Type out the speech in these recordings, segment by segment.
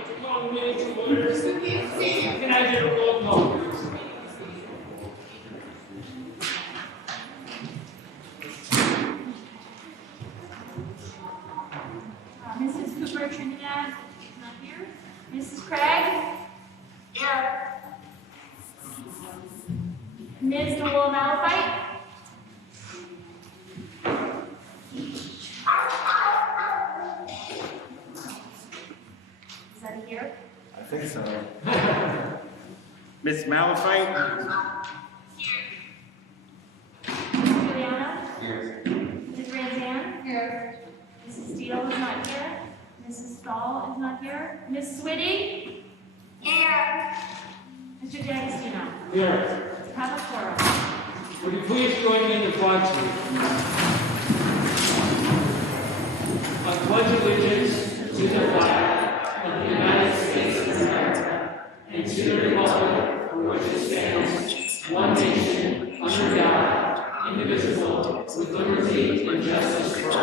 like to call the meeting to order. Can I get a roll call, please? Mrs. Superintendent is not here. Mrs. Craig? Here. Ms. Noel Malafite? Is that here? I think so. Miss Malafite? Here. Ms. Juliana? Here. Ms. Ranzan? Here. Mrs. Steele is not here. Mrs. Stahl is not here. Ms. Switty? Here. Mr. D'Agostino? Here. Have a quorum. Would you please join me in the flag salute? I pledge allegiance to the flag of the United States of America and to the republic for which it stands, one nation, under God, indivisible, with liberty and justice for all.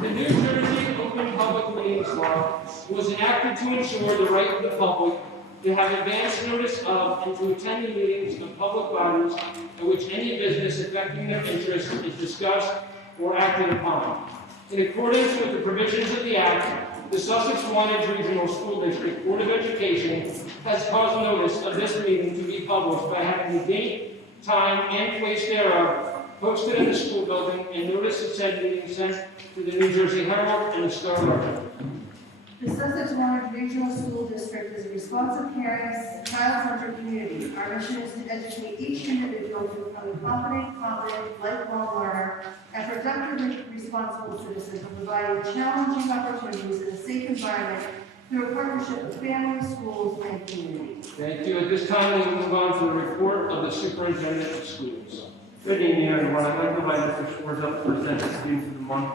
The New Jersey Open Public Meetings Law was enacted to ensure the right of the public to have advance notice of and to attend the meetings of public bodies in which any business affecting their interest is discussed or acted upon. In accordance with the provisions of the Act, the Sussex-Wantage Regional School District Board of Education has caused notice of this meeting to be published by having the date, time, and place thereof posted in the school building and notice of said meeting sent to the New Jersey Herald and the Star Ledger. The Sussex-Wantage Regional School District is a responsive, caring, child-centered community. Our mission is to educate each individual to become a confident, lifelong learner, and productive, responsible citizen, providing challenging opportunities in a safe environment through a partnership with families, schools, and communities. Thank you. At this time, we will move on to the report of the Superintendent of Schools. Good evening, everyone. I'd like to invite Mr. Schwartz up to present the students of the month.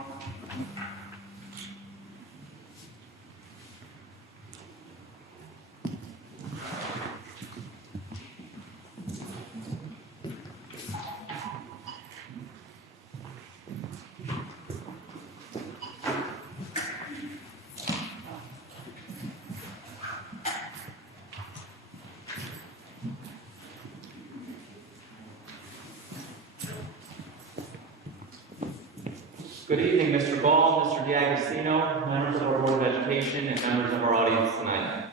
Good evening, Mr. Ball, Mr. D'Agostino, members of our Board of Education, and members of our audience tonight.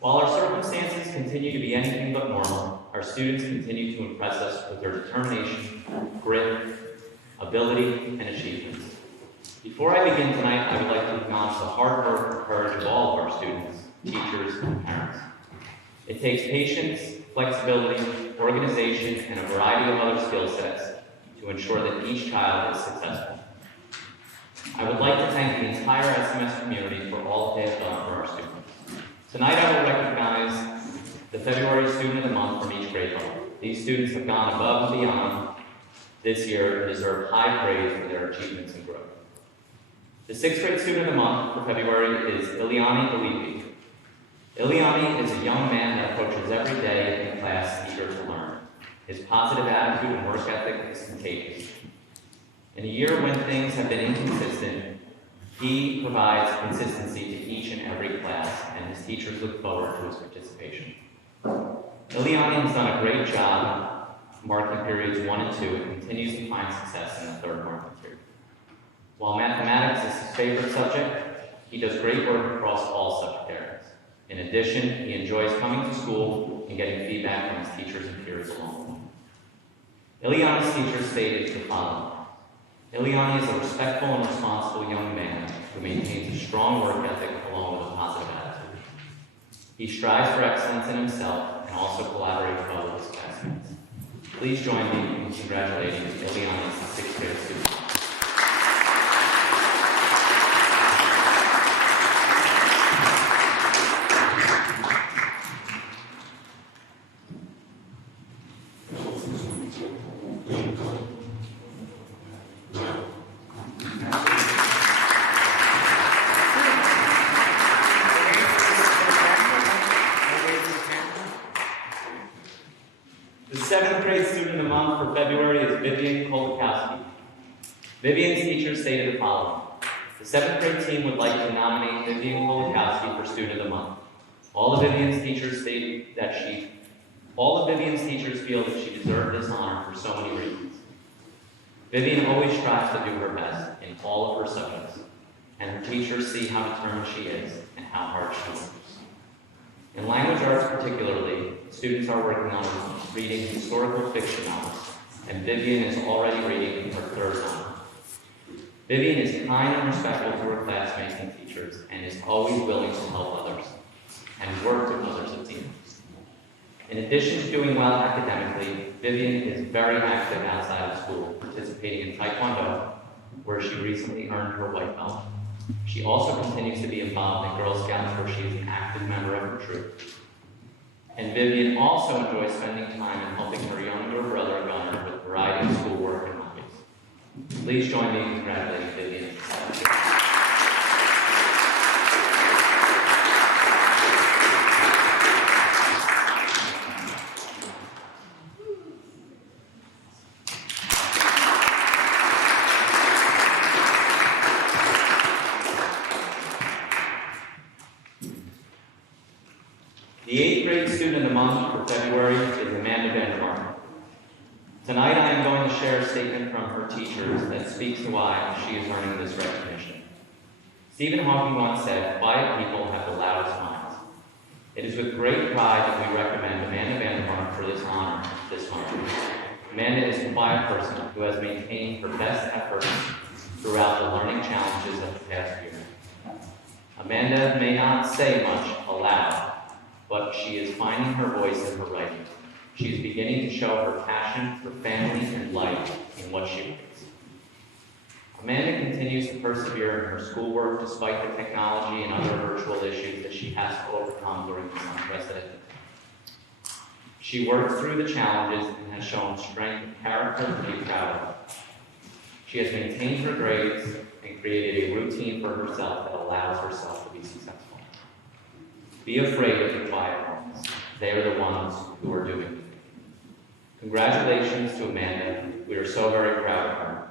While our circumstances continue to be anything but normal, our students continue to impress us with their determination, grit, ability, and achievements. Before I begin tonight, I would like to acknowledge the hard work and courage of all of our students, teachers, and parents. It takes patience, flexibility, organization, and a variety of other skill sets to ensure that each child is successful. I would like to thank the entire SMS community for all that they have done for our students. Tonight I will recognize the February Student of the Month from each grade level. These students have gone above and beyond this year and deserve high praise for their achievements and growth. The 6th grade Student of the Month for February is Ileani Alipi. Ileani is a young man that approaches every day in class eager to learn. His positive attitude and work ethic is contagious. In a year when things have been inconsistent, he provides consistency to each and every class, and his teachers look forward to his participation. Ileani has done a great job marking periods 1 and 2 and continues to find success in the 3rd marking period. While mathematics is his favorite subject, he does great work across all subject areas. In addition, he enjoys coming to school and getting feedback from his teachers and peers along the way. Ileani's teacher stated the following: Ileani is a respectful and responsible young man who maintains a strong work ethic along with a positive attitude. He strives for excellence in himself and also collaborates well with his classmates. Please join me in congratulating Ileani's 6th grade student. The 7th grade Student of the Month for February is Vivian Kolakowski. Vivian's teacher stated the following: The 7th grade team would like to nominate Vivian Kolakowski for Student of the Month. All of Vivian's teachers feel that she deserved this honor for so many reasons. Vivian always strives to do her best in all of her subjects, and her teachers see how determined she is and how hard she works. In language arts particularly, students are working on reading historical fiction novels, and Vivian is already reading her 3rd novel. Vivian is kind and respectful to her classmates and teachers, and is always willing to help others and work with others as team. In addition to doing well academically, Vivian is very active outside of school, participating in Taekwondo, where she recently earned her white belt. She also continues to be involved in Girl Scouts, where she is an active member of her troop. And Vivian also enjoys spending time and helping her younger brother Gunnar with a variety of schoolwork and hobbies. Please join me in congratulating Vivian. The 8th grade student of the month for February is Amanda Vandermark. Tonight I am going to share a statement from her teachers that speaks to why she is earning this recognition. Stephen Hawking once said, "Quiet people have the loudest minds." It is with great pride that we recommend Amanda Vandermark for this honor this month. Amanda is a quiet person who has maintained her best efforts throughout the learning challenges of the past year. Amanda may not say much aloud, but she is finding her voice in her writing. She is beginning to show her passion for family and life in what she writes. Amanda continues to persevere in her schoolwork despite the technology and other virtual issues that she has to overcome during this unprecedented time. She works through the challenges and has shown strength of character to be proud of. She has maintained her grades and created a routine for herself that allows herself to be successful. Be afraid of the quiet ones. They are the ones who are doing it. Congratulations to Amanda. We are so very proud of her.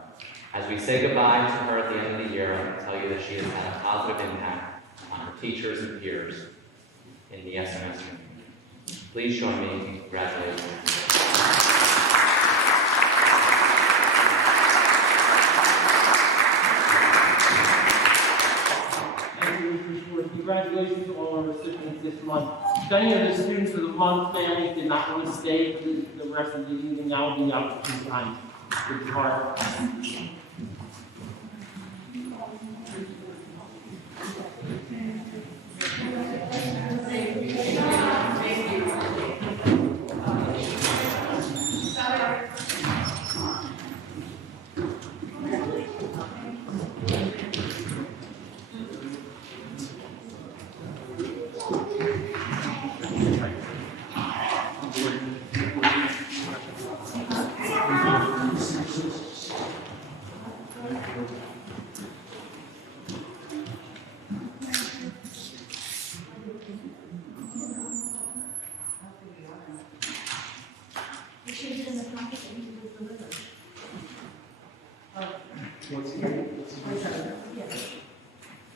As we say goodbye to her at the end of the year, I can tell you that she has had a positive impact on her teachers and peers in the SMS community. Please join me in congratulating her. Congratulations to all our recipients this month. If any of the students of the month families did not want to stay for the rest of the evening, now will be opportune time to depart.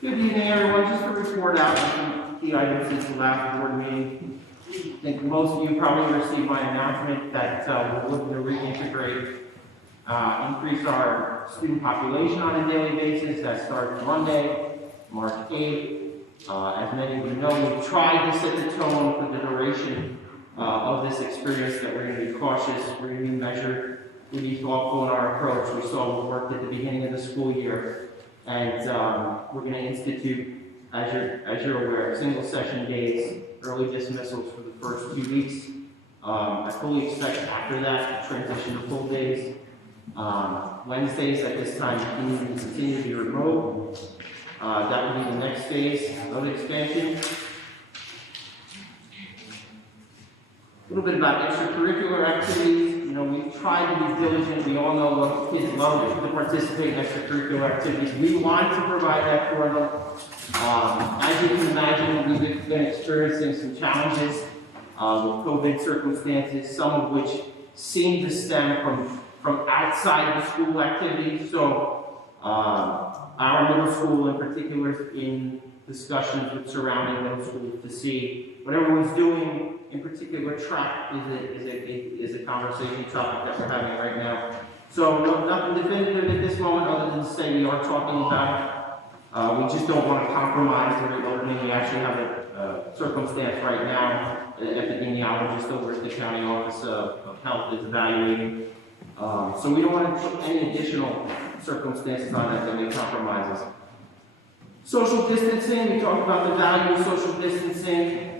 Good evening, everyone. Just to report out some key items since the last board meeting. I think most of you probably received my announcement that we're looking to reintegrate, increase our student population on a daily basis. That starts Monday, March 8th. As many of you know, we've tried to set the tone for the duration of this experience that we're going to be cautious, we're going to be measured, we're going to be thoughtful in our approach. We saw what worked at the beginning of the school year. And we're going to institute, as you're aware, single session days, early dismissals for the first 2 weeks. I fully expect after that to transition to full days. Wednesdays at this time continue to be remote. That will be the next phase of expansion. A little bit about extracurricular activities. You know, we've tried to be diligent. We all know what kids love to participate in extracurricular activities. We want to provide that for them. As you can imagine, we've been experiencing some challenges with COVID circumstances, some of which seem to stem from outside the school activities. So our middle school in particular in discussions with surrounding middle schools to see what everyone's doing. In particular, track is a conversation topic that we're having right now. So nothing definitive at this moment other than to say we are talking about it. We just don't want to compromise the reopening. We actually have a circumstance right now. An epidemiologist over at the County Office of Health is evaluating. So we don't want to put any additional circumstances on that may compromise us. Social distancing, we talked about the value of social distancing.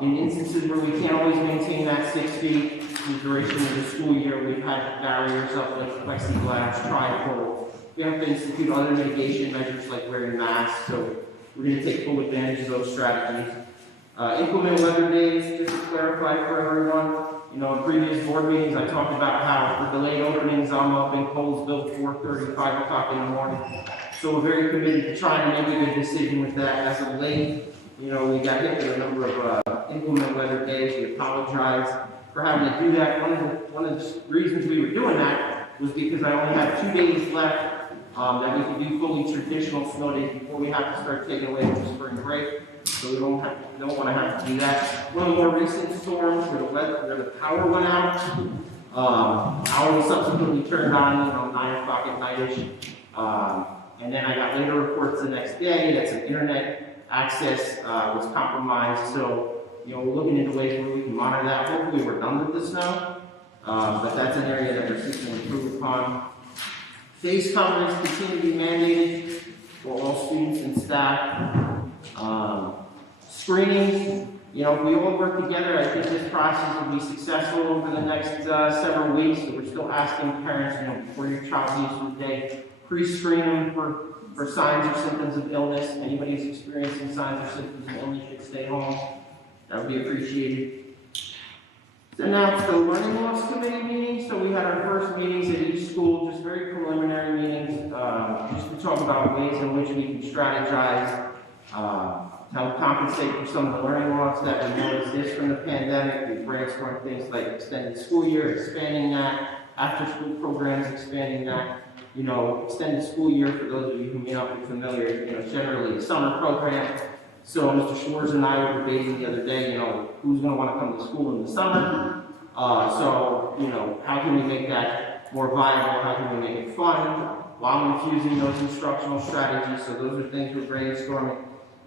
In instances where we can't always maintain that 6 feet, the duration of the school year, we've had barriers up like plexiglass, trifold. We have to institute other mitigation measures like wearing masks, so we're going to take full advantage of those strategies. Implement weather days, just to clarify for everyone. In previous board meetings, I talked about how for delayed openings, I'm up in Colesville 4:30, 5 o'clock in the morning. So we're very committed to trying to make a good decision with that. As of late, we got hit with a number of inclement weather days. We apologize for having to do that. One of the reasons we were doing that was because I only had 2 days left that we could do fully traditional snow days before we have to start taking away the spring break. So we don't want to have to do that. One of the more recent storms where the power went out, power was subsequently turned on 9 o'clock at night-ish. And then I got later reports the next day that some internet access was compromised. So, we're looking into ways where we can monitor that. Hopefully we're done with the snow, but that's an area that we're seeking to improve upon. Face coverings continue to be mandated for all students and staff. Screenings, if we all work together, I think this process will be successful over the next several weeks. So we're still asking parents, before your child leaves for the day, pre-screen them for signs or symptoms of illness. Anybody who's experiencing signs or symptoms of illness should stay home. That would be appreciated. So now it's the Learning Loss Committee meeting. So we had our first meetings at each school, just very preliminary meetings, just to talk about ways in which we can strategize, how to compensate for some of the learning loss that we know exists from the pandemic. We brainstormed things like extended school year, expanding that, after-school programs, expanding that. Extended school year, for those of you who may not be familiar, generally a summer program. So Mr. Schwartz and I were debating the other day, who's going to want to come to school in the summer. How can we make that more viable? How can we make it fun while infusing those instructional strategies? So those are things we're brainstorming.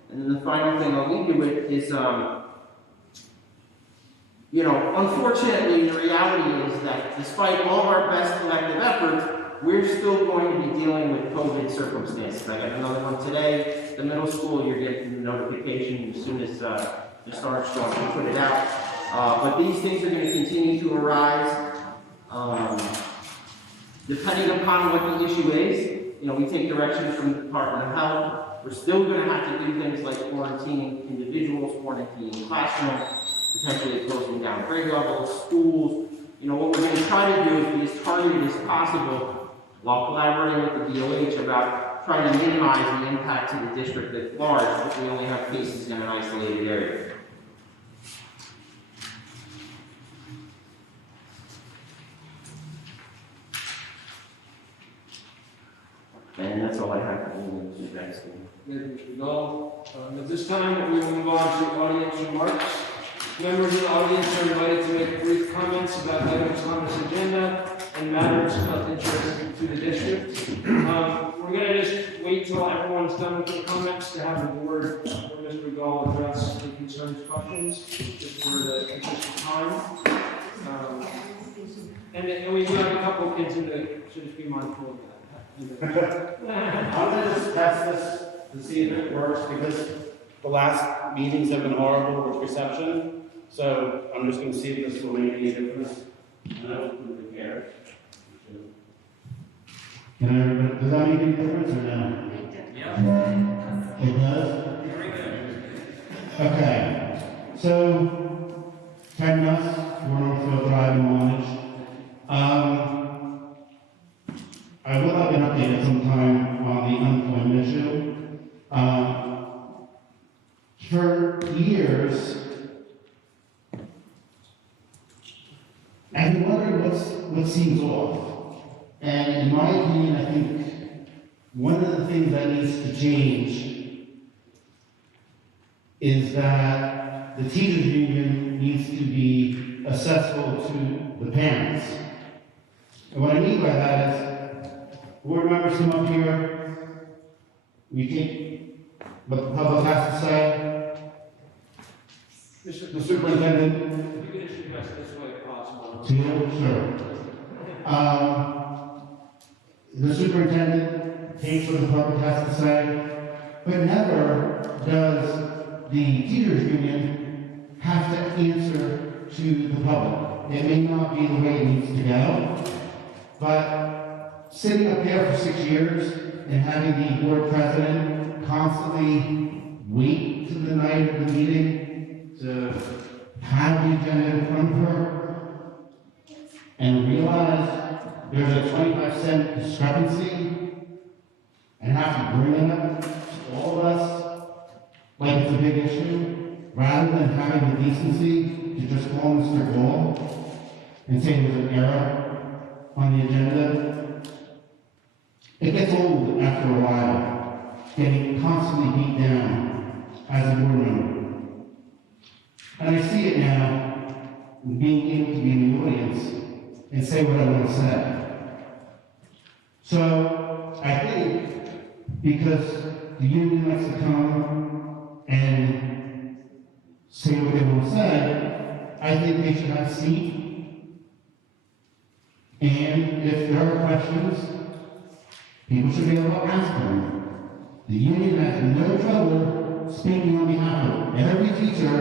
And then the final thing I'll leave you with is, unfortunately, the reality is that despite all of our best collective efforts, we're still going to be dealing with COVID circumstances. I got another one today. The middle school, you're getting the notification as soon as the start starts to put it out. But these things are going to continue to arise. Depending upon what the issue is, we take direction from the Department of Health. We're still going to have to do things like quarantining individuals, quarantining classrooms, potentially closing down grade levels, schools. What we're going to try to do is be as targeted as possible while collaborating with the DOH about trying to minimize the impact to the district at large if we only have cases in an isolated area. And that's all I have for you guys. Mr. Gall. At this time, we will move on to audience remarks. Members of the audience are invited to make brief comments about items on this agenda and matters of interest to the district. We're going to just wait till everyone's done with their comments to have the board or Mr. Gall address the concerns, questions, just for the interest of time. And we do have a couple of kids in the, so just be mindful of that. I'm gonna just test this to see if it works, because the last meetings have been horrible with reception. So I'm just gonna see if this will make any difference. I don't really care. Does that make any difference or no? Yeah. It does? Very good. Okay. So, Ken Nuss, 4 Northfield Drive in Wantage. I will have an update at some time on the unemployment issue. For years, I've been wondering what seems off. And in my opinion, I think one of the things that needs to change is that the teachers union needs to be accessible to the parents. And what I mean by that is, board members come up here, we take what the public has to say. The superintendent. You can just address this way if possible. To you, sure. The superintendent takes what the public has to say, but never does the teachers union have to answer to the public. It may not be the way it needs to go, but sitting up here for 6 years and having the board president constantly wait to the night of the meeting to have the agenda in front of her and realize there's a 25-cent discrepancy and have to bring it up to all of us like it's a big issue, rather than having the decency to just call Mr. Gold and say there's an error on the agenda. It gets old after a while, getting constantly beat down as a board member. And I see it now, being able to be in the audience and say what I want to say. So, I think, because the union likes to come and say what they want to say, I think they should have a seat. And if there are questions, people should be able to ask them. The union has no trouble speaking on behalf of every teacher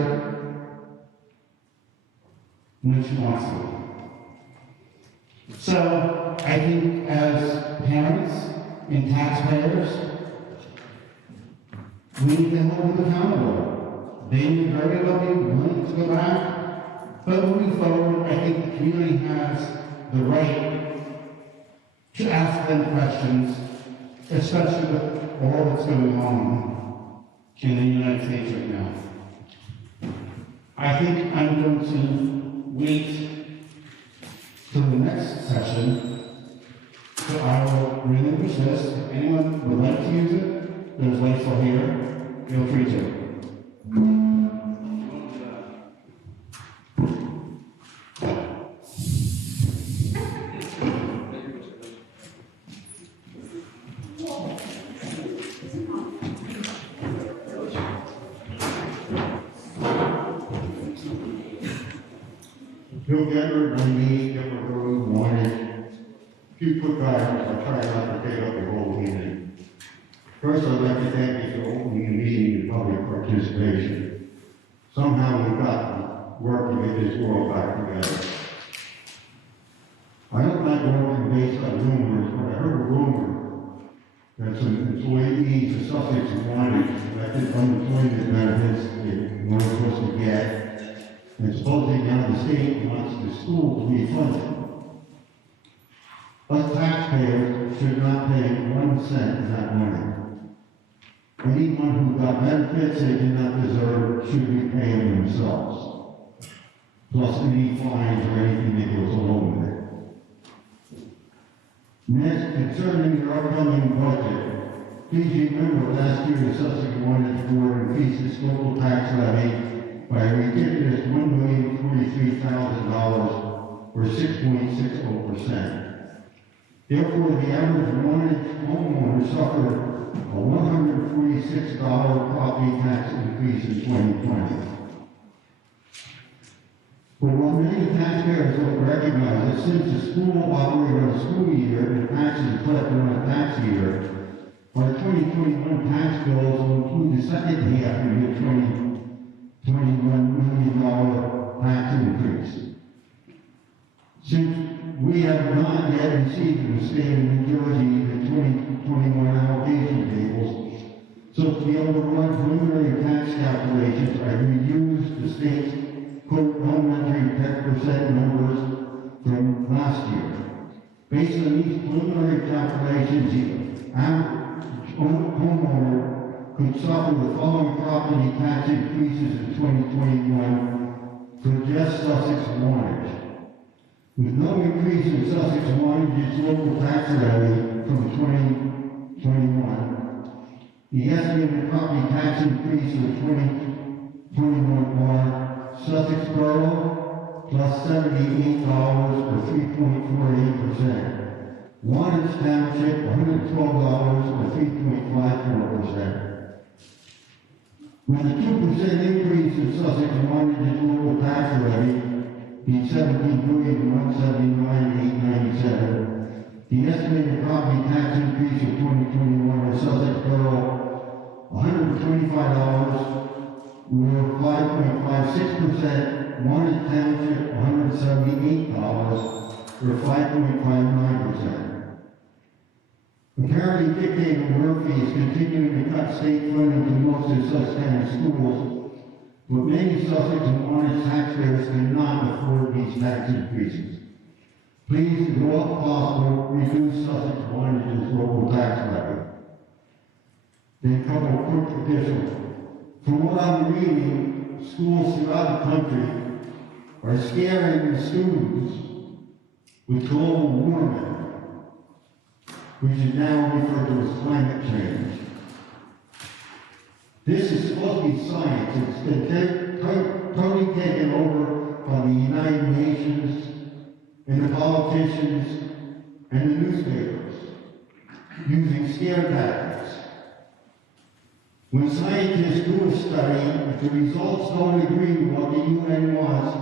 when she wants to. So, I think as parents and taxpayers, we need to hold them accountable. They may very well be willing to go back, but moving forward, I think the community has the right to ask them questions, especially with all that's going on in the United States right now. I think I'm going to wait till the next session, so I will relinquish this. If anyone would like to use it, there's Lysol here, feel free to. Bill Gedler, my knee, different room, wanted a few quick items. I'll try not to take up the whole meeting. First, I'd like to thank you for opening the meeting and public participation. Somehow we got work to get this world back together. I don't like working based on rumors, but I heard a rumor that some employees of Sussex-Wantage elected unemployment benefits they weren't supposed to get. And supposedly now the state wants the school to be funded. Us taxpayers should not pay 1 cent of that money. Anyone who got benefits they did not deserve should be paying themselves. Plus any fines or anything that goes along with it. Next, concerning your upcoming budget, please remember last year the Sussex-Wantage Board increased its local tax levy by a ridiculous $1,043,000 or 6.60%. Therefore, the average Wantage homeowner suffered a $146 property tax increase in 2020. But while many taxpayers don't recognize that since the school operated on a school year and taxes collected on a tax year, our 2021 tax bills will include the second half of the $21 million tax increase. Since we have not yet received from the state of New Jersey the 2021 allocation tables, so to be able to run preliminary tax calculations, I reused the state's elementary 10% numbers from last year. Based on these preliminary calculations, the average homeowner could suffer the following property tax increases in 2021 for just Sussex-Wantage. With no increase in Sussex-Wantage's local tax levy from 2020 2021. The estimated property tax increase for 2021 are Sussex Borough plus $78 or 3.48%. Wantage Township, $112 or 3.54%. With a 2% increase in Sussex-Wantage's local tax levy, being $17,179,897, the estimated property tax increase in 2021 for Sussex Borough, $125 or 5.56%, Wantage Township, $178 or 5.59%. Apparently, Dictator Murphy is continuing to cut state funding to most of Sussex County schools, but many Sussex and Wantage taxpayers cannot afford these tax increases. Please, if at all possible, reduce Sussex and Wantage's local tax levy. Then come a quick addition. From what I'm reading, schools throughout the country are scaring the students with global warming, which is now referred to as climate change. This is supposed to be science. It's been totally taken over by the United Nations and the politicians and the newspapers using scare tactics. When scientists do a study, if the results don't agree with what the UN wants,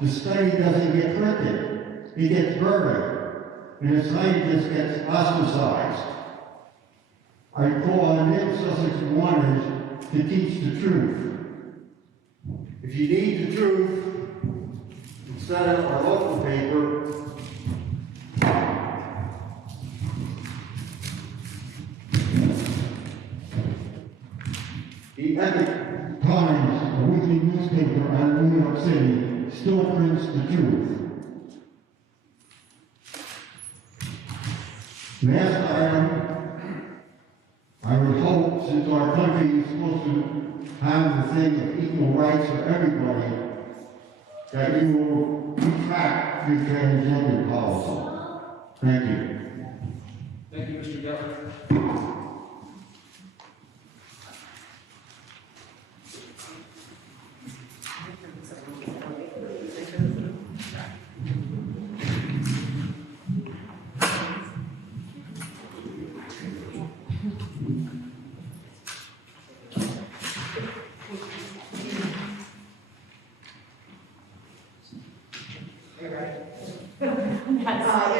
the study doesn't get printed. It gets buried, and the scientist gets ostracized. I call on them, Sussex and Wantage, to teach the truth. If you need the truth, instead of our local paper, the Epic Times, a weekly newspaper out of New York City, still prints the truth. Last item, I would hope, since our country is supposed to have the thing of equal rights for everybody, that you will retract your transgender policy. Thank you. Thank you, Mr. Geller.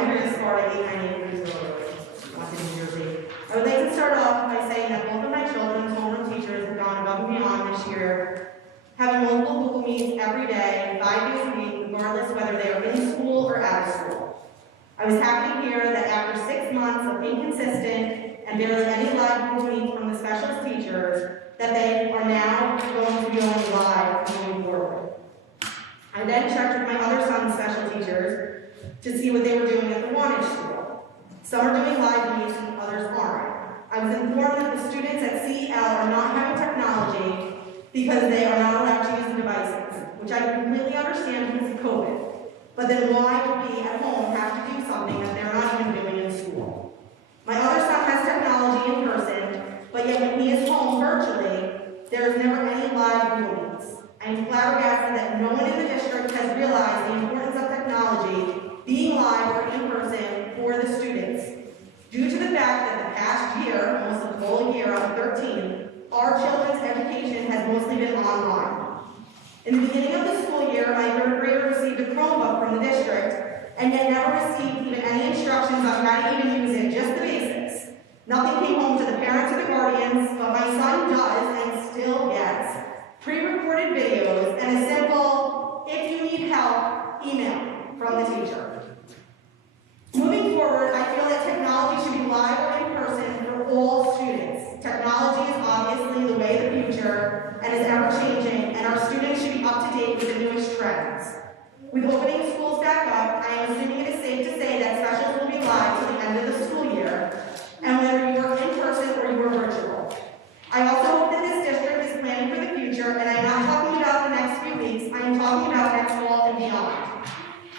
Andrea Sparta, 898 Cruise Road, Washington, New Jersey. I would like to start off by saying that both of my children's homeroom teachers have gone above and beyond this year, having multiple Google Meets every day, 5 days a week, regardless whether they are in school or out of school. I was happy to hear that after 6 months of inconsistent and barely any live Google Meets from the specialist teachers, that they are now going to be going live moving forward. I then checked with my other son's special teachers to see what they were doing at the Wantage school. Some are doing live meets and others aren't. I was informed that the students at CEL are not having technology because they are not allowed to use the devices, which I completely understand because of COVID. But then why do we at home have to do something that they're not even doing in school? My other son has technology in person, but yet when he is home virtually, there is never any live Google Meets. I am flabbergasted that no one in the district has realized the importance of technology being live or in person for the students. Due to the fact that the past year, almost a full year of 13, our children's education has mostly been online. In the beginning of the school year, my third grader received a Chromebook from the district and yet never received even any instructions on how to even use it, just the basics. Nothing came home to the parents or the guardians, but my son does and still gets pre-recorded videos and a simple, if you need help, email from the teacher. Moving forward, I feel that technology should be live or in person for all students. Technology is obviously the way of the future and is ever changing, and our students should be up to date with the newest trends. With opening schools back up, I am assuming it is safe to say that specials will be live till the end of the school year, and whether you are in person or you are virtual. I also hope that this district is planning for the future, and I'm not talking about the next few weeks, I am talking about next fall and beyond.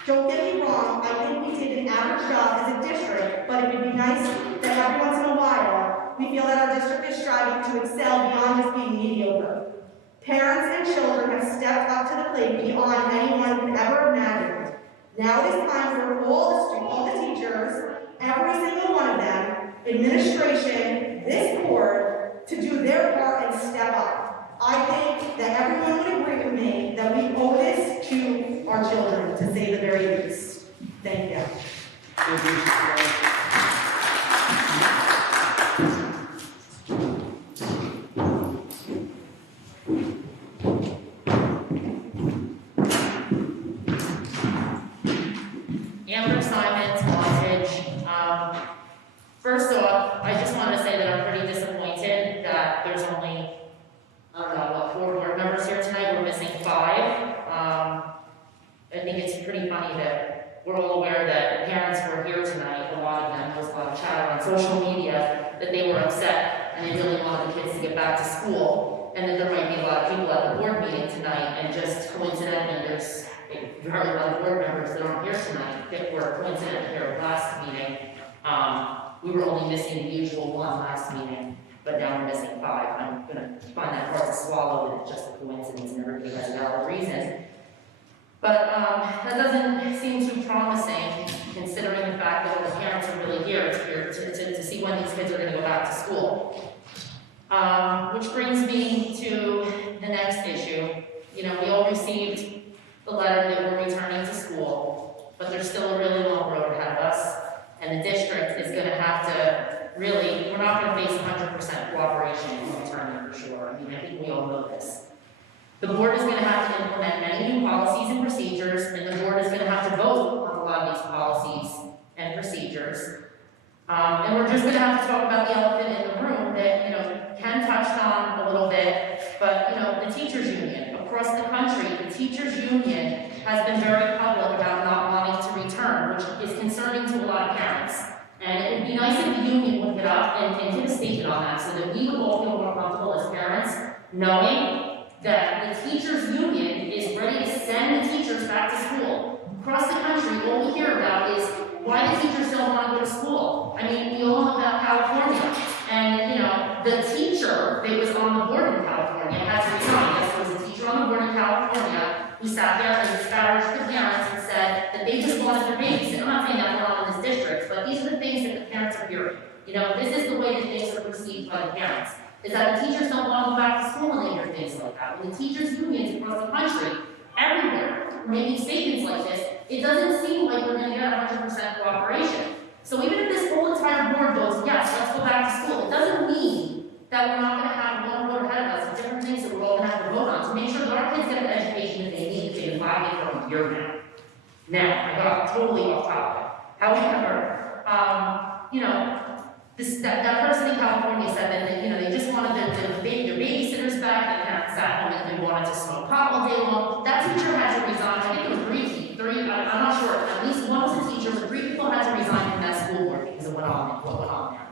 Don't get me wrong, I think we did an average job as a district, but it would be nice that every once in a while, we striving to excel beyond just being mediocre. Parents and children have stepped up to the plate beyond anyone could ever imagined. Now it is time for all the teachers, every single one of them, administration, this board, to do their part and step up. I think that everyone would agree with me that we owe this to our children, to say the very least. Thank you. Thank you. Wantage. First off, I just want to say that I'm pretty disappointed that there's only, I don't know, what, 4 board members here tonight. We're missing 5. I think it's pretty funny that we're all aware that parents were here tonight, a lot of them, there was a lot of chatter on social media, that they were upset and they really wanted the kids to get back to school, and that there might be a lot of people at the board meeting tonight, and just coincidentally, there's very a lot of board members that aren't here tonight that were coincidentally here last meeting. We were only missing the usual 1 last meeting, but now we're missing 5. I'm gonna find that hard to swallow, that it's just a coincidence and everybody has a valid reason. But that doesn't seem too promising, considering the fact that all the parents are really here to see when these kids are gonna go back to school. Which brings me to the next issue. You know, we all received the letter that we're returning to school, but there's still a really long road ahead of us, and the district is going to have to really, we're not going to face 100% cooperation in returning for sure. I mean, I think we all know this. The board is going to have to implement many new policies and procedures, and the board is going to have to vote on a lot of these policies and procedures. And we're just going to have to talk about the elephant in the room that, you know, Ken touched on a little bit, but, you know, the teachers union. Across the country, the teachers union has been very public about not wanting to return, which is concerning to a lot of parents. And it would be nice if the union would get up and give a statement on that, so that we would all feel more comfortable as parents, knowing that the teachers union is ready to send the teachers back to school. Across the country, all we hear about is why the teachers don't want to go to school. I mean, we all know about California, and, you know, the teacher that was on the board in California had to resign. Yes, there was a teacher on the board in California who sat there and disparaged the parents and said that they just wanted their babies. And I'm not saying that we're not in this district, but these are the things that the parents are hearing. You know, this is the way that things are perceived by the parents, is that the teachers don't want to go back to school when they hear things like that. When the teachers unions across the country, everywhere, are making statements like this, it doesn't seem like we're going to get 100% cooperation. So even if this whole entire board votes, yes, let's go back to school, it doesn't mean that we're not going to have one road ahead of us and different things that we're all going to have to vote on to make sure that our kids get the education that they need if they've been fighting for a year now. Now, I got totally off topic. However, you know, that person in California said that, you know, they just wanted their babysitters back, the parents sat home and they wanted to smoke pot all day long. That teacher had to resign. I think there were 3, I'm not sure, at least one was a teacher, but 3 people had to resign from that school board because of what went on there.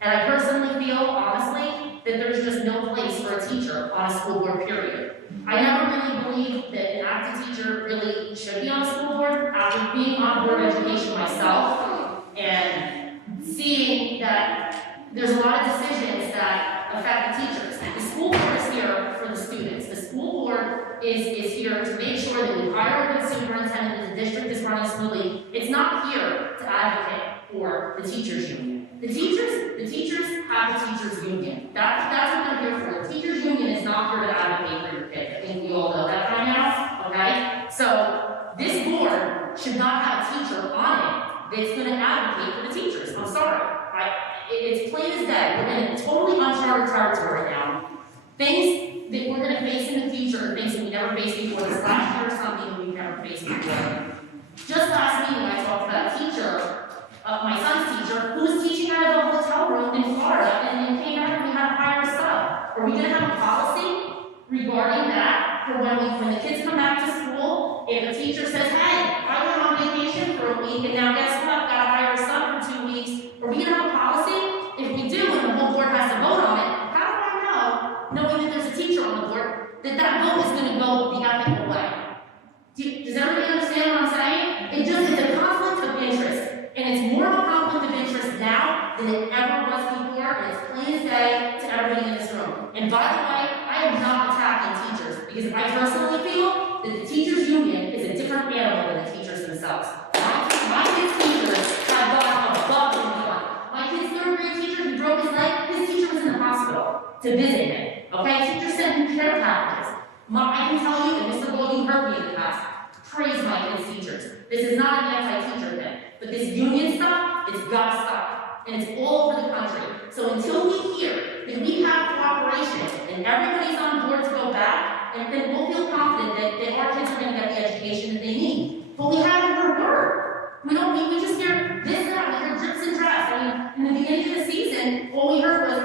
And I personally feel, honestly, that there's just no place for a teacher on a school board, period. I never really believed that an active teacher really should be on a school board. After being on board education myself and seeing that there's a lot of decisions that affect the teachers. The school board is here for the students. The school board is here to make sure that we hire a good superintendent and the district is running smoothly. It's not here to advocate for the teachers union. The teachers have a teachers union. That's what they're here for. The teachers union is not here to advocate for your kids. I think we all know that by now, okay? So this board should not have a teacher on it that's going to advocate for the teachers. I'm sorry. It's plain as day. We're in totally uncharted territory now. Things that we're going to face in the future are things that we never faced before. This last year or something that we've never faced before. Just last meeting, I talked about a teacher, my son's teacher, who was teaching out of a hotel room in Florida and came out and we had to hire a sub. Are we going to have a policy regarding that for when the kids come back to school? If a teacher says, hey, I went on vacation for a week and now guess what? Got to hire a sub for 2 weeks. Are we going to have a policy? If we do and the whole board has to vote on it, how do I know, knowing that there's a teacher on the board, that vote is going to go the ethical way? Does everybody understand what I'm saying? It's a conflict of interest. And it's more of a conflict of interest now than it ever was before, and it's plain as day to everybody Because I personally feel that the teachers' union is a different animal than the teachers themselves. My kids' teachers have gone above and beyond. My kid's third grade teacher who broke his leg, his teacher was in the hospital to visit him. Okay, teachers sent him care packages. I can tell you, and Mr. Gold, you heard me in the past, praise my kids' teachers. This is not an anti-teacher thing, but this union stuff, it's gotta stop. And it's all over the country. So until we hear that we have cooperation and everybody's on board to go back, and then we'll feel confident that our kids are gonna get the education that they need. But we haven't heard a word. We just hear this and that, we hear drips and drabs. I mean, in the beginning of the season, all we heard was,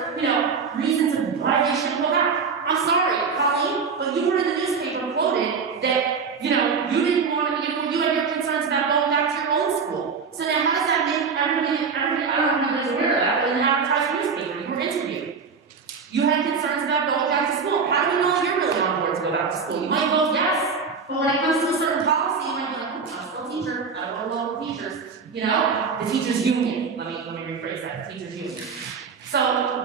reasons of why they shouldn't go back. I'm sorry, Colleen, but you were in the newspaper quoted that, you didn't want to, you had your concerns about going back to your own school. So now how does that make everybody, I don't know if anybody's aware of that, but in the advertised newspaper, you were interviewed. You had concerns about going back to school. How do we know if you're really on board to go back to school? You might vote yes, but when it comes to a certain policy, you might be like, I'm still a teacher, I don't know local teachers. The teachers' union, let me rephrase that, the teachers' union. So,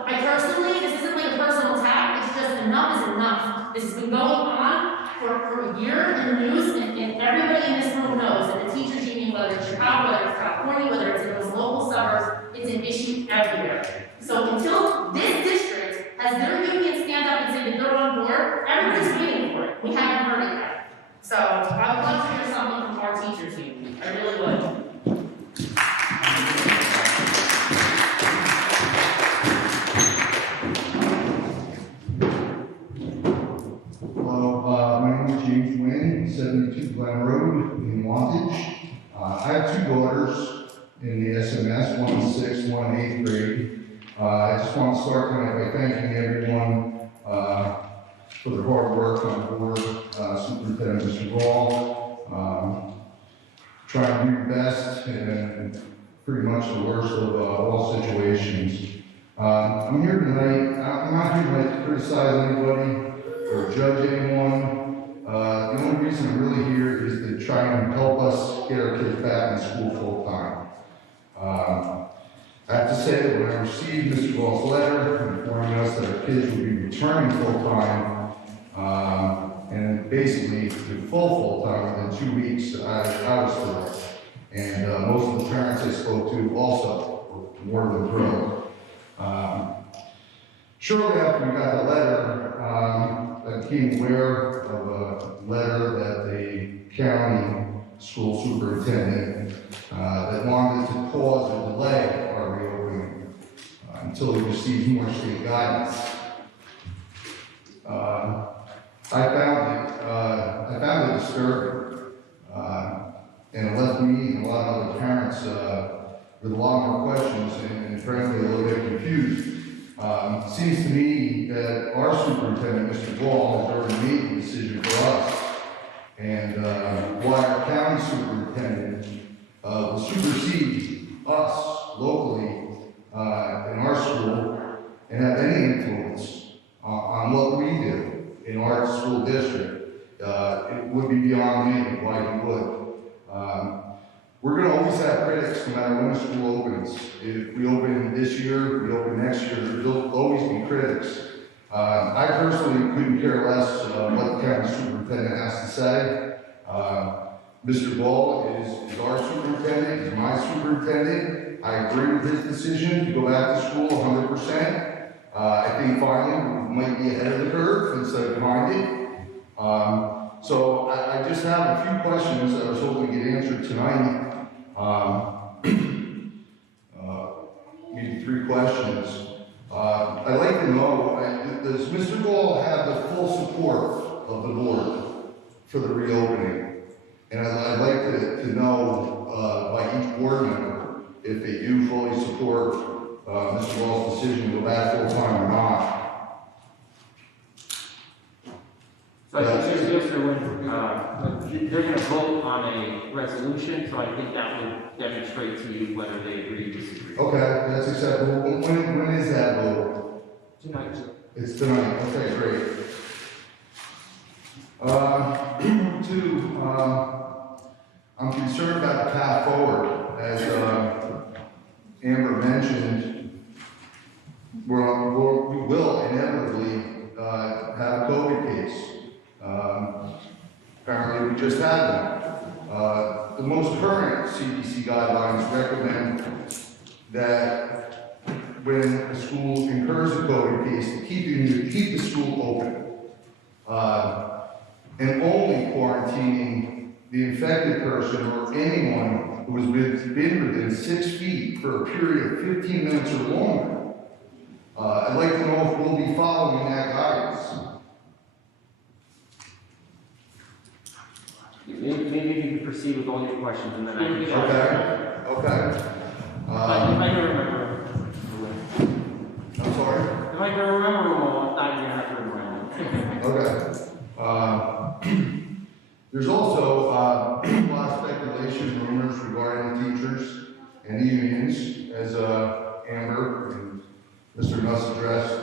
I personally, this isn't like a personal attack, it's just enough is enough. This has been going on for a year in the news, and everybody in this room knows that the teachers' union, whether it's Chicago, whether it's California, whether it's in those local suburbs, it's an issue everywhere. So until this district has their union stand up and say that they're on board, everybody's waiting for it. We haven't heard it yet. So, I would love to hear something from our teachers' union. I really would. My name is James Wynn, 72 Glen Road in Wantage. I have two daughters in the SMS, one in 6th, one in 8th grade. I just want to start tonight by thanking everyone for their hard work on the board, Superintendent Mr. Gall, trying to do your best in pretty much the worst of all situations. I'm here tonight, I'm not here tonight to criticize anybody or judge anyone. The only reason I'm really here is to try and help us get our kids back in school full time. I have to say that when I received Mr. Gall's letter informing us that our kids would be returning full time, and basically to full time within 2 weeks, I was thrilled. And most of the parents I spoke to also were more than thrilled. Shortly after we got the letter, I became aware of a letter that the county school superintendent that wanted to pause or delay our reopening until we received more state guidance. I found it disturbing, and it left me and a lot of other parents with a lot more questions and frankly a little bit confused. Seems to me that our superintendent, Mr. Gall, has already made the decision for us, and why our county superintendent will supersede us locally in our school and have any influence on what we do in our school district. It would be beyond me why he would. We're going to always have critics no matter when a school opens. If we open this year, we open next year, there'll always be critics. I personally couldn't care less what the county superintendent has to say. Mr. Gall is our superintendent, is my superintendent. I agree with his decision to go back to school 100%. I think finally we might be ahead of the curve instead of behind it. So I just have a few questions that I was hoping to get answered tonight. Maybe 3 questions. I'd like to know, does Mr. Gall have the full support of the board for the reopening? And I'd like to know by each board member if they do fully support Mr. Gall's decision to go back full time or not. So I think they're going to vote on a resolution, so I think that would demonstrate to you whether they agree or disagree. Okay, that's acceptable. When is that vote? Tonight. It's tonight. Okay, great. 2, I'm concerned about the path forward. As Amber mentioned, we will inevitably have a COVID case. Apparently, we just had them. The most current CDC guidelines recommend that when a school incurs a COVID case, to keep the school open. And only quarantining the infected person or anyone who has been within 6 feet for a period of 15 minutes or longer. I'd like to know if we'll be following that guidance. Maybe you can proceed with all your questions and then I can. Okay. If I can remember. I'm sorry? If I can remember them all, if not, you're gonna have to remember them. Okay. There's also a lot of speculation, rumors regarding teachers and the unions, as Amber and Mr. Nuss addressed.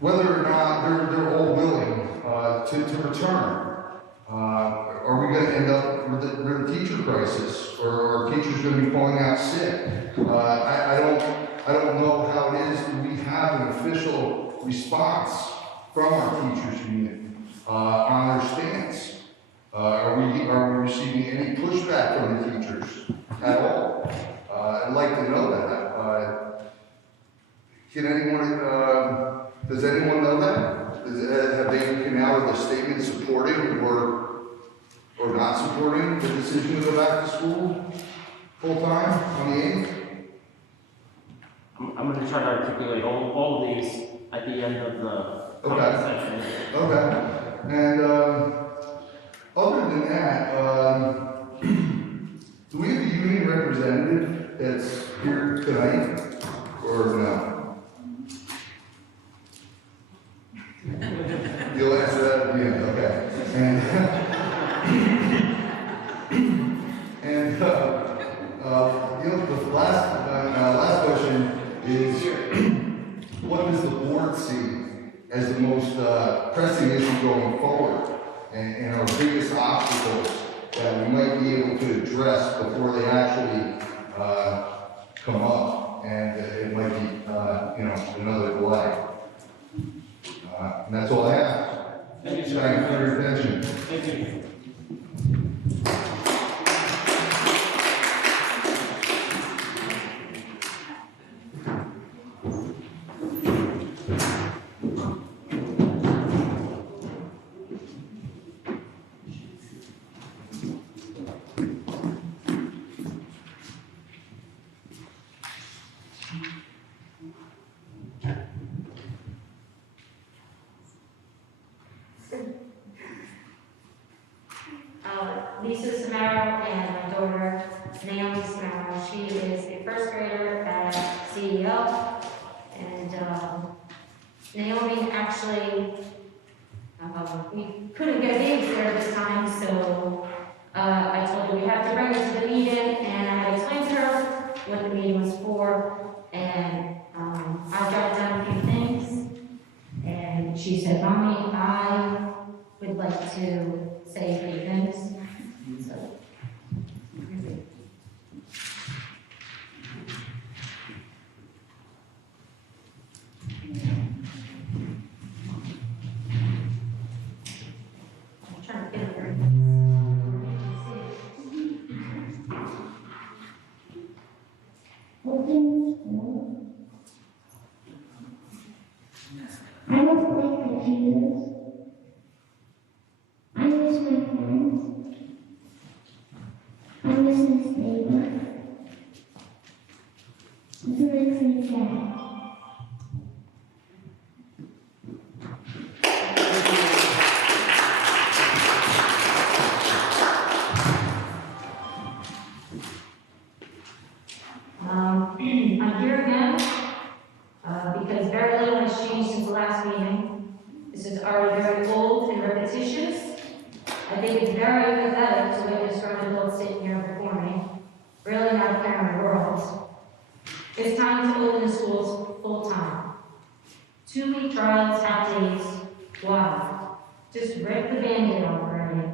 Whether or not they're all willing to return. Are we going to end up with a teacher crisis, or are teachers going to be calling out sick? I don't know how it is. Do we have an official response from our teachers union on their stance? Are we receiving any pushback from the teachers at all? I'd like to know that. Can anyone? Does anyone know that? Have they come out with a statement supporting or not supporting the decision to go back to school full time on the 8th? I'm going to try to articulate all of these at the end of the comment section. Okay. And other than that, do we have a union representative that's here tonight, or no? You'll answer that at the end, okay. And the last question is, what does the board see as the most pressing issue going forward, and our biggest obstacles that we might be able to address before they actually come up, and it might be another delay. And that's all I have. Thank you, sir. Thank you for your attention. Thank you. Lisa Samaro and my daughter Naomi Samaro. She is a first grader at CEO, and Naomi actually, we couldn't get a babysitter this time, so I told her we have to bring her to the meeting, and I explained to her what the meeting was for, and I jotted down a few things, and she said, "Mommy, I would like to say a few things." So, I'm trying to get it right. I don't play computers. I miss my friends. I miss this neighbor. This makes me sad. I'm here again because very little has changed since the last meeting. This is already very old and repetitious. I think it's very pathetic to witness grown adults sitting here before me. Really not a care in the world. It's time to open the schools full time. 2-week trials, half days. Why? Just rip the Band-Aid off already.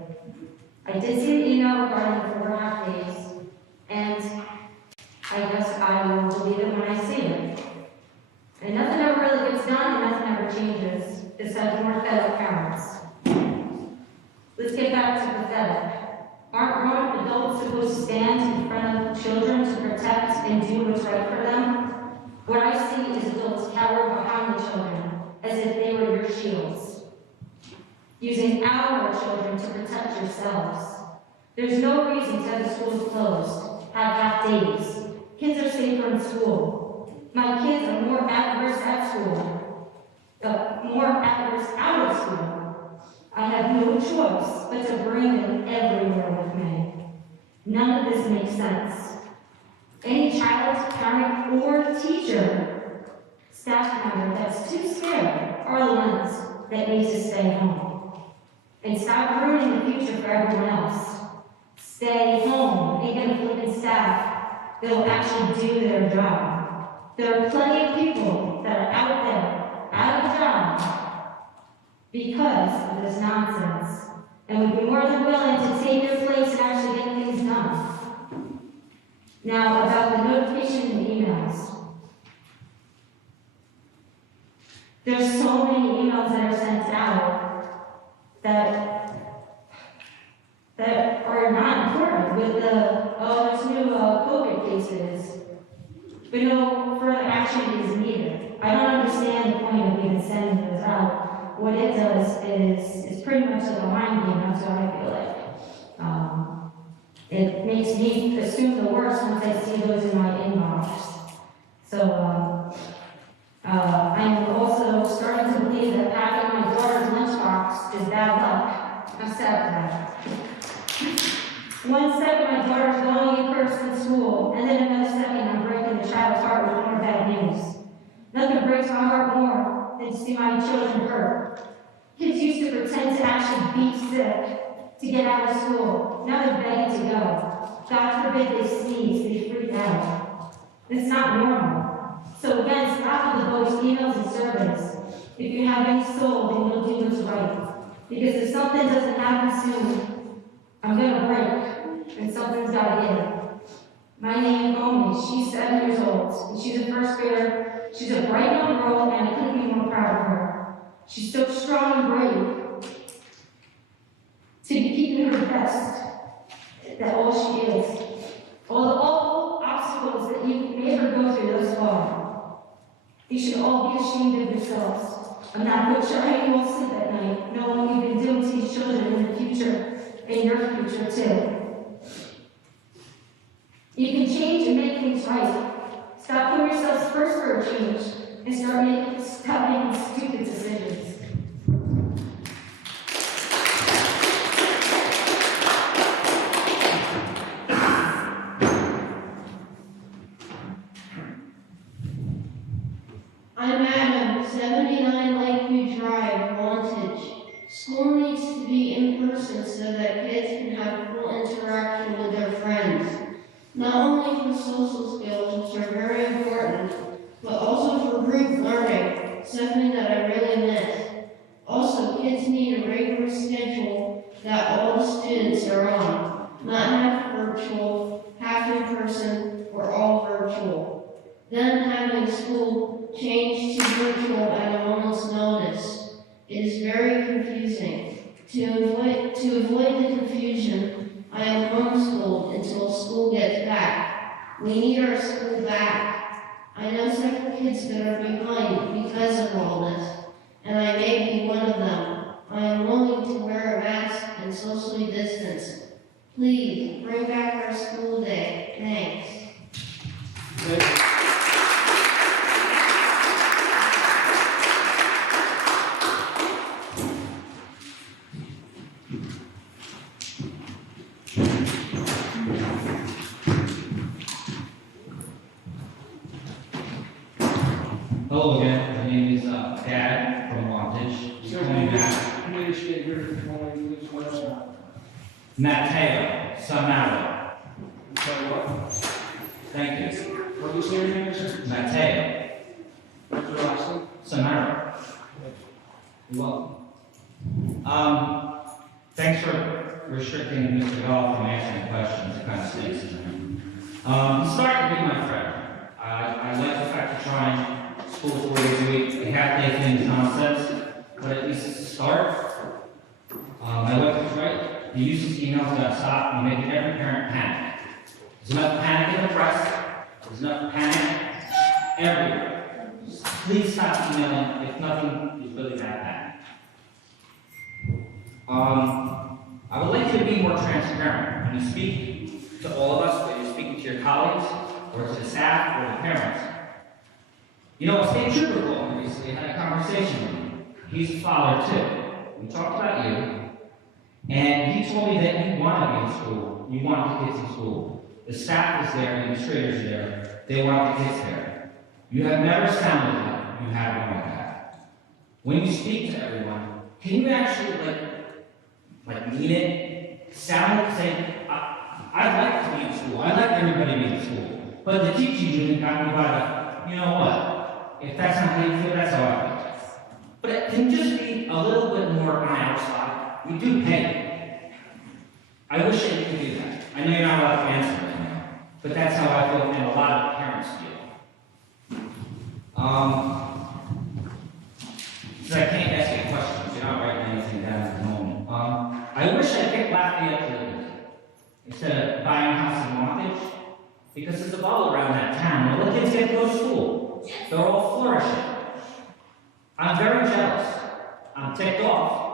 I did see the email regarding the 4 half days, and I guess I will believe it when I see it. And nothing ever really gets done, and nothing ever changes. This has more pathetic parents. Let's get back to pathetic. Aren't grown adults supposed to stand in front of children to protect and do what's right for them? What I see is adults cower behind the children as if they were your shields, using our children to protect yourselves. There's no reason to have the schools closed, have half days. Kids are safer in school. My kids are more at risk at school, more at risk out of school. I have no choice but to bring them everywhere with me. None of this makes sense. Any child, parent, or teacher, staff member that's too scared are the ones that need to stay home. And stop ruining the future for everyone else. Stay home and get a flippant staff that will actually do their job. There are plenty of people that are out there, out of a job, because of this nonsense, and would be more than willing to take your place and actually get things done. Now, about the notification and emails. There's so many emails that are sent out that are not important with there's new COVID cases, but no further action is needed. I don't understand the point of even sending those out. What it does is pretty much like a mind game, that's what I feel like. It makes me assume the worst once I see those in my inbox. So, I'm also starting to believe that packing my daughter's lunchbox is bad luck. I'm sad for that. One second my daughter's going in person to school, and then another second I'm breaking the child's heart with more bad news. Nothing breaks my heart more than to see my children hurt. Kids used to pretend to actually be sick to get out of school. Now they're begging to go. God forbid they sneeze, they freak out. It's not normal. So again, stop with the bogus emails and surveys. If you have any soul, then you'll do what's right. Because if something doesn't happen soon, I'm gonna break, and something's gotta give. My name, Omi, she's 7 years old, and she's a first grader. She's a bright young girl, and I couldn't be more proud of her. She's so strong and brave to be keeping her best. That all she is. All the awful obstacles that you've made her go through thus far. You should all be ashamed of yourselves. I'm not quite sure how you all sleep at night, knowing what you've been doing to these children in the future, and your future too. You can change and make things right. Stop putting yourselves first for a change, and stop making stupid decisions. I'm Adam, 79 Lakeview Drive, Wantage. School needs to be in person so that kids can have full interaction with their friends. Not only for social skills, which are very important, but also for group learning, something that I really miss. Also, kids need a regular schedule that all the students are on, not half virtual, half in person, or all virtual. Then having school change to virtual at a moment's notice. It is very confusing. To avoid the confusion, I am homeschooled until school gets back. We need our school back. I know several kids that are behind because of all this, and I may be one of them. I am willing to wear a mask and socially distance. Please, bring back our school day. Thanks. Hello again, my name is Dad from Wantage. Sir, can you state your name, please, once more? Matteo Samaro. Sorry, what? Thank you. What do you say your name is, sir? Matteo What's your last name? Samaro. You're welcome. Thanks for restricting Mr. Gall from answering questions. It kind of stinks in there. He's starting to be my friend. I like the fact of trying school 4 days a week. A half-day thing is nonsense. but at least it's a start. My wife is right. The use of emails got to stop. You're making every parent panic. There's enough panic in the press. There's enough panic everywhere. Just please stop emailing if nothing is really that bad. I would like you to be more transparent when you speak to all of us, whether you're speaking to your colleagues, or to the staff, or the parents. You know, a state trooper called me recently, had a conversation with me. He's a father too. We talked about you, and he told me that you want to be in school. You want the kids in school. The staff is there, the administrators are there. They want the kids there. You have never sounded like you have one like that. When you speak to everyone, can you actually like mean it? Sound like saying, I'd like to be in school. I'd like everybody to be in school. But the teaching union got me by the, you know what? If that's not how you feel, that's how I feel. But it can just be a little bit more on our side. We do pay. I wish I could do that. I know you're not allowed to answer right now, but that's how I feel, and a lot of parents feel. Because I can't ask you questions. You're not writing anything down at the moment. I wish I picked Lafayette to live in instead of buying a house in Wantage, because there's a bubble around that town where the kids get to go to school. They're all flourishing. I'm very jealous. I'm ticked off.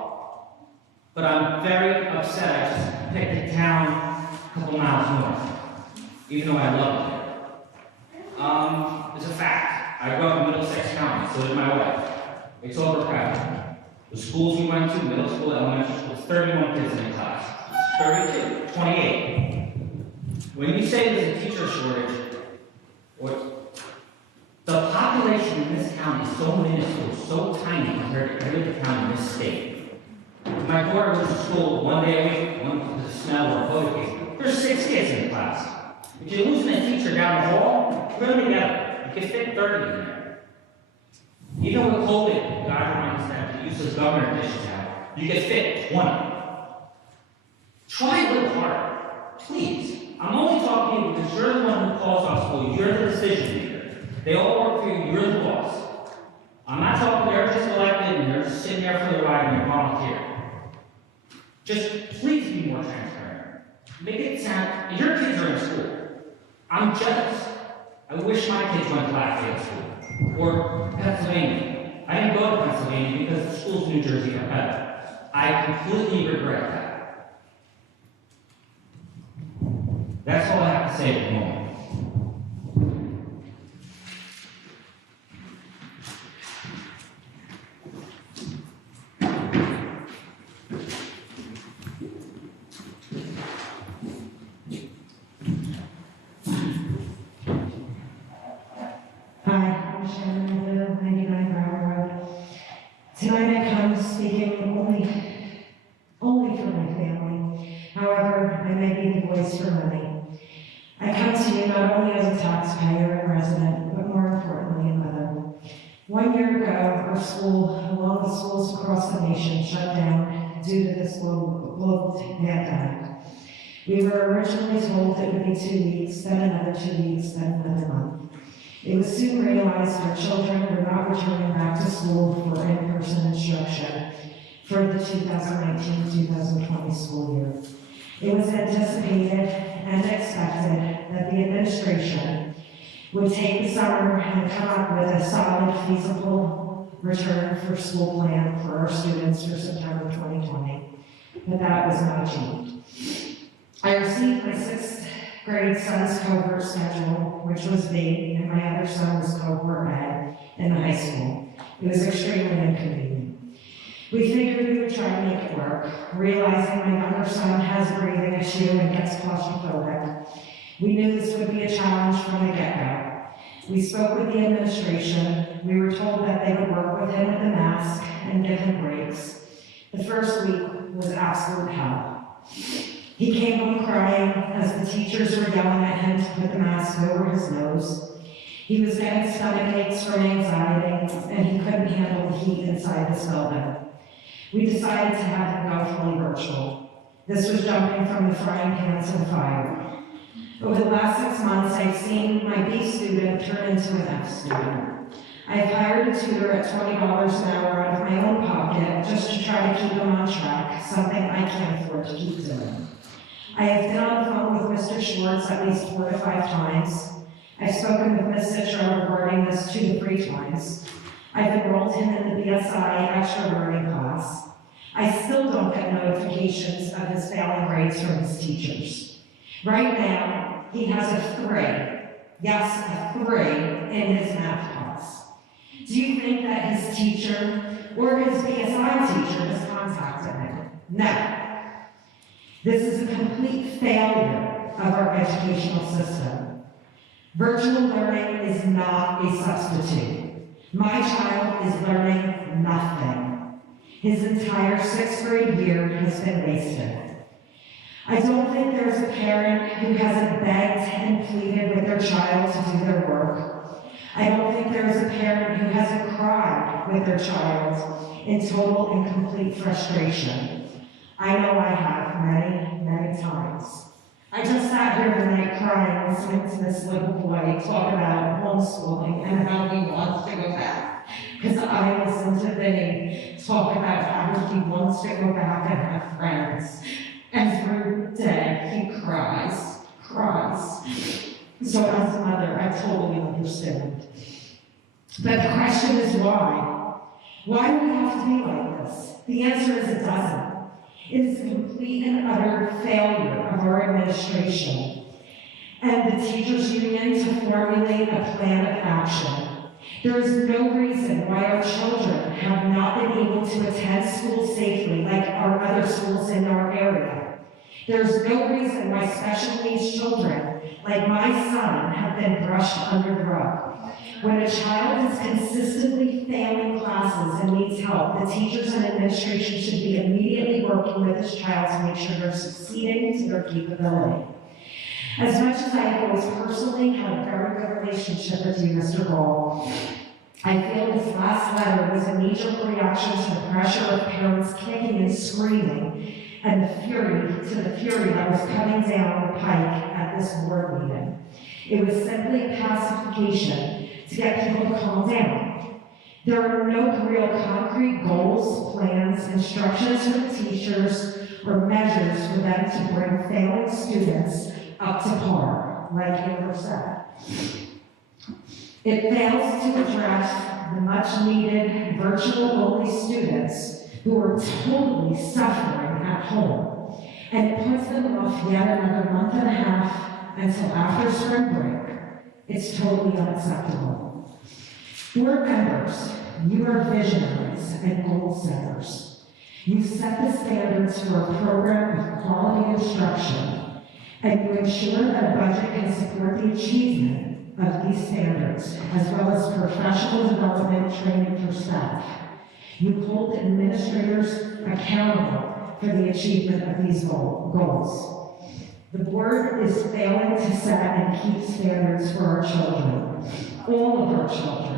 But I'm very upset I just picked a town a couple miles north, even though I love it here. It's a fact. I grew up in Middlesex County, so did my wife. It's overcrowded. The schools we went to, middle school, elementary school, 31 kids in a class. 32, 28. When you say there's a teacher shortage, or the population in this county is so minuscule, so tiny compared to every other county in this state. My daughter goes to school one day a week, one because of smell or COVID case. There's 6 kids in the class. If you're losing a teacher down the hall, put them together. You can fit 30 in there. Even with COVID guidelines that the use of governor dishes out, you can fit 20. Try a little harder, please. I'm only talking to you because you're the one who calls off school. You're the decision maker. They all work for you. You're the boss. I'm not talking, they're just elected and they're just sitting there for the ride and you're volunteer. Just please be more transparent. Make it sound, your kids are in school. I'm jealous. I wish my kids went to Lafayette School or Pennsylvania. I didn't go to Pennsylvania because the schools in New Jersey are better. I completely regret that. That's all I have to say at the moment. Tonight I come speaking only for my family. However, I may be the voice for many. I come to you not only as a taxpayer and resident, but more importantly, a mother. 1 year ago, our school, along with schools across the nation, shut down due to this global pandemic. We were originally told it would be 2 weeks, then another 2 weeks, then another month. It was soon realized our children were not returning back to school for in-person instruction for the 2019-2020 school year. It was anticipated and expected that the administration would take the summer and come up with a solid, feasible return for school plan for our students for September 2020, but that was not achieved. I received my 6th grade son's cohort schedule, which was B, and my other son was cohort A in the high school. It was extremely inconvenient. We figured we would try to make it work, realizing my younger son has a breathing issue and gets claustrophobic. We knew this would be a challenge from the get-go. We spoke with the administration. We were told that they would work with him with the mask and give him breaks. The first week was absolute hell. He came home crying as the teachers were yelling at him to put the mask over his nose. He was getting stomach aches from anxiety, and he couldn't handle the heat inside this building. We decided to have him go fully virtual. This was jumping from the frying pan to the fire. Over the last 6 months, I've seen my B student turn into an F student. I've hired a tutor at $20 an hour out of my own pocket just to try to keep him on track, something I can't afford to keep doing. I have been on the phone with Mr. Schwartz at least 4 to 5 times. I've spoken with Ms. Citro regarding this 2 to 3 times. I've enrolled him in the BSI extra learning class. I still don't get notifications of his failing grades from his teachers. Right now, he has a 3, yes, a 3 in his math class. Do you think that his teacher or his BSI teacher has contacted him? No. This is a complete failure of our educational system. Virtual learning is not a substitute. My child is learning nothing. His entire 6th grade year has been wasted. I don't think there's a parent who hasn't begged and pleaded with their child to do their work. I don't think there's a parent who hasn't cried with their child in total and complete frustration. I know I have many, many times. I just sat here tonight crying, listening to this little boy talk about homeschooling and how he wants to go back. Because I listened to Vinny talk about how he wants to go back and have friends. Every day he cries. So as a mother, I totally understand. But the question is why? Why do we have to be like this? The answer is it doesn't. It is a complete and utter failure of our administration and the teachers' union to formulate a plan of action. There is no reason why our children have not been able to attend school safely like our other schools in our area. There's no reason why special needs children, like my son, have been brushed under the rug. When a child is consistently failing classes and needs help, the teachers and administration should be immediately working with this child to make sure they're succeeding to their capability. As much as I have always personally had a very good relationship with you, Mr. Ball, I feel this last letter was a knee-jerk reaction to the pressure of parents kicking and screaming and the fury that was coming down the pike at this board meeting. It was simply pacification to get people to calm down. There are no real concrete goals, plans, instructions for the teachers, or measures for them to bring failing students up to par, like Amber said. It fails to address the much-needed virtual-only students who are totally suffering at home, and it puts them off yet another month and a half until after spring break. It's totally unacceptable. Board members, you are visionaries and goal setters. You set the standards for a program of quality instruction, and you ensure that a budget can support the achievement of these standards, as well as professional development training for staff. You hold administrators accountable for the achievement of these goals. The board is failing to set and keep standards for our children, all of our children.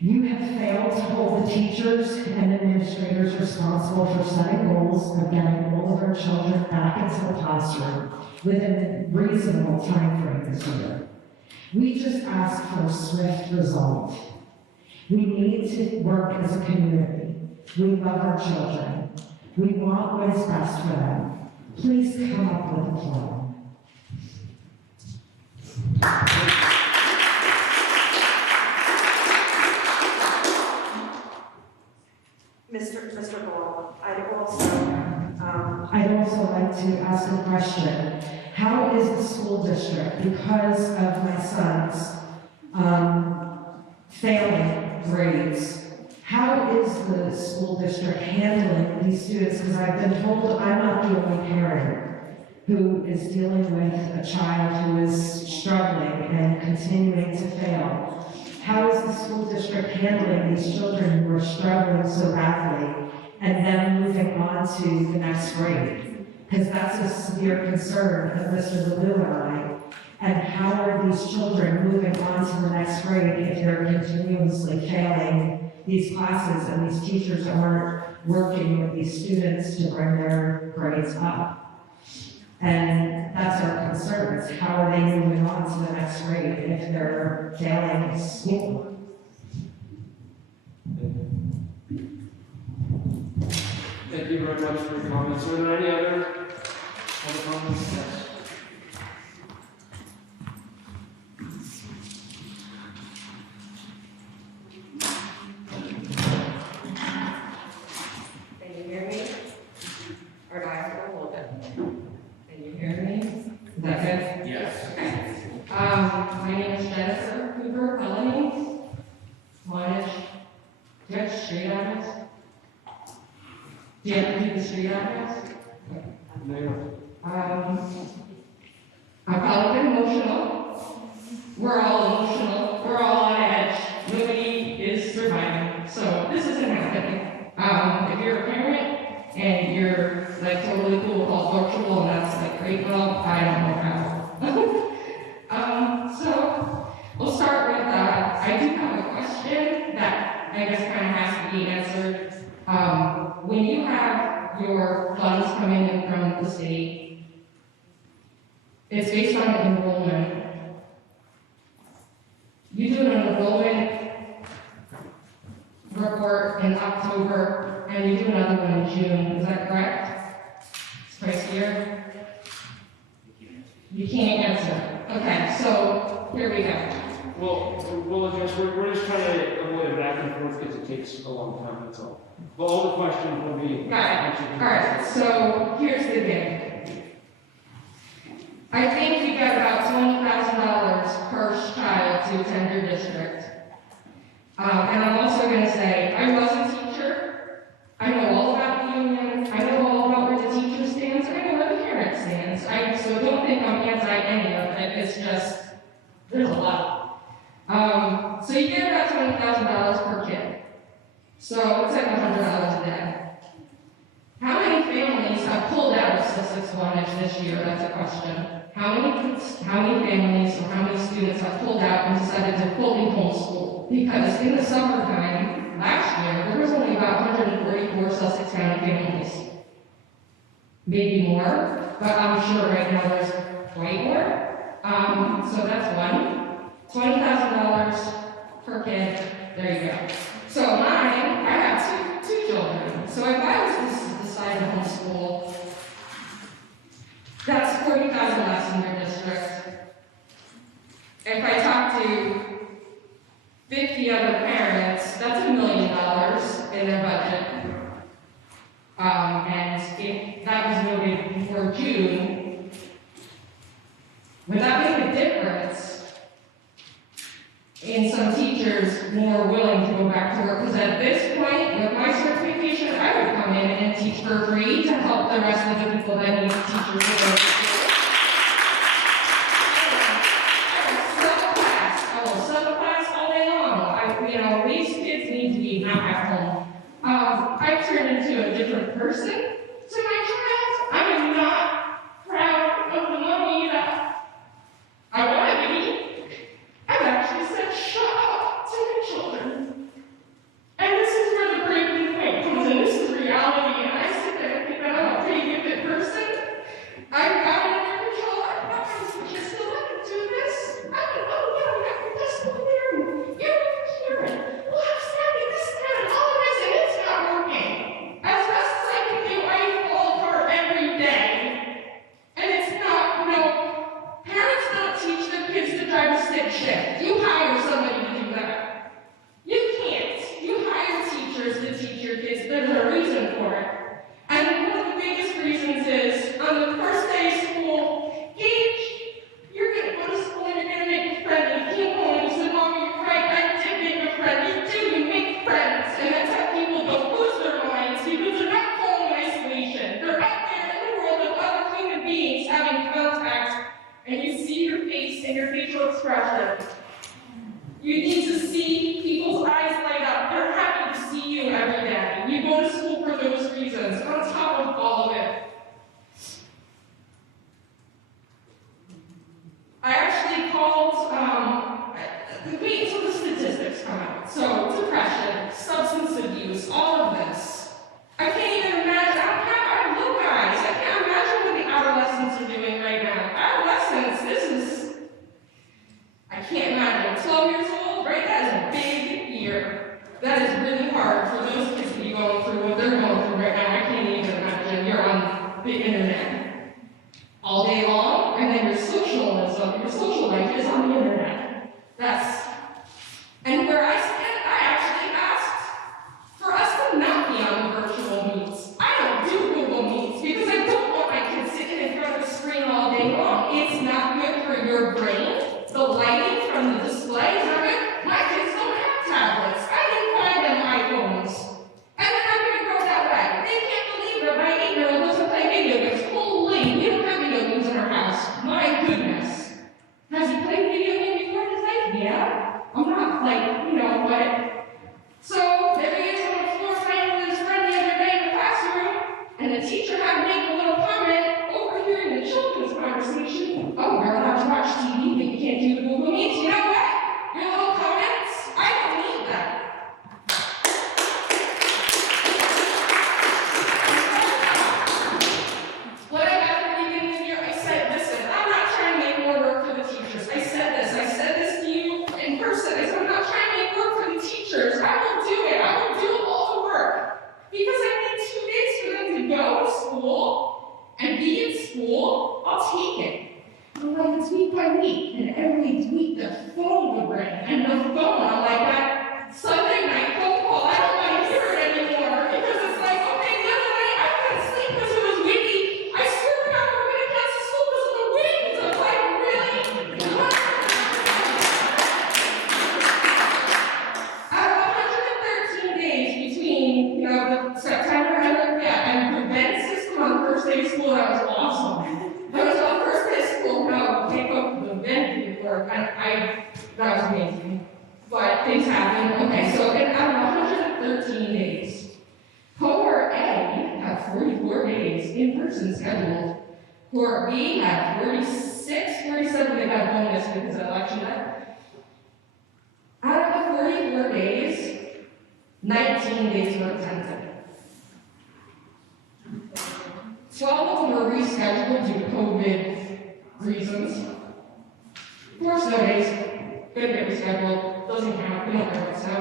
You have failed to hold the teachers and administrators responsible for setting goals of getting all of our children back into the classroom within a reasonable time frame this year. We just ask for a swift result. We need to work as a community. We love our children. We want what is best for them. Please come up with a plan. Mr. Ball, I'd also like to ask a question. How is the school district, because of my son's failing grades, how is the school district handling these students? Because I've been told I'm not the only parent who is dealing with a child who is struggling and continuing to fail. How is the school district handling these children who are struggling so badly and then moving on to the next grade? Because that's a severe concern of Mr. Ledoux and I. And how are these children moving on to the next grade if they're continuously failing these classes and these teachers aren't working with these students to bring their grades up? And that's our concern, is how are they moving on to the next grade if they're failing school? Thank you very much for your comments. Are there any other comments? Yes. Can you hear me? Or do I have to hold it? Can you hear me? Is that good? Yes. Okay. My name is Jennifer Cooper Pelony. Wantage. Do you have a street address? Do you have to do the street address? No. I've probably been emotional. We're all emotional. We're all on edge. Nobody is surviving. So this isn't happening. If you're a parent and you're like totally cool with all virtual and that's like great, well, I don't know how. So we'll start with I do have a question that I guess kind of has to be answered. When you have your funds coming in from the state, it's based on enrollment. You do an enrollment report in October, and you do another one in June, is that correct? It's pricier? You can't answer. Okay, so here we go. Well, we'll address, we're just trying to avoid a back and forth because it takes a long time, that's all. But all the questions will be. Got it. All right, so here's the thing. I think you get about $20,000 per child to attend your district. And I'm also going to say, I was a teacher. I know all about the union. I know all about where the teacher stands. I know where the parent stands. So don't think I'm anti any of it. It's just, there's a lot. So you get about $20,000 per kid. So it's like $100 a day. How many families have pulled out of Sussex-Wantage this year? That's a question. How many families or how many students have pulled out and decided to fully homeschool? Because in the summertime last year, there was only about 144 Sussex County families. Maybe more, but I'm sure right now there's way more. So that's one. $20,000 per kid. There you go. So mine, I have two children. So if I was to decide to homeschool, that's $40,000 less in your district. If I talk to 50 other parents, that's $1 million in their budget. And if that was noted before June, would that make a difference in some teachers more willing to go back to work? Because at this point, with my certification, I would come in and teach for free to help the rest of the people that need teachers to go to school. I will sell the class all day long. These kids need to be not at home. I've turned into a different person to my child. I am not proud of the money that I want to be. I've actually said, shut up to my children. And this is where the breaking point comes in. This is reality. And I sit there and think that I'm a pretty gifted person. I've got it under control. I've got my teachers still let me do this. I don't know. Yeah, we got your decimal here. You're hearing. Well, I'm standing this kind of all of this and it's not working. As best as I can do, I week, and every week the phone would ring, and the phone, I'm like, that Sunday night phone call, I don't want to hear it anymore, because it's like, okay, the other night I couldn't sleep because it was windy. I swear to God, we're going to cancel school because of the wind. I'm like, really? What? Out of 113 days between, the September and prevent system on the first day of school, that was awesome. That was on the first day of school, no, take up the event didn't work, that was amazing. But things happen. Okay, so out of 113 days, cohort A had 44 days in person scheduled. Cohort B had 46, 47, they got a bonus because of election night. Out of the 44 days, 19 days were attended. 12 of them were rescheduled due to COVID reasons. 4 snow days, couldn't get rescheduled, doesn't count, we don't care about snow.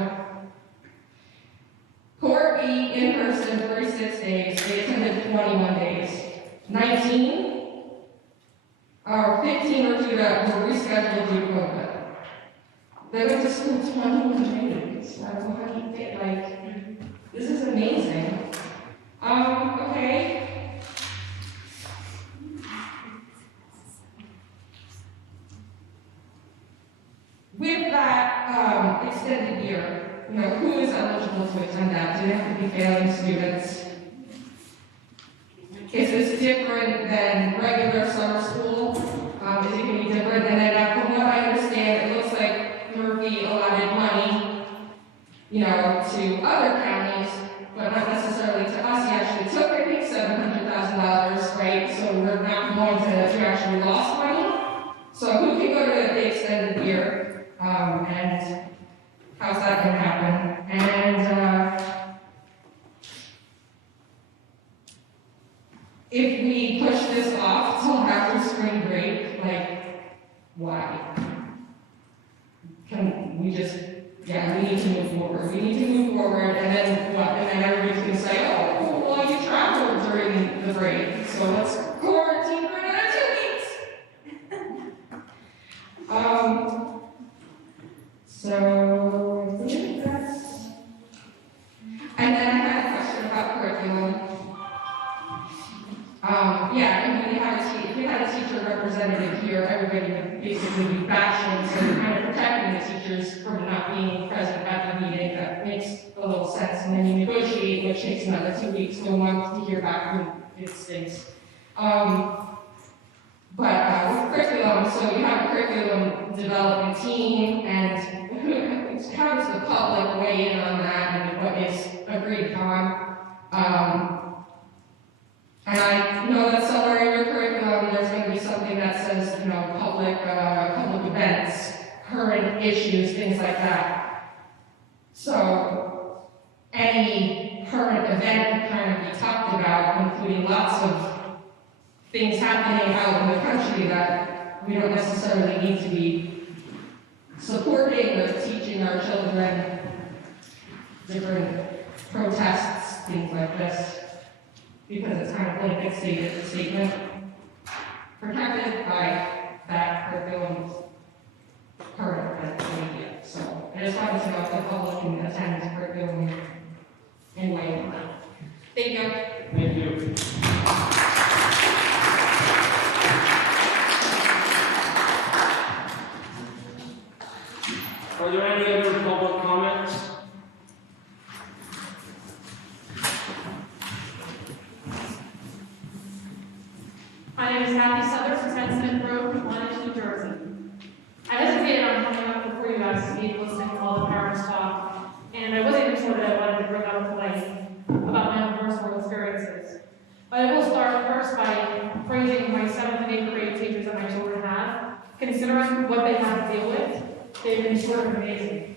Cohort B, in person, 36 days, they attended 21 days. 15 were were rescheduled due to COVID. They went to school 21 days. I don't know how you get, this is amazing. Okay. With that extended year, who is eligible to attend that? Do they have to be failing students? Is this different than regular summer school? Is it going to be different? And then from what I understand, it looks like Murphy allotted money, to other counties, but not necessarily to us. He actually took, I think, $700,000, right? So we're not going to actually lost money. So who can go to the extended year? And how's that going to happen? And if we push this off till after spring break, why? Can we just, we need to move forward. We need to move forward, and then what? And then everybody's going to say, oh, well, you traveled during the break, so let's quarantine for another 2 weeks. So, I think that's... And then I had a question about curriculum. If we had a teacher representative here, everybody would basically be bashing, so we're kind of protecting the teachers from not being present at the meeting. That makes a little sense. And then you negotiate, which takes another 2 weeks to a month to hear back when it stinks. But with curriculum, so you have a curriculum development team, and how does the public weigh in on that and what is agreed upon? And I know that somewhere in your curriculum there's going to be something that says, public events, current issues, things like that. So any current event can kind of be talked about, including lots of things happening out in the country that we don't necessarily need to be supporting or teaching our children, different protests, things like this, because it's kind of blanket statement protected by that curriculum current event media. So I just wanted to know if the public can attend this curriculum and weigh in on that. Thank you. Thank you. Are there any other public comments? My name is Kathy Southers, 10 Smith Road, Wantage, New Jersey. I hesitated on coming up before you guys to speak, listening to all the parents talk, and I wasn't even sure that I wanted to bring up about my own personal experiences. But I will start first by praising my 7th and 8th grade teachers that my children have. Considering what they have to deal with, they've been sort of amazing.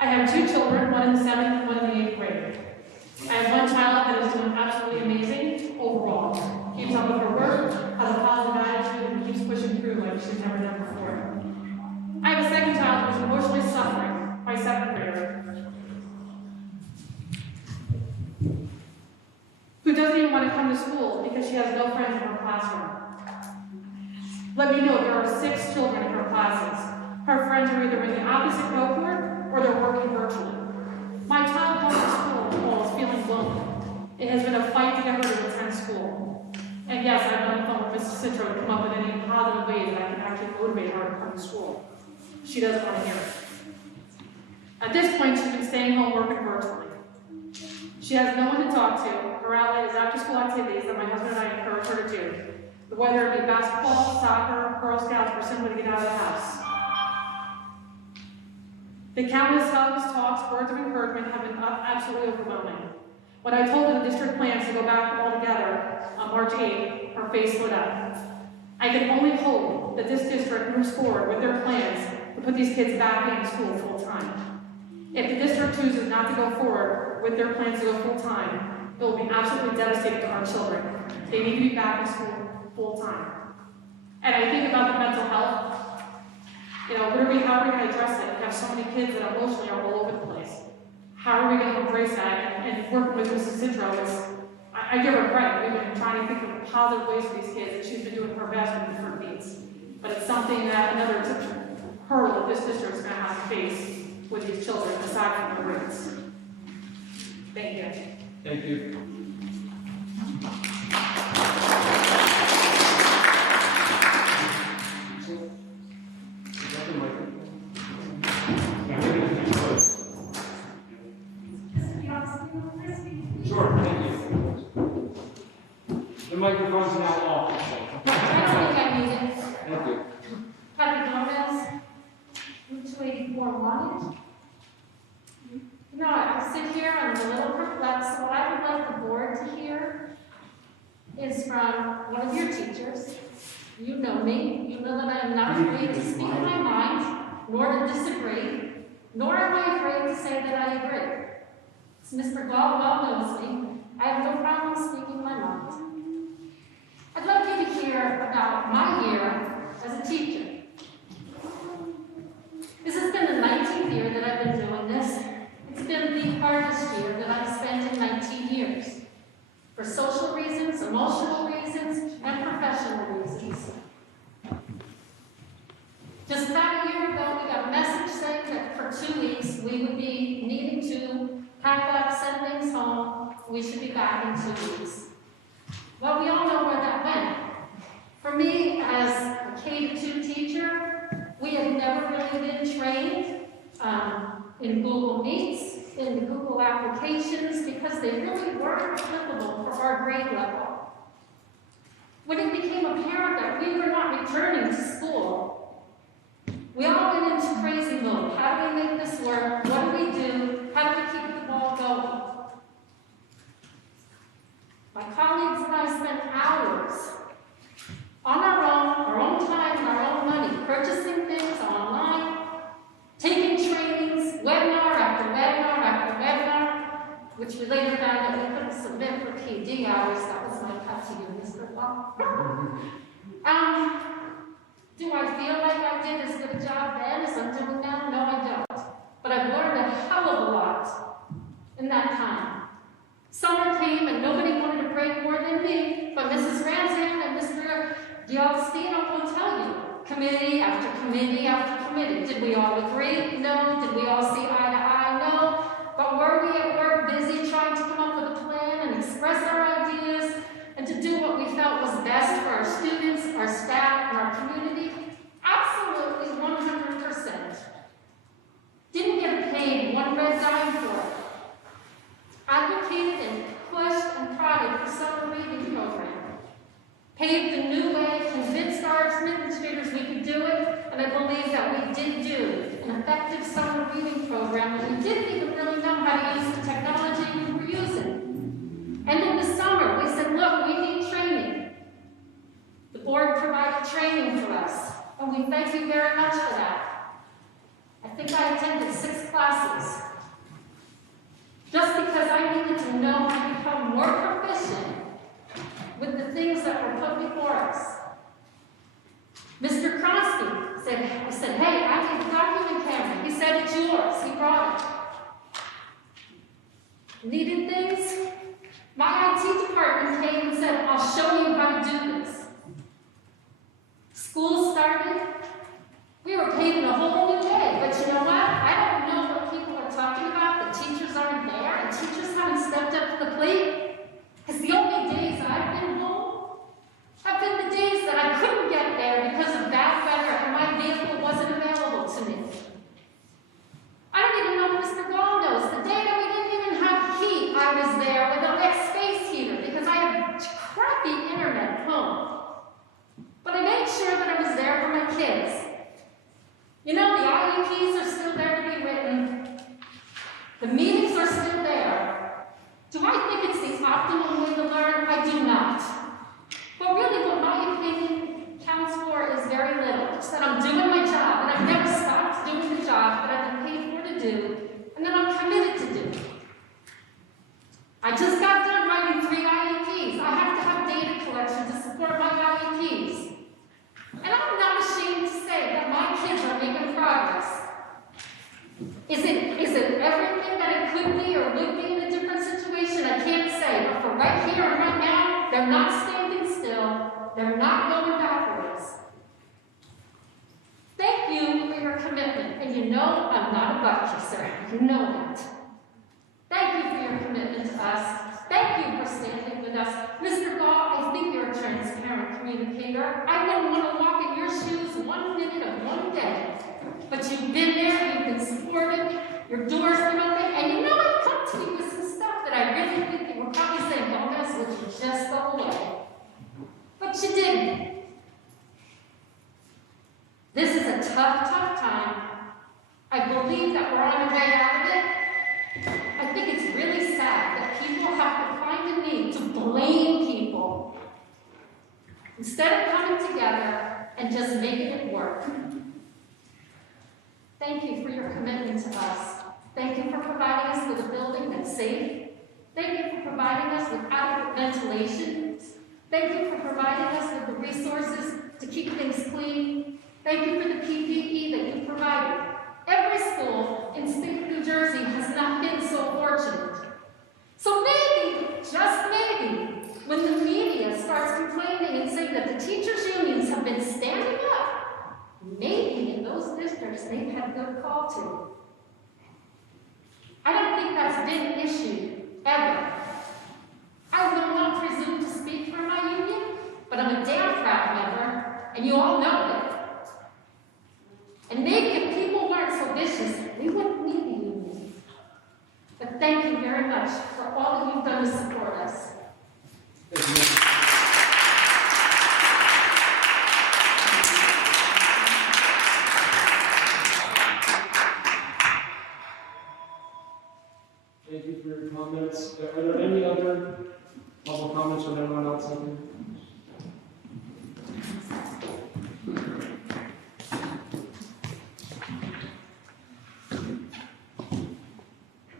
I have 2 children, one in the 7th and one in the 8th grade. I have one child that is doing absolutely amazing overall. Keeps up with her work, has a positive attitude, and keeps pushing through like she's never done before. I have a second child who is emotionally suffering, my 7th grader, who doesn't even want to come to school because she has no friends in her classroom. Let me know there are 6 children in her classes. Her friends are either in the opposite cohort or they're working virtually. My child goes to school while is feeling lonely. It has been a fight to get her to attend school. And yes, I've been on the phone with Mrs. Citro to come up with any positive ways that I can actually motivate her to come to school. She doesn't want to hear it. At this point, she's been staying home working virtually. She has no one to talk to. Her outlet is after-school activities that my husband and I encourage her to do. Whether it be basketball, soccer, Girl Scouts, or simply to get out of the house. The countless hugs, talks, words of encouragement have been absolutely overwhelming. When I told her the district plans to go back all together on March 8th, her face lit up. I can only hope that this district moves forward with their plans to put these kids back in school full-time. If the district chooses not to go forward with their plans to go full-time, it will be absolutely devastating to our children. They need to be back in school full-time. And I think about the mental health. How are we going to address it? We have so many kids that emotionally are all over the place. How are we going to embrace that? And working with Mrs. Citro I give her credit. We've been trying to think of positive ways for these kids, and she's been doing her best with different needs. But it's something that another hurdle that this district is going to have to face with these children, aside from the rates. Thank you. Thank you. Sure, thank you. The microphone's now off. I don't think I need it. Thank you. Patty Gomez, Route 284 Wantage. I sit here, I'm a little perplexed. What I would like the board to hear is from one of your teachers. You know me. You know that I am not afraid to speak my mind, nor to disagree, nor am I afraid to say that I agree. As Mr. Gall well knows me, I have no problem speaking my mind. I'd like you to hear about my year as a teacher. This has been the 19th year that I've been doing this. It's been the hardest year that I've spent in 19 years. For social reasons, emotional reasons, and professional reasons. Just about a year ago, we got a message saying that for 2 weeks, we would be needing to pack up, send things home. We should be back in 2 weeks. Well, we all know where that went. For me, as a K-2 teacher, we have never really been trained in Google Meets, in the Google applications, because they really weren't applicable for our grade level. When it became apparent that we were not returning to school, we all went into crazy mode. How do we make this work? What do we do? How do we keep the ball going? My colleagues and I spent hours on our own time and our own money, purchasing things online, taking trainings, webinar after webinar after webinar, which we later found that we couldn't submit for PD hours. That was my cut to you, Mr. Law. Do I feel like I did as good a job then as I'm doing now? No, I don't. But I've learned a hell of a lot in that time. Summer came and nobody wanted to break more than me, but Mrs. Ranzan and Mr. D'Agostino will tell you, committee after committee after committee. Did we all agree? No. Did we all see eye to eye? No. But were we at work busy trying to come up with a plan and express our ideas and to do what we felt was best for our students, our staff, and our community? Absolutely 100%. Didn't get paid one red dime for it. Advocated and pushed and prodded for summer reading program. Paved the new way, convinced our administrators we could do it, and I believe that we did do an effective summer reading program, and we didn't even really know how to use the technology we were using. And in the summer, we said, look, we need training. The board provided training for us, and we thank you very much for that. I think I attended 6 classes. Just because I needed to know how to become more proficient with the things that were put before us. Mr. Kronsky said, hey, I need a document camera. He said, it's yours. He brought it. Needed things? My IT department and came and said, I'll show you how to do this. School started, we were paving a whole new way, but you know what? I don't know what people are talking about. The teachers aren't there, and teachers haven't stepped up to the plate. Because the only days I've been home have been the days that I couldn't get there because of bad weather and my vehicle wasn't available to me. I don't even know if Mr. Gall knows. The day that we didn't even have heat, I was there with a lit space heater because I had crappy internet at home. But I made sure that I was there for my kids. You know, the IEPs are still there to be written. The meetings are still there. Do I think it's the optimal way to learn? I do not. But really, what my opinion counts for is very little. It's that I'm doing my job, and I've never stopped doing the job that I've been paid for to do, and that I'm committed to do. I just got done writing 3 IEPs. I have to have data collection to support my IEPs. And I'm not ashamed to say that my kids are making progress. Is it everything that it could be or would be in a different situation? I can't say. But for right here and right now, they're not standing still. They're not going backwards. Thank you for your commitment. And you know I'm not a butt kisser. You know that. Thank you for your commitment to us. Thank you for standing with us. Mr. Gall, I think you're a transparent communicator. I wouldn't want to walk in your shoes 1 minute of one day. But you've been there, you've been supported, your door's been open, and you know I've come to you with some stuff that I really think you were probably saying, oh, that's what you just go away. But you didn't. This is a tough, tough time. I believe that we're on the way out of it. I think it's really sad that people have to find a need to blame people instead of coming together and just making it work. Thank you for your commitment to us. Thank you for providing us with a building that's safe. Thank you for providing us with adequate ventilation. Thank you for providing us with the resources to keep things clean. Thank you for the PPE that you provided. Every school in the state of New Jersey has not been so fortunate. So maybe, just maybe, when the media starts complaining and saying that the teachers' unions have been standing up, maybe in those districts they've had a good call to. I don't think that's been an issue, ever. I will not presume to speak for my union, but I'm a damn proud member, and you all know it. And maybe if people weren't so vicious, we wouldn't need the union. But thank you very much for all that you've done to support us. Thank you for your comments. Are there any other public comments from anyone else in here?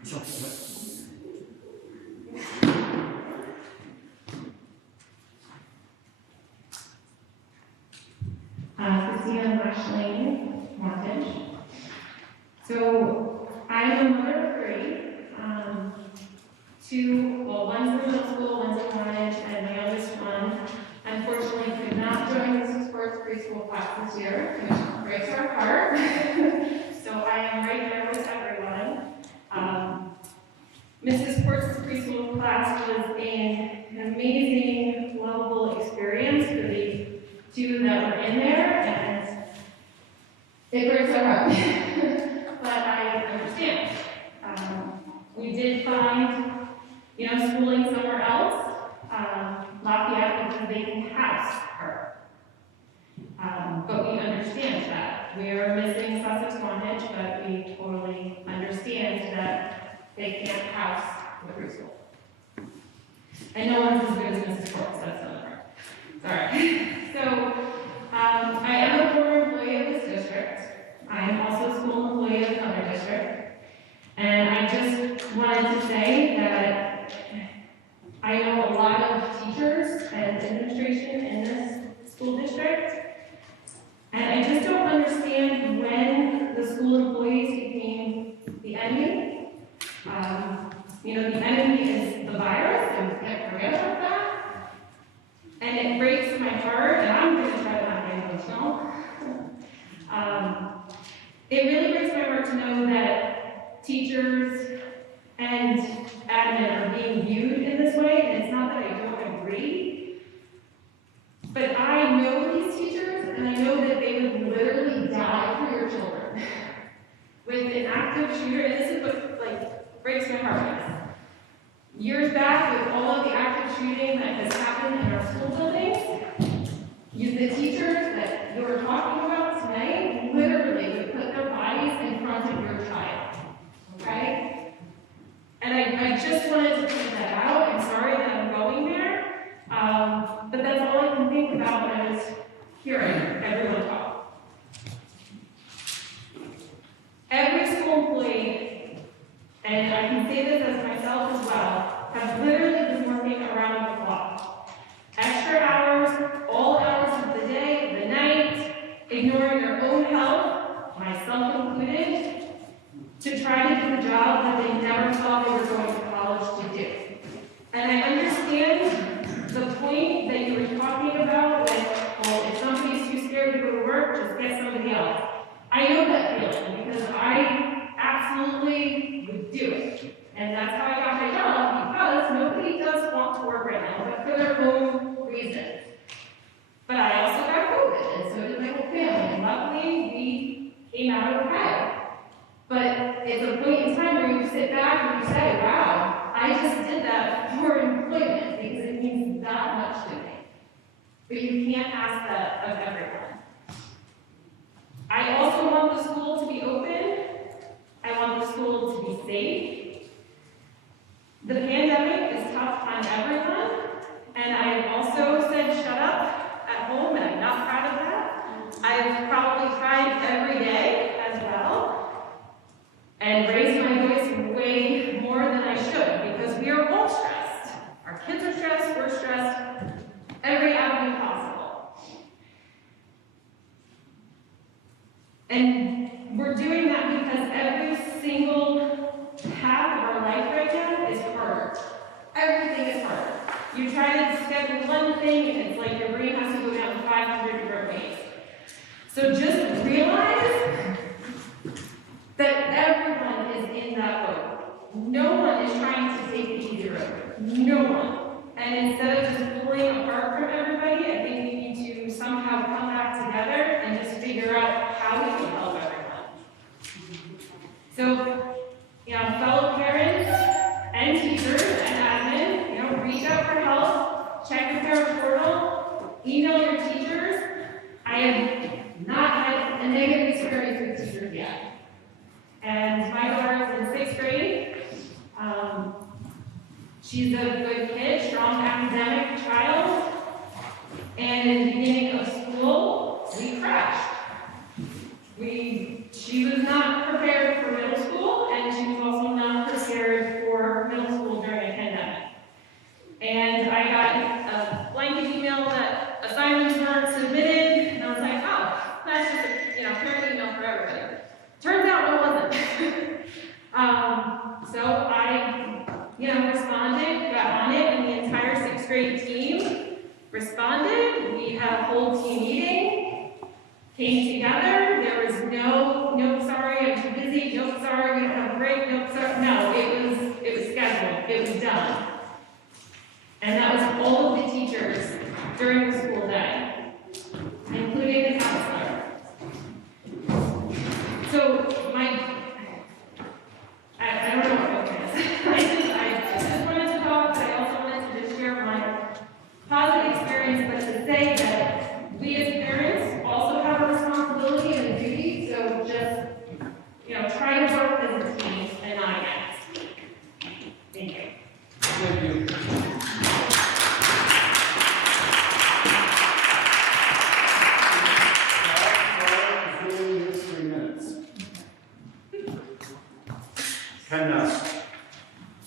Sussex-Wantage. So I'm a mother of 3. One's in middle school, one's in Wantage, and my youngest one unfortunately could not join Mrs. Sports preschool class this year, which breaks our heart. So I am right there with everyone. Mrs. Sports preschool class was an amazing, lovable experience for the 2 that were in there, and it breaks our heart. But I understand. We did find, schooling somewhere else, Lafayette, because they can house her. But we understand that. We are missing Sussex-Wantage, but we totally understand that they can't house the preschool. And no one's as good as Mrs. Sports, that's another part. All right. So, I am a former employee of this district. I am also a school employee of another district. And I just wanted to say that I know a lot of teachers and administration in this school district. And I just don't understand when the school employees became the enemy. teachers and admin are being viewed in this way, and it's not that I don't agree, but I know these teachers, and I know that they would literally die for your children. With an active shooter, and this is what, like, breaks my heart. Years back, with all of the active shooting that has happened in our school buildings, the teachers that you were talking about tonight literally would put their bodies in front of your child, okay? And I just wanted to point that out. I'm sorry that I'm going there, but that's all I can think about when I was hearing everyone talk. Every school employee, and I can say this as myself as well, have literally been working around the clock. Extra hours, all hours of the day, the night, ignoring their own health, myself included, to try to do the job that they never thought they were going to college to do. And I understand the point that you were talking about with, well, if somebody's too scared to go to work, just get somebody else. I know that feeling because I absolutely would do it. And that's how I got my job, because nobody does want to work right now, but for their own reasons. But I also got COVID, and so did my whole family. And luckily, we came out okay. But it's a point in time where you sit back and you say, wow, I just did that for employment because it means that much to me. But you can't ask that of everyone. I also want the school to be open. I want the school to be safe. The pandemic is tough on everyone, and I've also said shut up at home, and I'm not proud of that. I've probably cried every day as well, and raised my voice way more than I should, because we are all stressed. Our kids are stressed, we're stressed, every avenue possible. And we're doing that because every single path of our life right now is harder. Everything is harder. You try to schedule one thing, and it's like your brain has to go down 500 different ways. So just realize that everyone is in that boat. No one is trying to take the easy road. No one. And instead of just pulling apart from everybody, I think we need to somehow come back together and just figure out how we can help everyone. So, fellow parents and teachers and admin, reach out for help, check the parent portal, email your teachers. I have not had a negative experience with teachers yet. And my daughter is in 6th grade. She's a good kid, strong academic child. And in the beginning of school, we crashed. She was not prepared for middle school, and she was also not prepared for middle school during a pandemic. And I got a blanket email that assignments weren't submitted, and I was like, oh, that's just a parent email for everybody. Turns out it wasn't. So I, responded, got on it, and the entire 6th grade team responded. We had a whole team meeting, came together. There was no, sorry, I'm too busy. Nope, sorry, we don't have a break. Nope, sorry. No, it was scheduled. It was done. And that was all of the teachers during the school day, including the counselor. So I don't know what it is. I just wanted to talk, but I also wanted to just share my positive experience, but to say that we as parents also have a responsibility and a duty, so just, try to work as a team and not against. Thank you. Thank you.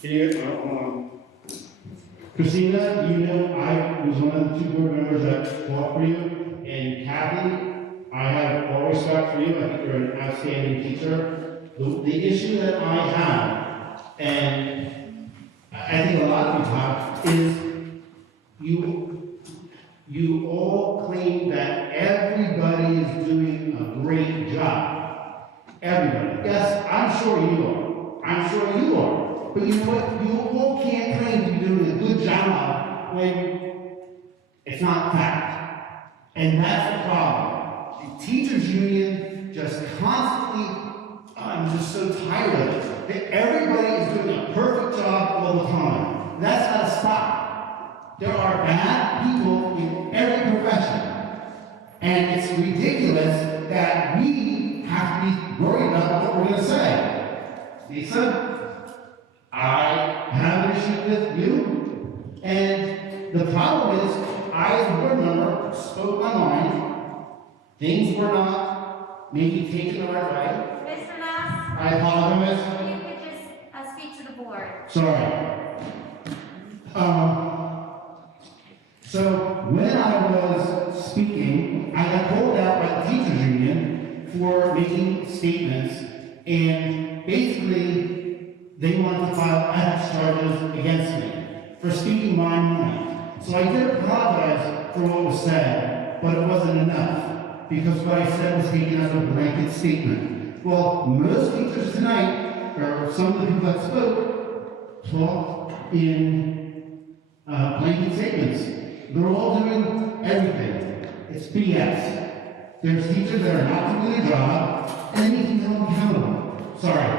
Can you, Christina, I was one of the 2 board members that fought for you, and Kathy, I have all respect for you. I think you're an outstanding teacher. The issue that I have, and I think a lot of people have, is you all claim that everybody is doing a great job. Everybody. Yes, I'm sure you are. I'm sure you are. But you know what? You all can't claim to be doing a good job when it's not fact. And that's the problem. The teachers union just constantly, I'm just so tired of it. That everybody is doing a perfect job all the time. That's got to stop. There are bad people in every profession. And it's ridiculous that we have to be worried about what we're going to say. Lisa, I have an issue with you, and the problem is, I as a board member spoke my mind. Things were not maybe taken the right way. Mr. Mass? I apologize. If you could just speak to the board. Sorry. So when I was speaking, I got called out by the teachers union for making statements, and basically they wanted to file ethics charges against me for speaking my mind. So I did apologize for what was said, but it wasn't enough, because what I said was taken as a blanket statement. Well, most teachers tonight, or some of the people that spoke, talk in blanket statements. They're all doing everything. It's BS. There's teachers that are not doing their job, and they need to hold accountable. Sorry.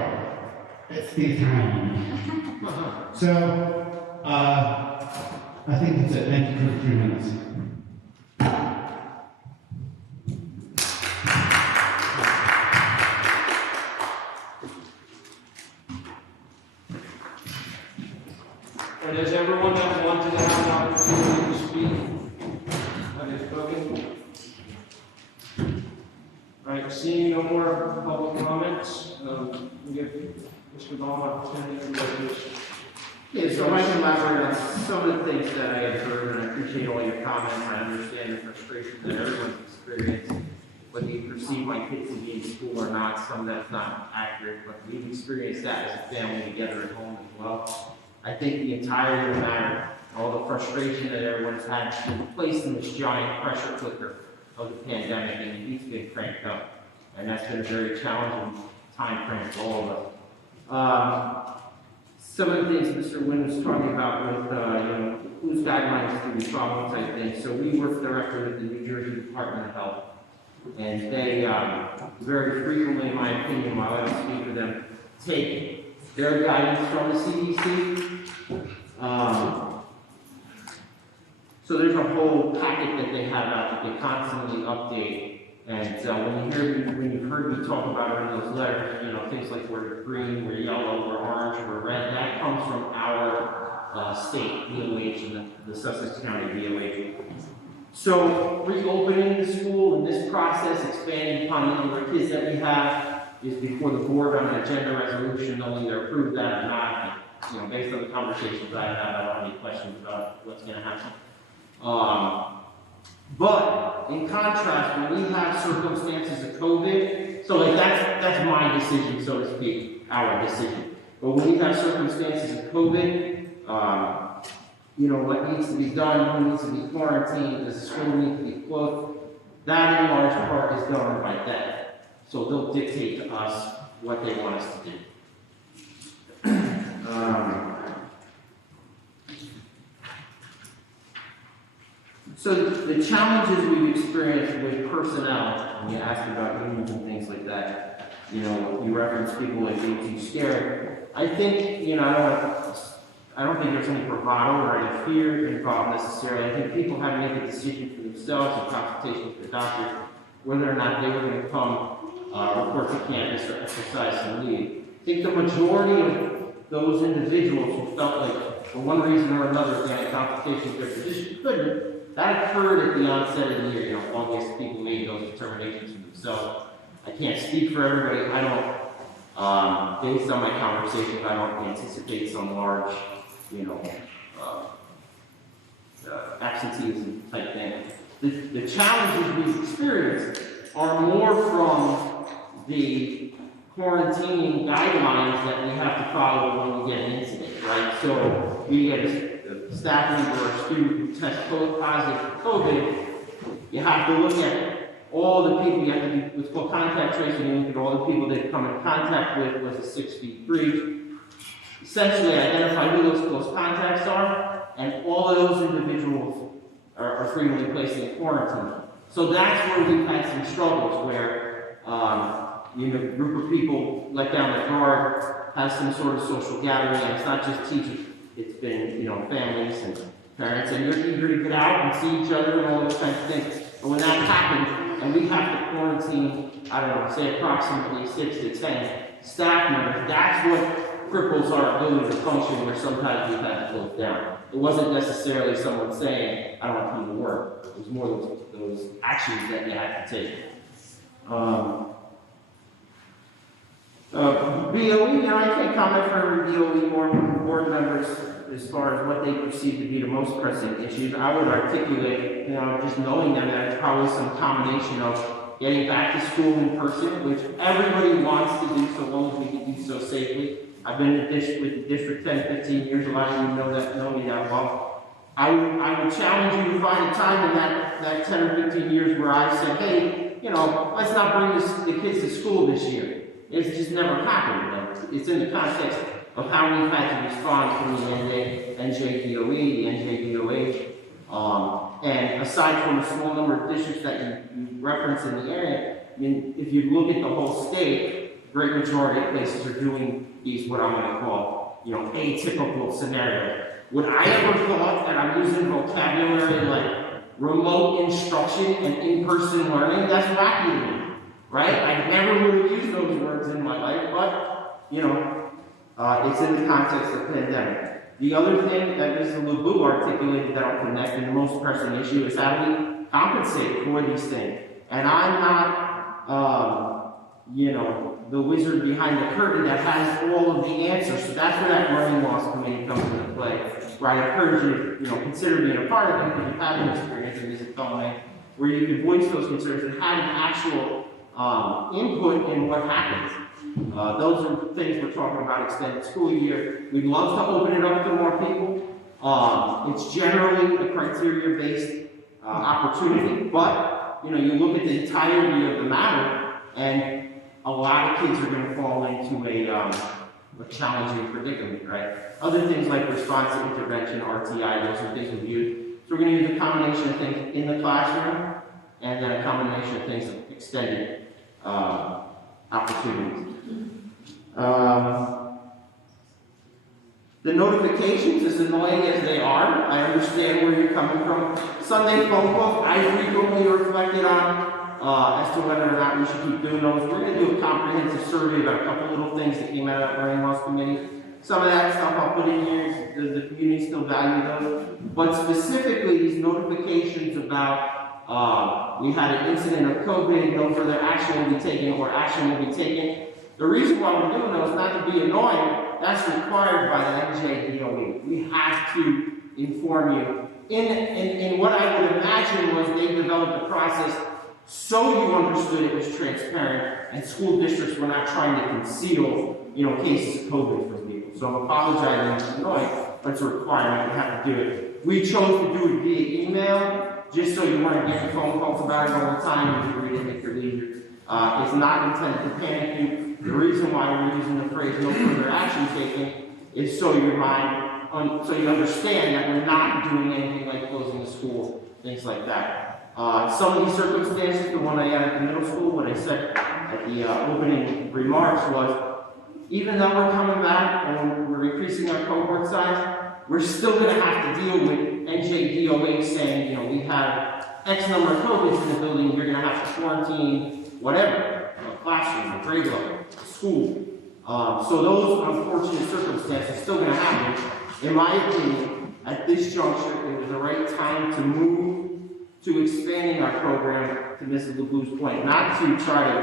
It's the Italian. So, I think that's it. Thank you for 3 minutes. And as everyone that wanted to have an opportunity to speak, have they spoken? All right, seeing no more public comments, we give Mr. Baum an opportunity to resolution. Yeah, so I can elaborate on some of the things that I have heard, and I appreciate all your comments. I understand the frustration that everyone's experienced, whether you perceive my kids to be in school or not. Some that's not accurate, but we've experienced that as a family together at home as well. I think the entirety of the matter, all the frustration that everyone's had, has been placed in this giant pressure cooker of the pandemic, and it needs to get cranked up. And that's been a very challenging time frame for all of us. Some of the things Mr. Wynn was talking about with, whose guidelines do we follow type thing. So we work directly with the New Jersey Department of Health, and they very frequently, in my opinion, while I don't speak with them, take their guidance from the CDC. So there's a whole packet that they have out that they constantly update. And when you've heard me talk about it in those letters, things like we're green, we're yellow, we're orange, we're red, that comes from our state, DOH, and the Sussex County DOH. So reopening the school in this process, expanding upon the number of kids that we have, is before the board on an agenda resolution. They'll either approve that or not. Based on the conversations I have, I don't have any questions about what's going to happen. But in contrast, when we have circumstances of COVID, so like that's my decision, so to speak, our decision. But when we have circumstances of COVID, what needs to be done, who needs to be quarantined, does the school need to be closed, that in large part is governed by them. So they'll dictate to us what they want us to do. So the challenges we've experienced with personnel, when you ask about unions and things like that, you reference people like being too scared. I think, I don't think there's any bravado or any fear involved necessarily. I think people have to make a decision for themselves in consultation with their doctors, whether or not they were going to come report to campus or exercise some leave. I think the majority of those individuals who felt like, for one reason or another, they had a consultation with their physician couldn't, that occurred at the onset of the year. August, people made those determinations for themselves. I can't speak for everybody. I don't, based on my conversations, I don't anticipate some large, absenteeism type thing. The challenges we've experienced are more from the quarantining guidelines that we have to follow when we get an incident, right? So we get a staff member or a student who tests positive for COVID, you have to look at all the people you have to do what's called contact tracing, you look at all the people they've come in contact with, was a 6 feet breach. Essentially identify who those close contacts are, and all of those individuals are frequently placed in quarantine. So that's where we've had some struggles where, you know, a group of people let down the guard, have some sort of social gathering, and it's not just teachers, it's been, you know, families and parents, and you're eager to get out and see each other and all those kinds of things. But when that happens, and we have to quarantine, I don't know, say approximately 6 to 10 staff members, that's what cripples our ability to function, where sometimes we've had to close down. It wasn't necessarily someone saying, I don't want to come to work. It was more those actions that you had to take. BOE, you know, I can't comment for every BOE board members as far as what they perceive to be the most pressing issues. I would articulate, you know, just knowing them, that it's probably some combination of getting back to school in person, which everybody wants to do so long as we can do so safely. I've been with the district 10, 15 years, a lot of you know me that well. I would challenge you to find a time in that 10 or 15 years where I said, hey, you know, let's not bring the kids to school this year. It's just never happened. It's in the context of how we've had to respond from the NJDOE, the NJDOH. And aside from a small number of districts that you reference in the area, I mean, if you look at the whole state, the great majority of places are doing these, what I'm going to call, you know, atypical scenarios. Would I ever thought that I'm using vocabulary like remote instruction and in-person learning? That's wacky to me, right? I never would have used those words in my life, but, you know, it's in the context of the pandemic. The other thing that Mr. LeBou articulated that I'll connect, and the most pressing issue, is how do we compensate for these things? And I'm not, you know, the wizard behind the curtain that has all of the answers. So that's where that learning loss committee comes into play, where I encourage you to, you know, consider being a part of it, because you have an experience in music felony, where you can voice those concerns and have an actual input in what happens. Those are things we're talking about, extended school year. We'd love to open it up to more people. It's generally a criteria-based opportunity, but, you know, you look at the entirety of the matter, and a lot of kids are going to fall into a challenging predicament, right? Other things like responsive intervention, RTI, those are things we've used. So we're going to use a combination of things in the classroom, and then a combination of things of extended opportunities. The notifications, as annoying as they are, I understand where you're coming from. Sunday phone calls, I frequently reflected on as to whether or not we should keep doing those. We're going to do a comprehensive survey about a couple little things that came out of that learning loss committee. Some of that stuff I'll put in here. Does the community still value those? But specifically, these notifications about we had an incident of COVID, no further action will be taken, or action will be taken. The reason why we're doing those is not to be annoying. That's required by the NJDOE. We have to inform you. In what I would imagine was they developed a process so you understood it was transparent, and school districts were not trying to conceal, you know, cases of COVID from people. So I'm apologizing for annoying, but it's a requirement. We have to do it. We chose to do it via email, just so you weren't getting phone calls about it all the time. You could read it at your leisure. It's not intended to panic you. The reason why we're using the phrase "no further action taken" is so your mind, so you understand that we're not doing anything like closing the school, things like that. Some of these circumstances, the one I had at the middle school, what I said at the opening remarks was, even though we're coming back and we're increasing our cohort size, we're still going to have to deal with NJDOH saying, you know, we have X number of COVIDs in the building, you're going to have to quarantine whatever, a classroom, a grade level, a school. So those unfortunate circumstances are still going to happen. In my opinion, at this juncture, it was the right time to move to expanding our program, to Mrs. LeBou's point, not to try to,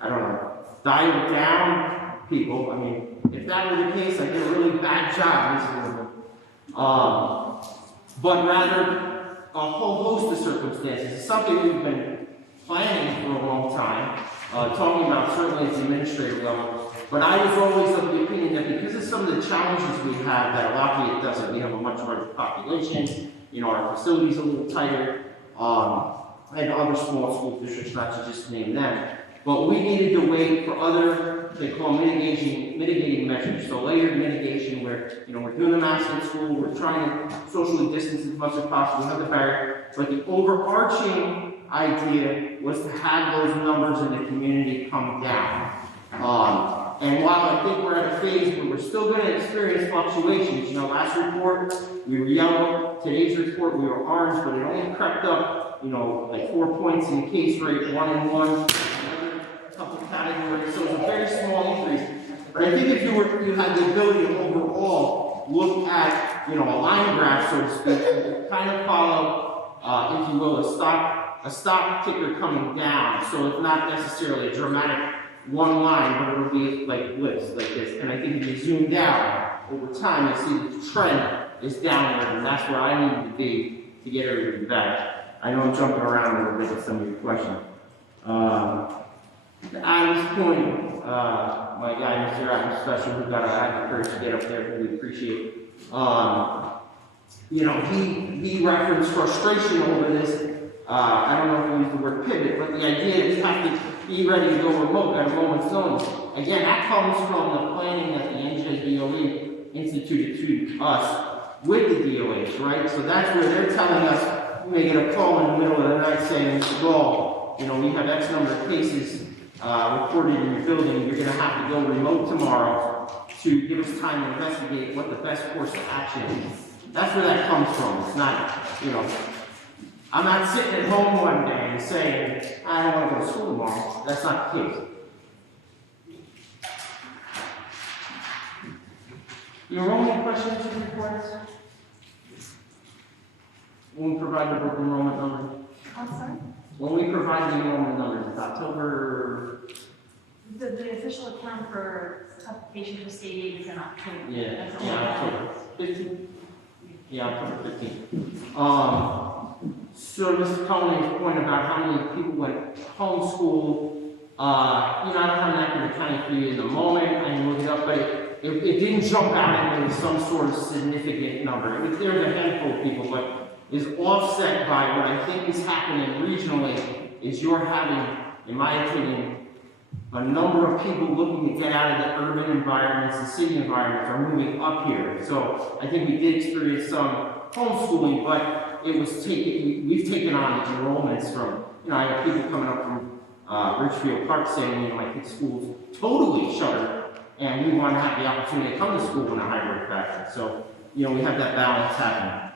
I don't know, dial down people. I mean, if that were the case, I did a really bad job, Mrs. LeBou. But rather, a whole host of circumstances. It's something we've been planning for a long time, talking about certainly at the administrative level. But I was always of the opinion that because of some of the challenges we have that Lafayette doesn't, we have a much larger population, you know, our facility's a little tighter, and other small school districts, not to just name them. But we needed to wait for other, they call mitigating measures. So layered mitigation where, we're doing the mask in school, we're trying to socially distance as much as possible, we have the barrier. But the overarching idea was to have those numbers in the community come down. And while I think we're at a phase where we're still going to experience fluctuations, last report we were yellow, today's report we were orange, but it only crept up, like 4 points in the case rate, 1 and 1, another couple categories, so it's a very small increase. But I think if you had the ability to overall look at, a line graph, so to speak, kind of follow, if you will, a stock ticker coming down, so it's not necessarily a dramatic one line, but it'll be like blips, like this. And I think if you zoom down over time, you see the trend is downward, and that's where I need to be to get everybody back. I know I'm jumping around a little bit with some of your questions. To Adam's point, my guy, Mr. Adam Special, who got the courage to get up there, really appreciate it. He referenced frustration over this. I don't know if he used the word pivot, but the idea is you have to be ready to go remote at a moment's notice. Again, that comes from the planning that the NJDOE instituted to us with the DOH, right? So that's where they're telling us, we may get a call in the middle of the night saying, well, we have X number of cases reported in your building, you're going to have to go remote tomorrow to give us time to investigate what the best course of action is. That's where that comes from. It's not, I'm not sitting at home one day and saying, I don't want to go to school tomorrow. That's not the case. Your enrollment questions and reports? When we provide the book enrollment number? I'm sorry? When we provide the enrollment numbers, it's October. The official account for application for state aid is in October. Yeah, October 15th. Yeah, October 15th. So Mr. Conley's point about how many people went homeschool, I don't have an accurate accounting for you in the moment. I can look it up, but it didn't jump out at me with some sort of significant number. There was a handful of people, but is offset by what I think is happening regionally is you're having, in my opinion, a number of people looking to get out of the urban environments, the city environments are moving up here. So I think we did experience some homeschooling, but we've taken on the enrollments from, I have people coming up from Ridgefield Park saying, my kids' school's totally shuttered, and we want to have the opportunity to come to school in a hybrid fashion. So, we have that balance happening.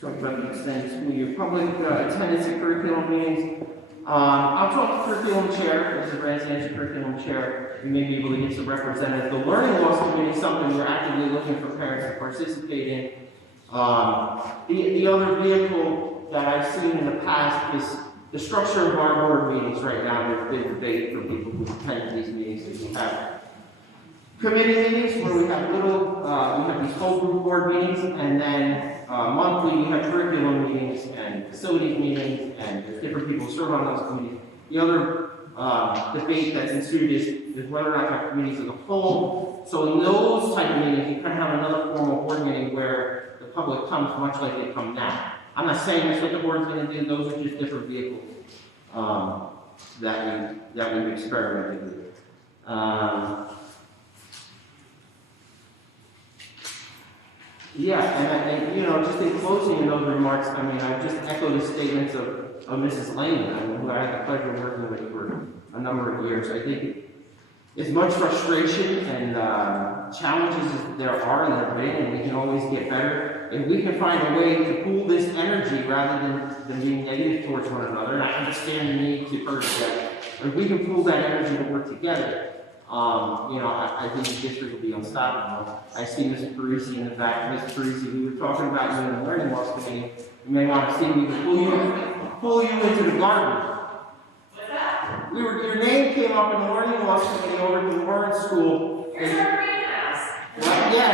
Talk about the extended school year. Public attendance at curriculum meetings. I'll talk to curriculum chair, as a residential curriculum chair. We may be able to get some representatives. The learning loss committee is something we're actively looking for parents to participate in. The other vehicle that I've seen in the past is the structure of our board meetings right now. There's been debate for people who attend these meetings that we have. Committee meetings where we have we have these whole group board meetings, and then monthly we have curriculum meetings and facilities meetings, and there's different people who serve on those committees. The other debate that's ensued is whether or not our committees as a whole. So in those type of meetings, you kind of have another formal board meeting where the public comes much like they come now. I'm not saying that's what the board's going to do. Those are just different vehicles that we've experimented with. Yeah, and just in closing in those remarks, I just echo the statements of Mrs. Lane, who I had the pleasure of working with for a number of years. I think as much frustration and challenges as there are in the brain, and we can always get better, if we can find a way to pool this energy rather than being negative towards one another, and I understand the need to purge that, but if we can pool that energy to work together, I think the district will be unstoppable. I see Mr. Parisi in the back. Mr. Parisi, we were talking about you in the learning loss committee. You may want to see me pull you into the garbage. What's that? Your name came up in the learning loss committee over at the Warren School. You're in our greenhouse. Yeah.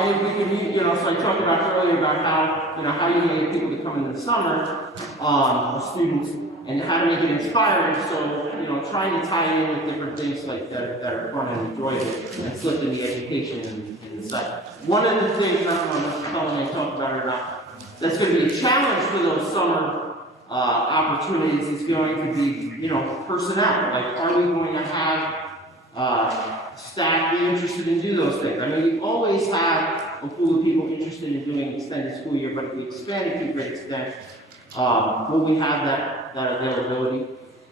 And if we could, so I talked about earlier about how you get people to come in the summer, students, and how to make it inspiring. So, trying to tie in with different things like that are fun and enjoyable, and slip in the education and the side. One of the things, I don't know if Mr. Cullen may talk about it or not, that's going to be a challenge for those summer opportunities is going to be, personnel. Like, are we going to have staff be interested in do those things? I mean, we always have a pool of people interested in doing extended school year, but if we expand it to a great extent, will we have that availability?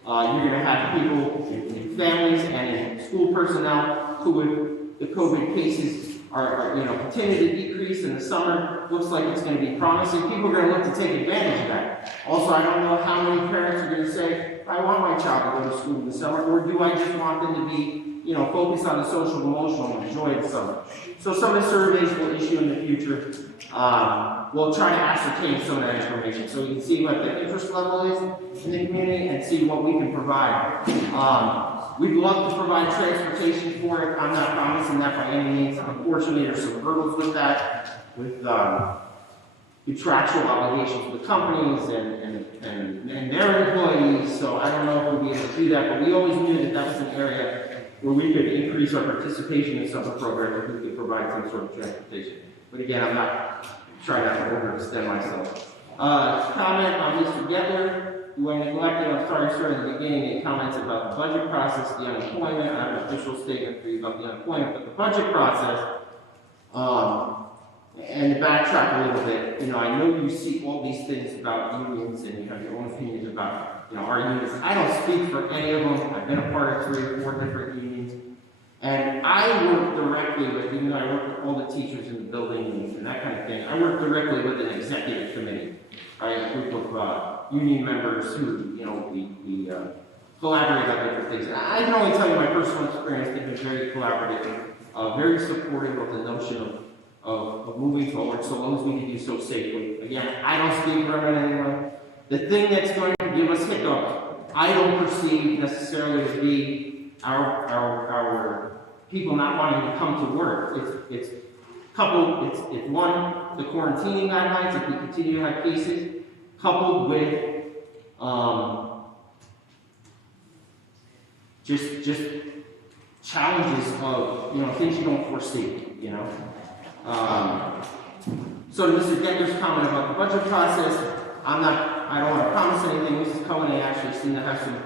You're going to have people in families and in school personnel who, if the COVID cases are continue to decrease in the summer, looks like it's going to be promising. People are going to look to take advantage of that. Also, I don't know how many parents are going to say, I want my child to go to school in the summer, or do I just want them to be, focused on the social, emotional, and enjoy the summer? So some of the surveys we'll issue in the future. We'll try to ascertain some of that information so we can see what the interest level is in the community and see what we can provide. We'd love to provide transportation for it. I'm not promising that by any means. Unfortunately, there's some hurdles with that, with contractual obligations with companies and their employees. So I don't know if we'll be able to do that, but we always knew that that was an area where we could increase our participation in summer program if we could provide some sort of transportation. But again, I'm not trying not to overextend myself. Comment on Mr. Gettler, who I neglected, I'm sorry, sir, in the beginning, made comments about the budget process, the unemployment. I have an official statement for you about the unemployment, but the budget process, and to backtrack a little bit, I know you see all these things about unions and you have your own opinions about, our unions. I don't speak for any of them. I've been a part of 3 or 4 different unions. And I work directly with, even though I work with all the teachers in the building and that kind of thing, I work directly with an executive committee, right? A group of union members who, we collaborate on different things. And I can only tell you my personal experience. They've been very collaborative, very supportive of the notion of moving forward so long as we can do so safely. Again, I don't speak for anyone. The thing that's going to give us hiccups, I don't perceive necessarily to be our people not wanting to come to work. It's one, the quarantining guidelines, if we continue to have cases, coupled with just challenges of things you don't foresee, So to Mr. Gettler's comment about the budget process, I don't want to promise anything. Mrs. Cohen actually seemed to have some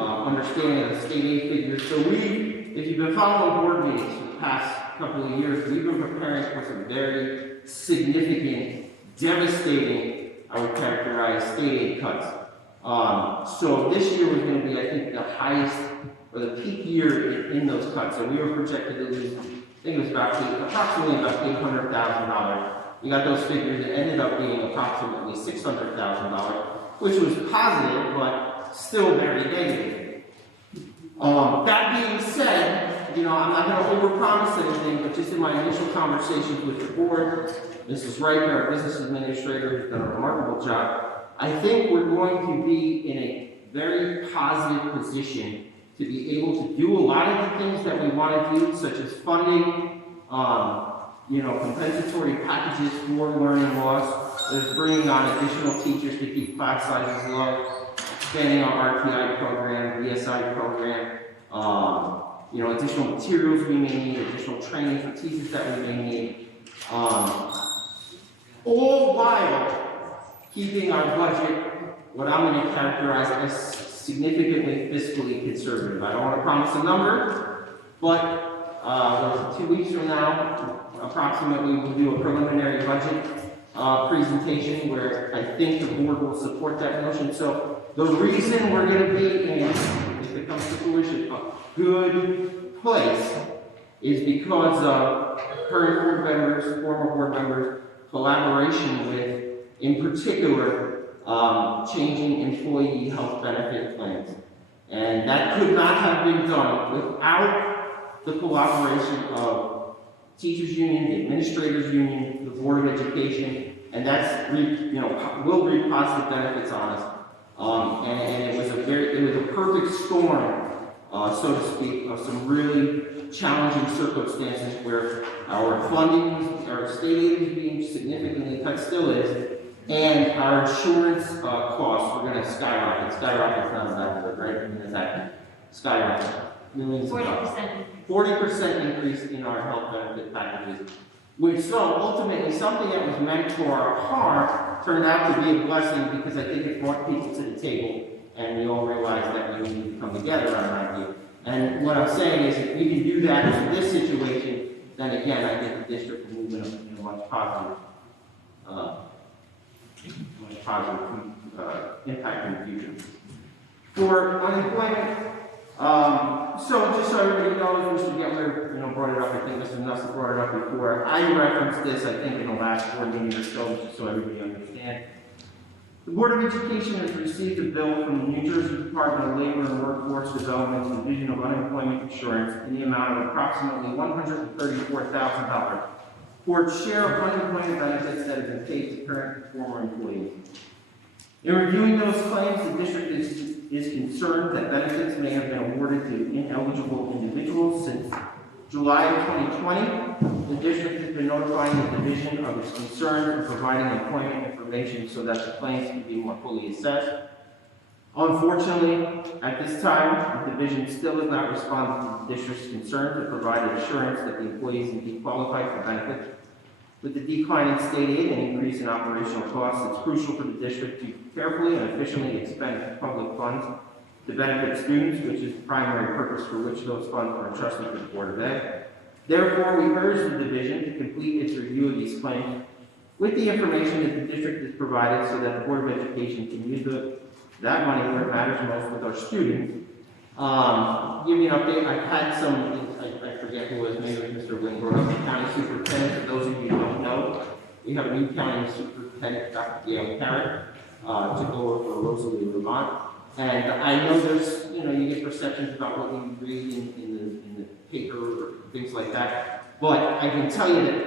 understanding of the state aid figures. So if you've been following board meetings for the past couple of years, we've been preparing for some very significant, devastating, I would characterize, state aid cuts. So this year was going to be, I think, the highest or the peak year in those cuts. So we were projected to lose, I think it was approximately about $800,000. You got those figures, it ended up being approximately $600,000, which was positive, but still very negative. That being said, I'm not going to overpromise anything, but just in my initial conversations with the board, Mrs. Wright, our business administrator, who's done a remarkable job, I think we're going to be in a very positive position to be able to do a lot of the things that we want to do, such as funding, compensatory packages for learning loss. There's bringing on additional teachers to keep class sizes low, expanding our RTI program, BSI program, additional materials we may need, additional training for teachers that we may need, all while keeping our budget, what I'm going to characterize as significantly fiscally conservative. I don't want to promise a number, but 2 weeks from now, approximately, we'll do a preliminary budget presentation where I think the board will support that notion. So the reason we're going to be in, if it comes to fruition, a good place is because of current board members, former board members, collaboration with, in particular, changing employee health benefit plans. And that could not have been done without the cooperation of teachers union, the administrators union, the Board of Education, and that's will reap positive benefits on us. And it was a perfect storm so to speak, of some really challenging circumstances where our funding, our state aid is being significantly cut, still is, and our insurance costs are going to skyrocket. Skyrocket's not a bad word, right? I mean, that skyrocket. Millions of dollars. 40% increase in our health benefit packages. Which so ultimately something that was meant for our harm turned out to be a blessing because I think it brought people to the table and we all realized that we need to come together on that view. And what I'm saying is if we can do that in this situation, then again I think the district will move in a much positive impact in the future. For unemployment, so just so everybody knows, Mr. Getler, brought it up. I think Mr. Nussel brought it up before. I referenced this, I think, in the last board meeting or so, just so everybody understands. The Board of Education has received a bill from the New Jersey Department of Labor and Workforce Development's Division of Unemployment Insurance in the amount of approximately $134,000 for its share of unemployment benefits that have been paid to current and former employees. In reviewing those claims, the district is concerned that benefits may have been awarded to ineligible individuals since July of 2020. The district has been notifying the division of its concern and providing employment information so that the claims can be more fully assessed. Unfortunately, at this time, the division still has not responded to the district's concern to provide assurance that the employees indeed qualify for benefits. With the decline in state aid and increase in operational costs, it's crucial for the district to carefully and efficiently expend public funds to benefit students, which is the primary purpose for which those funds are entrusted to the Board of Ed. Therefore, we urge the division to complete its review of these claims with the information that the district has provided so that the Board of Education can use that money where it matters most with our students. Give you an update, I've had some, I forget who was, maybe Mr. Wing brought up the county superintendent. For those of you who don't know, we have a new county superintendent, Dr. Gail Carrot, took over for Rosalie, Vermont. And I know there's, you get perceptions about what you read in the paper or things like that. But I can tell you that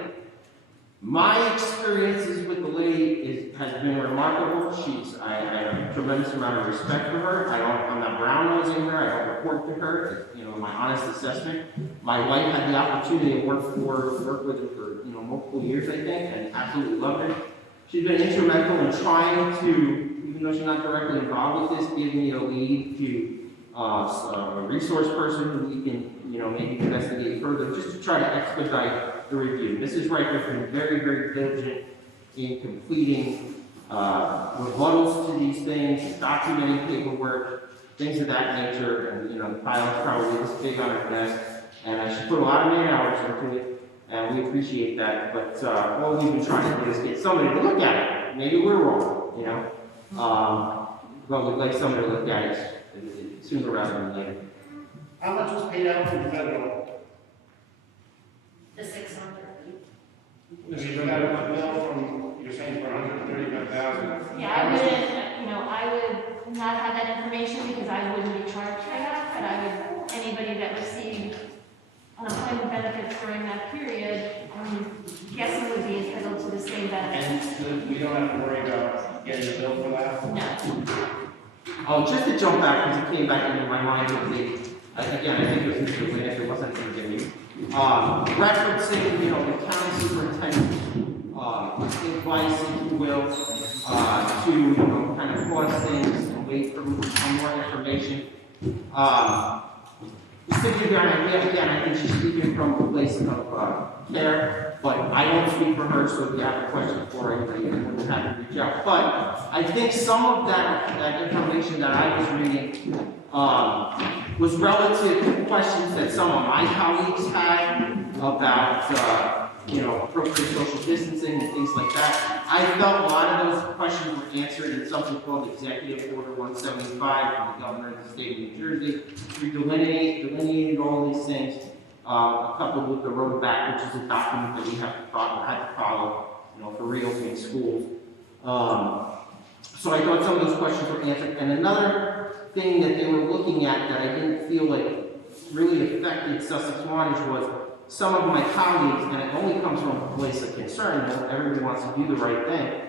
my experiences with the lady has been remarkable. I have a tremendous amount of respect for her. I'm not brown-nosing her. I don't report to her. It's, my honest assessment. My wife had the opportunity to work with her for multiple years, I think, and absolutely loved her. She's been instrumental in trying to, even though she's not directly involved with this, give me a lead to a resource person who we can, maybe investigate further, just to try to expedite the review. Mrs. Wright has been very, very diligent in completing rebuttals to these things, documenting paperwork, things of that nature, and the file is probably this big on her desk, and she put a lot of man-hours into it, and we appreciate that, but all we've been trying to do is get somebody to look at it. Maybe we're wrong, but we'd like somebody to look at it sooner rather than later. How much was paid out from the federal? The 600. If you got a bill from, you're saying for $135,000? Yeah, I would not have that information because I wouldn't be charged for that, but I would, anybody that received unemployment benefits during that period, I'm guessing would be entitled to the same benefits. And we don't have to worry about getting a bill for that? No. Oh, just to jump back, because it came back into my mind with again, I think it was Mr. Wynn, if it wasn't Mr. referencing, the county superintendent's advice, if you will, to, kind of pause things and wait for more information. Just to give you an idea, again, I think she's speaking from a place of care, but I don't speak for her, so if you have a question for her, you would have to reach out. But I think some of that information that I was reading was relative to questions that some of my colleagues had about, appropriate social distancing and things like that. I felt a lot of those questions were answered in something called Executive Order 175 from the governor of the state of New Jersey. We delineated all these things, coupled with the road back, which is a document that we had to follow, for reopening schools. So I thought some of those questions were answered. And another thing that they were looking at that I didn't feel like really affected Sussex-Wantage was some of my colleagues, and it only comes from a place of concern, everybody wants to do the right thing.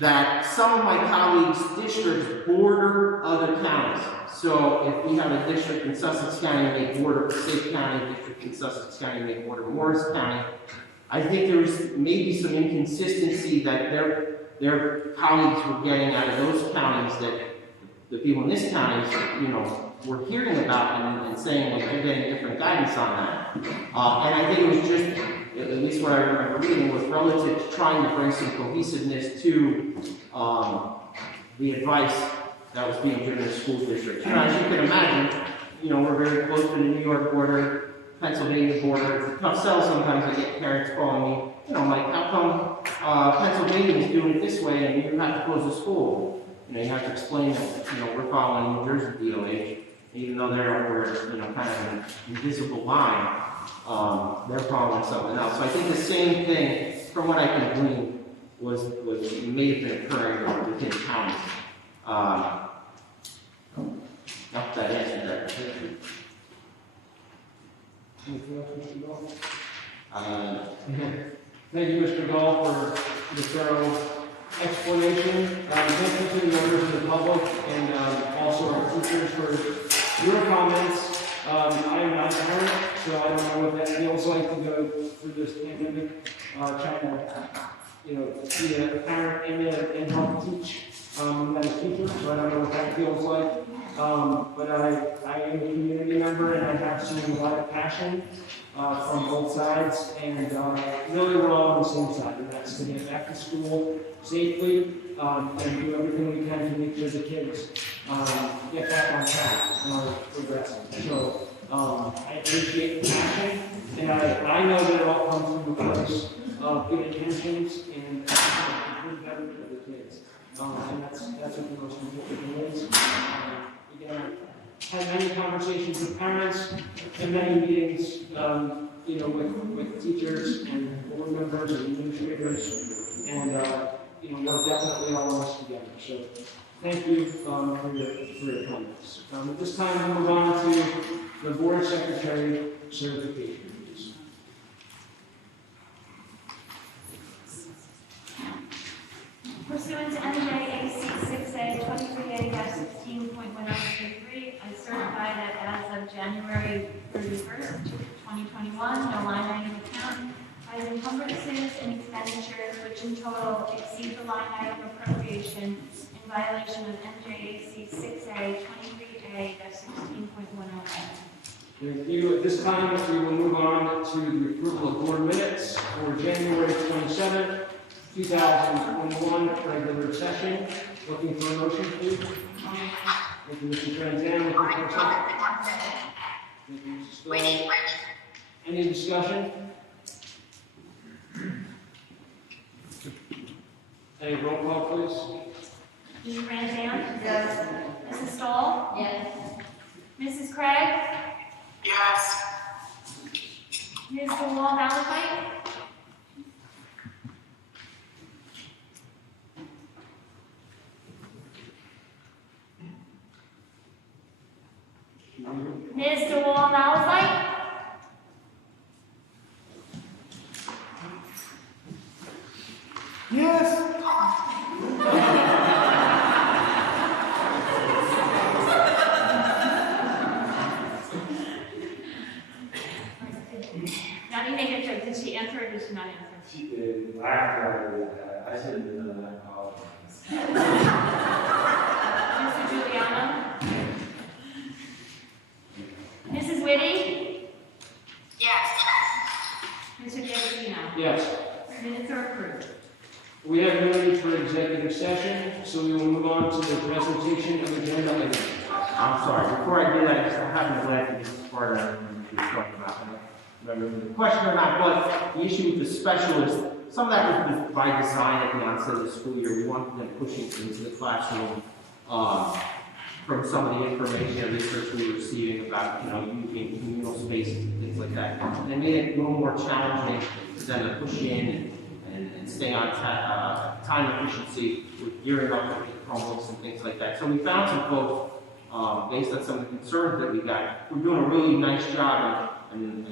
that some of my colleagues' districts border other counties. So if we have a district in Sussex County may border Passaic County, a district in Sussex County may border Morris County, I think there's maybe some inconsistency that their colleagues were getting out of those counties that the people in this county, were hearing about and saying, like, they're getting different guidance on that. And I think it was just, at least what I remember reading, was relative to trying to bring some cohesiveness to the advice that was being given to school districts. As you can imagine, we're very close to the New York border, Pennsylvania border. It's a tough sell sometimes. I get parents calling me, Mike, how come Pennsylvania is doing it this way and you have to close the school? You have to explain that, we're following New Jersey DOH, even though they're over, kind of an invisible line, they're following something else. So I think the same thing, from what I can glean, was may have been occurring within counties. Not that answered that. Anything else, Mr. Gall? Thank you, Mr. Gall, for the thorough explanation. Thank you to the members of the public and also our teachers for your comments. I am not a parent, so I don't know what that feels like to go through this pandemic, trying to, be a parent and help teach as a teacher, so I don't know what that feels like. But I am a community member and I have seen a lot of passion from both sides, and really we're all on the same side, and that's to get back to school safely and do everything we can to make sure the kids get back on track and are progressing. So I appreciate the passion, and I know that it all comes from the place of good intentions and good betterment of the kids. And that's what the most important thing is. Again, I've had many conversations with parents and many meetings, with teachers and board members and administrators, and we're definitely all in this together. So thank you for your comments. At this time, we'll move on to the board secretary certification. Pursuant to NJAC 6A 23A-16.1033, I certify that as of January 31st, 2021, no line item account has encumbrances and expenditures which in total exceed the line item appropriation in violation of NJAC 6A 23A-16.108. Thank you. At this time, we will move on to the approval of board minutes for January 27th, 2021 regular session. Looking for a motion, please. Thank you, Mr. Transam. Looking for a second. Thank you, Mrs. Stoll. Any discussion? Any roll call, please? Mrs. Transam? Yes. Mrs. Stoll? Yes. Mrs. Craig? Yes. Ms. DeWall-Valentine? Ms. DeWall-Valentine? Yes. Now you make it joke. Did she answer or did she not answer? She did. Laughed at her. I should have done that. Mr. Giuliano? Mrs. Whitty? Yes. Mr. D'Agostino? Yes. Minutes are approved. We have no need for executive session, so we will move on to the presentation of agenda items. I'm sorry, before I do that, I just happen to glad that this is part of what we were talking about. I don't remember the question or not, but the issue with the specialists, some of that was by design at the onset of the school year. We wanted them pushing into the classroom from some of the information and research we were receiving about, using communal spaces and things like that. And it made it a little more challenging for them to push in and stay on time efficiency with gearing up with Chromebooks and things like that. So we found some folks, based on some of the concerns that we got, we're doing a really nice job in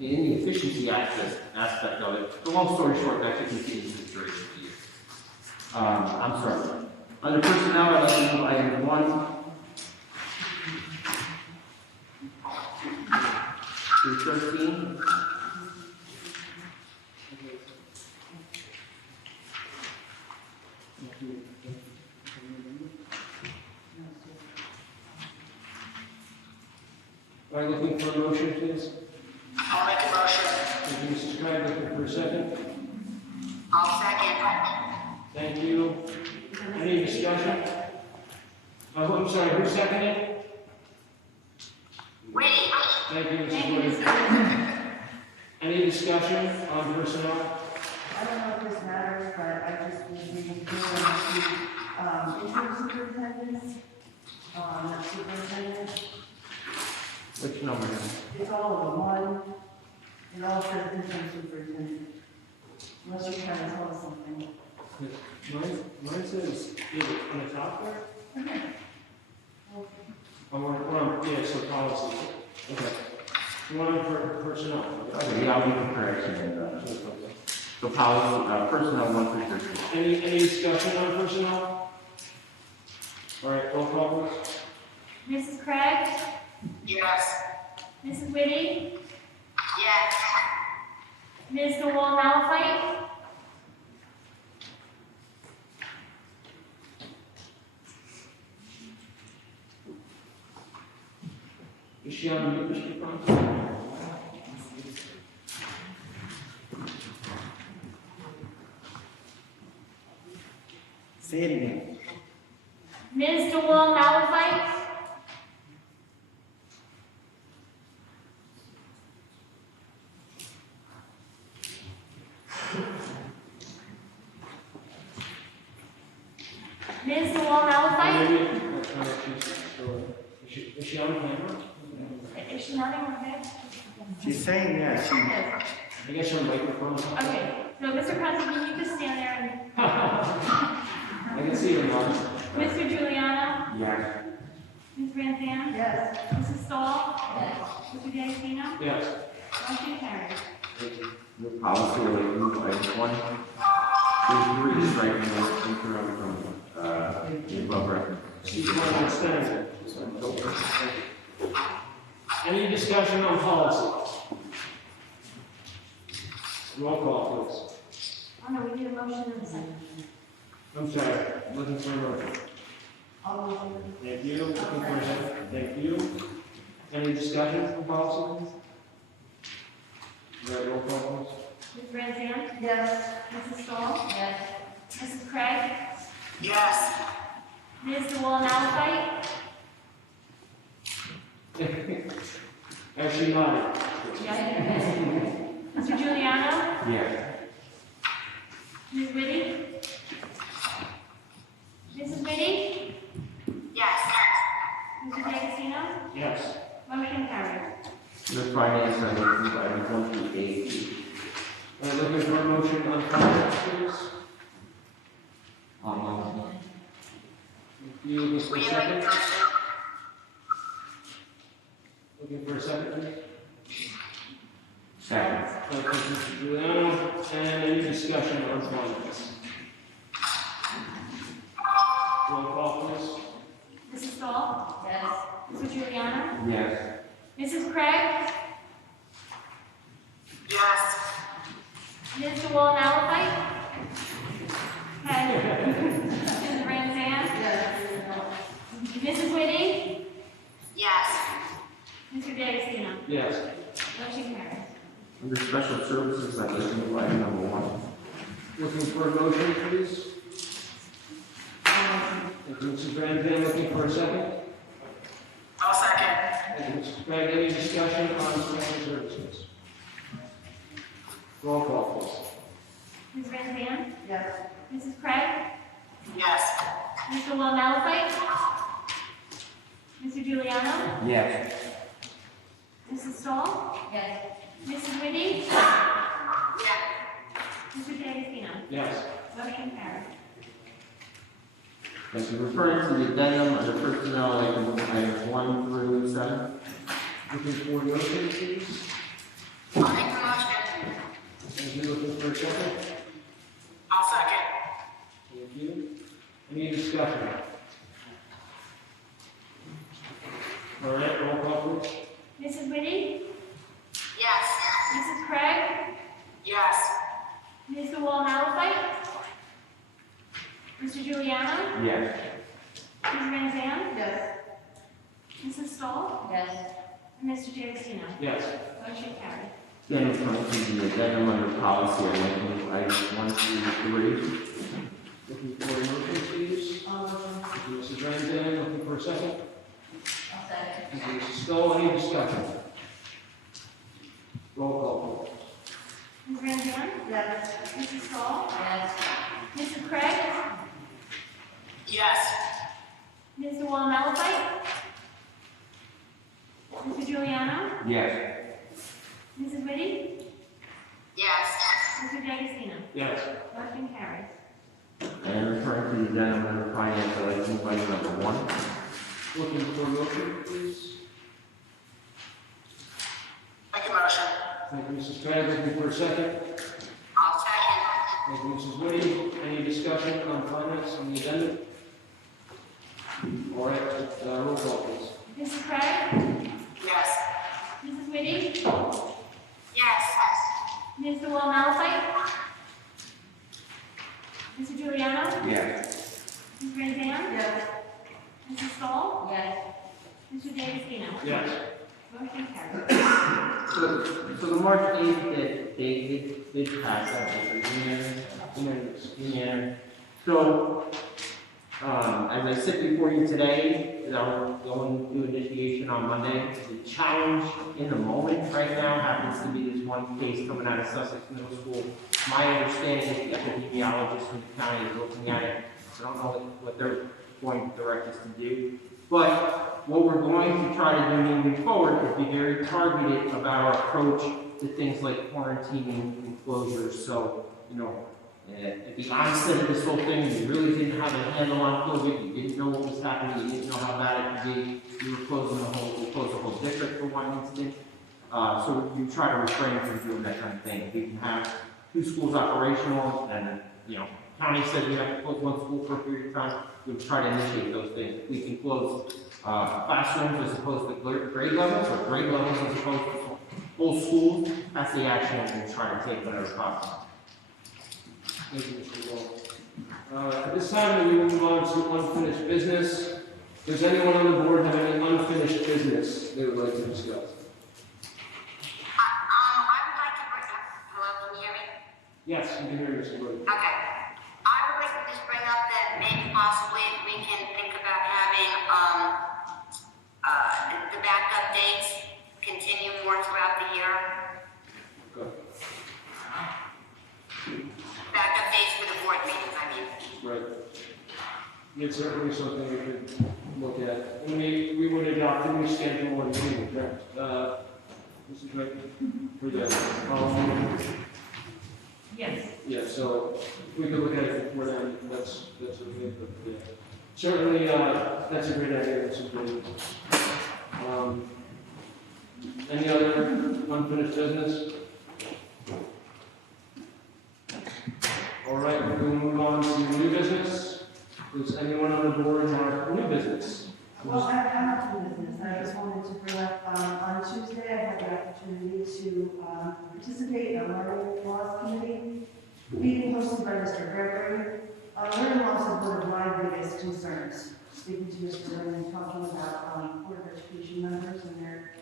the efficiency aspect of it. The long story short, that should continue to the duration of the year. I'm sorry. Under personnel, I'd like to move item 1 through 13. Are you looking for a motion, please? I'll make a motion. Thank you, Mrs. Craig, looking for a second? I'll second. Thank you. Any discussion? I'm sorry, who seconded? Wait. Thank you, Mrs. Wood. Any discussion on personnel? I don't know if this matters, but I just was reading through interim superintendents, superintendent. Which number? It's all of them, one, it all says interim superintendent. Unless you're trying to tell us something. Mine says, on the top there? Okay. We're on, yeah, so policy. Okay. You want for personnel? Okay, yeah, I'll be prepared to so policy, personnel 1 through 13. Any discussion on personnel? All right, roll call, please. Mrs. Craig? Yes. Mrs. Whitty? Yes. Ms. DeWall Malafite? Is she on mute, Mr. Cron? Say it again. Ms. DeWall Malafite? Ms. DeWall Malafite? Is she on camera? Is she nodding her head? She's saying yes. I guess her microphone's on. Okay, so Mr. President, can you just stand there and... I can see her mark. Mr. Giuliano? Yes. Ms. Van Zandt? Yes. Mrs. Stahl? Yes. Mr. D'Agostino? Yes. Motion carries. The policy will move item 1 through 3, striking those interim from the above reference. She's going to extend it. Any discussion on policy? Roll call, please. Oh, no, we need a motion in a second. I'm sorry, looking for a motion. Thank you, looking for a second. Thank you. Any discussion on policy? All right, roll call, please. Ms. Van Zandt? Yes. Mrs. Stahl? Yes. Mrs. Craig? Yes. Ms. DeWall Malafite? Actually, nodded. Yes. Mr. Giuliano? Yes. Ms. Whitty? Mrs. Whitty? Yes. Mr. D'Agostino? Yes. Motion carries. The finance, I will move items 1 through 8. Looking for a motion on finance, please. You looking for a second? Looking for a second, please? Second. Thank you, Mr. Giuliano. And any discussion on finance? Roll call, please. Mrs. Stahl? Yes. Mr. Giuliano? Yes. Mrs. Craig? Yes. Ms. DeWall Malafite? Okay. Ms. Van Zandt? Yes. Mrs. Whitty? Yes. Mr. D'Agostino? Yes. Motion carries. Under special services, I'd like to move item number 1. Looking for a motion, please. Thank you, Mrs. Van Zandt, looking for a second. I'll second. Thank you, Mrs. Craig. Any discussion on special services? Roll call, please. Ms. Van Zandt? Yes. Mrs. Craig? Yes. Ms. DeWall Malafite? Mr. Giuliano? Yes. Mrs. Stahl? Yes. Mrs. Whitty? Yes. Mr. D'Agostino? Yes. Motion carries. As you refer to the addendum under personnel, I'd like to move items 1 through 7. Looking for a motion, please. I'll make the motion. Thank you, looking for a second. I'll second. Thank you. Any discussion? All right, roll call please. Mrs. Whitty? Yes. Mrs. Craig? Yes. Mr. Wall-Malafite? Mr. Juliano? Yes. Ms. Van Zandt? Yes. Mrs. Stoll? Yes. And Mr. D'Agostino? Yes. Motion carried. Then it's coming to the addendum under policy, I think, items 1 through 3. Looking for a motion, please. Thank you, Mrs. Van Zandt. Looking for a second. I'll second. Thank you, Mrs. Stoll. Any discussion? Roll call Ms. Van Zandt? Yes. Mrs. Stoll? Yes. Mrs. Craig? Yes. Mr. Wall-Malafite? Mr. Juliano? Yes. Mrs. Whitty? Yes. Mr. D'Agostino? please. Yes. Motion carries. And referring to the addendum under finance, I'd like to move item number 1. Looking for a motion, please. Make a motion. Thank you, Mrs. Craig. Looking for a second. I'll second. Thank you, Mrs. Whitty. Any discussion on finance on the addendum? All right, roll call please. Mrs. Craig? Yes. Mrs. Whitty? Yes. Mr. Wall-Malafite? Mr. Juliano? Yes. Ms. Van Zandt? Yes. Mrs. Stoll? Yes. Mr. D'Agostino? Yes. Motion carries. So the March 8th that they did pass that, was unanimous. So, as I sit before you today, I'll go and do initiation on Monday. The challenge in the moment right now happens to be this one case coming out of Sussex Middle School. My understanding is the epidemiologist from the county is looking at it. I don't know what they're going to direct us to do. But what we're going to try to do moving forward is be very targeted about our approach to things like quarantining and closures. So, at the onset of this whole thing, you really didn't have a handle on COVID, you didn't know what was happening, you didn't know how bad it could be, you were closing we closed the whole district for one incident. So you try to refrain from doing that kind of thing. We can have 2 schools operational, and, county said we have to close 1 school for a period of time, we try to initiate those things. We can close classrooms as opposed to grade levels, or grade levels as opposed to whole schools. That's the action that we try to take whenever possible. Thank you, Mr. Wall. At this time, we will move on to unfinished business. Does anyone on the board have any unfinished business they would like to discuss? I would like to bring up, hello, can you hear me? Yes, you can hear Mr. Wood. Okay. I would like to just bring up that maybe possibly we can think about having, the backup dates continue more throughout the year. Okay. Backup dates for the board meetings, I mean. Right. It's certainly something we could look at. And we would adopt a new schedule and meeting, correct? This is right for that. Yes. Yeah, so if we could look at it before then, that's okay, but yeah. Certainly, that's a great idea, that's a great. Any other unfinished business? All right, we're going to move on to new business. Does anyone on the board have new business? Well, I have two business. I just wanted to bring up, on Tuesday, I had the opportunity to participate in a learning loss committee meeting hosted by Mr. Gregory. Learning loss is one of my biggest concerns. Speaking to Mr. Gregory, talking about Board of Education members and their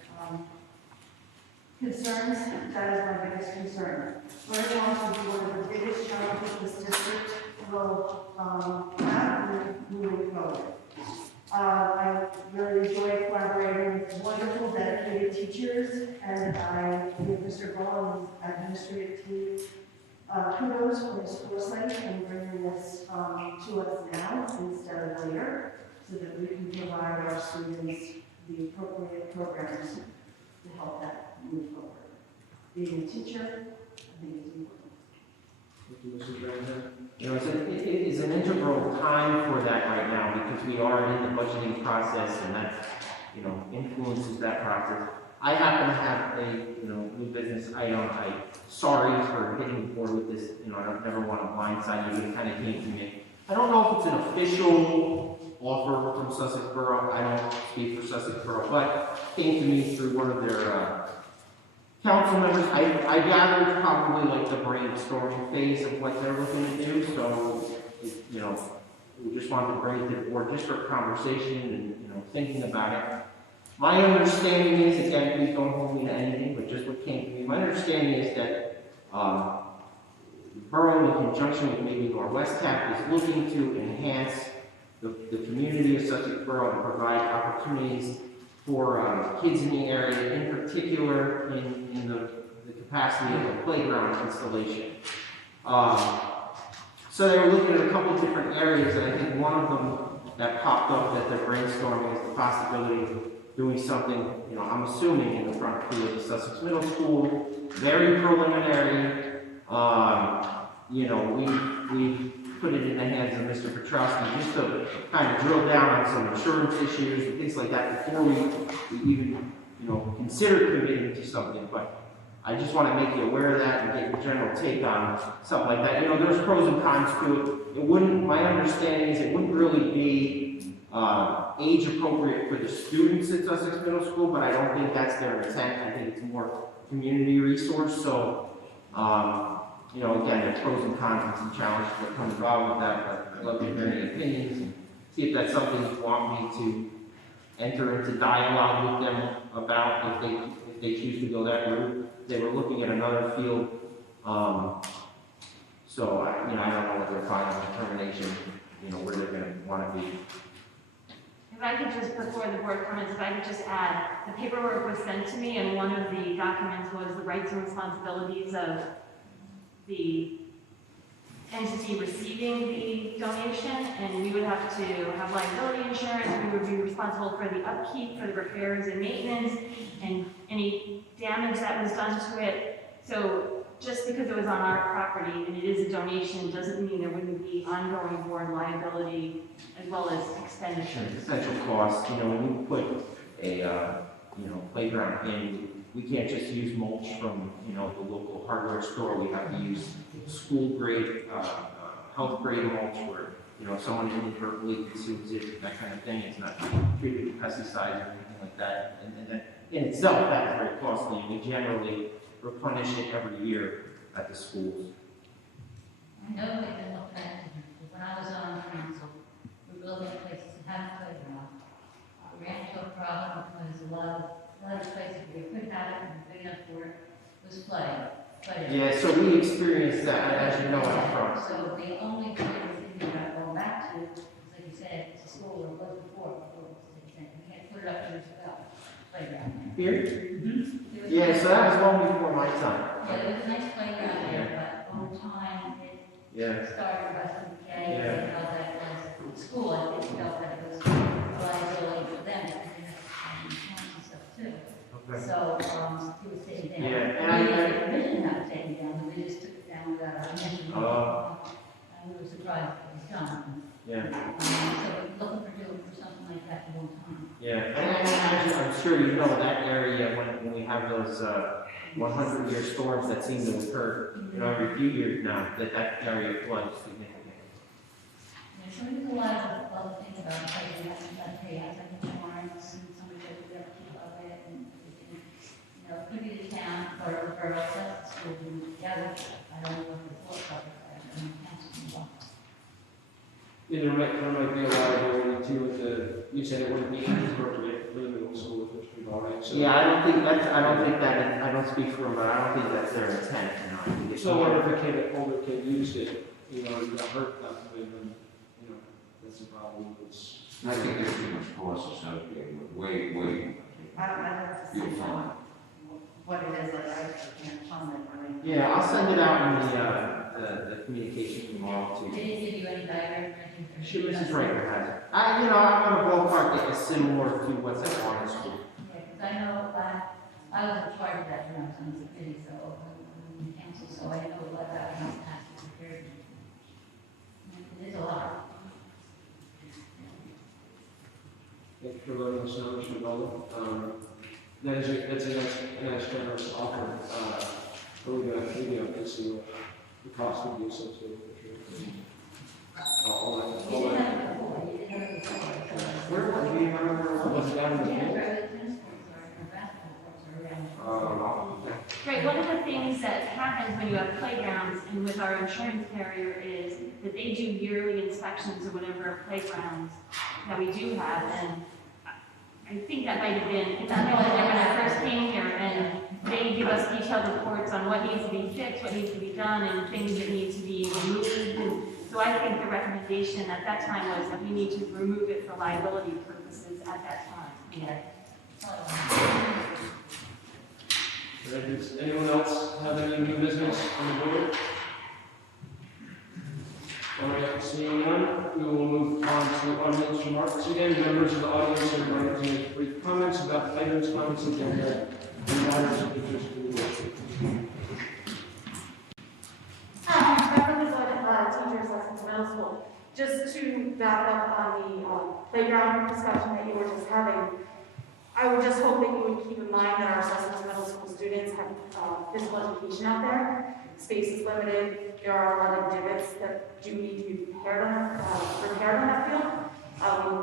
concerns, that is my biggest concern. Learning loss is one of the biggest challenges this district will have moving forward. I really enjoy collaborating with wonderful, dedicated teachers, and I give Mr. Ball and his administrative team kudos for his foresight in bringing this to us now instead of later, so that we can provide our students the appropriate programs to help that move forward. Being a teacher, I think is important. Thank you, Mrs. Graham. It is an integral time for that right now because we are in the budgeting process and that, influences that process. I happen to have a, new business item. Sorry for hitting the board with this, I don't never want to blindside you, but it kind of came to me. I don't know if it's an official offer from Sussex Borough, I don't speak for Sussex Borough, but came to me through one of their council members. I gather probably like the brainstorming phase of what they're looking to do, so, you know, we just wanted to bring it to the board just for conversation and, you know, thinking about it. My understanding is, again, please don't hold me to anything, but just what came to me, my understanding is that the borough, in conjunction with maybe Northwest Cap, is looking to enhance the community of Sussex Borough and provide opportunities for kids in the area, in particular in the capacity of a playground installation. So they were looking at a couple of different areas, and I think one of them that popped up that they're brainstorming is the possibility of doing something, you know, I'm assuming in the front field of the Sussex Middle School, very preliminary. You know, we put it in the hands of Mr. Petrowski just to kind of drill down on some insurance issues and things like that before we even, you know, consider committing to something. But I just want to make you aware of that and get your general take on something like that. You know, there's pros and cons to it. It wouldn't, my understanding is it wouldn't really be age appropriate for the students at Sussex Middle School, but I don't think that's their intent. I think it's more community resource. So, you know, again, there's pros and cons and some challenges that come involved with that, but I'd love to hear any opinions and see if that's something you want me to enter into dialogue with them about if they choose to go that route. They were looking at another field, so I don't know what their final determination, you know, where they're going to want to be. If I could just, before the board comments, if I could just add, the paperwork was sent to me, and one of the documents was the rights and responsibilities of the entity receiving the donation, and we would have to have liability insurance, we would be responsible for the upkeep, for the repairs and maintenance, and any damage that was done to it. So just because it was on our property and it is a donation doesn't mean there wouldn't be ongoing board liability as well as expenditures. Essential costs, you know, when you put a, you know, playground in, we can't just use mulch from, you know, the local hardware store. We have to use school grade, health grade mulch where, you know, if someone inadvertently consumes it, that kind of thing. It's not treated with pesticides or anything like that. And that in itself, that is very costly. And we generally replenish it every year at the schools. I know they've been looked at. When I was on council, we were building places to have a playground. We ran into a problem because a lot of places we could have it and big enough for it was flooding. Yeah, so we experienced that, as you know, up front. So the only thing we were thinking about going back to, is like you said, it's a school or was before we had put it up years ago. Playground. Here? Mm-hmm. Yeah, so that was long before my time. Yeah, there was a nice playground there, but over time it started rusting decay. And how that was school, I think felt that it was a liability for them because they had insurance and stuff too. Okay. So it was taken down. Yeah, and we had permission not to take it down, but we just took it down without our permission. And we were surprised it was done. Yeah. So we're looking for something like that for one time. Yeah, and I'm sure you know that area when we have those 100-year storms that seem to occur, you know, every few years now, that area floods significantly. Yeah, so there's a lot of other things about it, like you have to pay out like insurance and somebody does the upkeep of it, and you know, it could be the town or that's the school together. I don't know if it's what covered, I don't know, council involved. Yeah, there might be a liability too with you said it wouldn't be appropriate for the middle school first of all, right? So, Yeah, I don't speak for them, but I don't think that's their intent, you know. I think it's so what if an older kid used it, you know, and got hurt that way, then, you know, that's a problem. I think there's too much cost associated with way. I'd have to You'll see find. what it is, like, I can't comment on it. Yeah, I'll send it out in the communication tomorrow too. They didn't give you any diagram? Sure, Mrs. Riker has it. I'm gonna ballpark it as similar to what's at Warren School. Yeah, because I know I was in charge of that when I was on the committee, so, in council, so I know a lot about how to ask for prepared. It is a lot. Thank you for letting us know, Mr. Bowler. That's a nice generous offer. We're gonna see what the cost would be associated with it. Where was we remember was down in the field? Right, one of the things that happens when you have playgrounds and with our insurance carrier is that they do yearly inspections of whatever playgrounds that we do have, and I think that might have been, it's when I first came here, and they give us detailed reports on what needs to be fixed, what needs to be done, and things that need to be removed. And so I think the recommendation at that time was that we need to remove it for liability purposes at that time. Yeah. Does anyone else have any new business on the board? All right, seeing none, we will move on to audience remarks again. Members of the audience are invited to make brief comments about items, comments, agenda, and matters of interest to the board. Teachers lessons in middle school. Just to back up on the playground discussion that you were just having, I would just hope that you would keep in mind that our Sussex middle school students have physical education out there. Space is limited. There are a lot of divots that do need to be repaired on that field.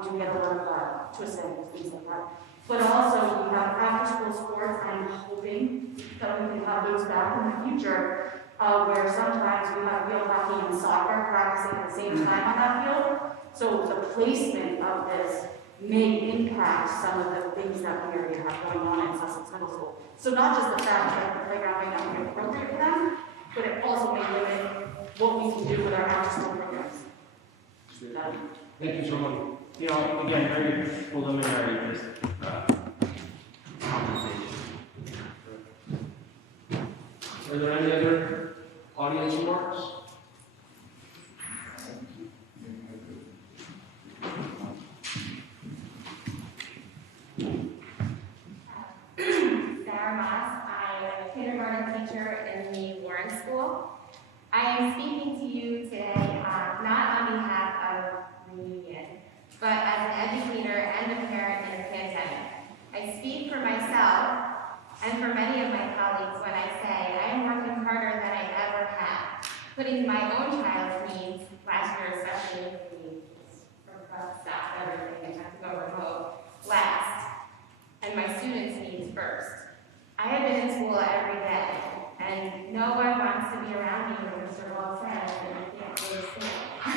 We do get a lot of twists and things like that. But also, we have after-school sports. I'm hoping that we can have those back in the future, where sometimes we have field hockey and soccer practicing at the same time on that field. So the placement of this may impact some of the things that we already have going on in Sussex Middle School. So not just the fact that the playground might not be appropriate for them, but it also may limit what we can do with our after-school programs. Thank you so much. You know, again, very preliminary, just conversation. Are there any other audience remarks? Sarah Moss. I am a kindergarten teacher in the Warren School. I am speaking to you today not on behalf of the union, but as an educator and a parent in a pandemic. I speak for myself and for many of my colleagues when I say I am working harder than I ever have, putting my own child's needs, last year especially with the stop everything and have to go remote, last, and my students' needs first. I have been in school every day, and no one wants to be around me when Mr. Wall says that I can't go to school. I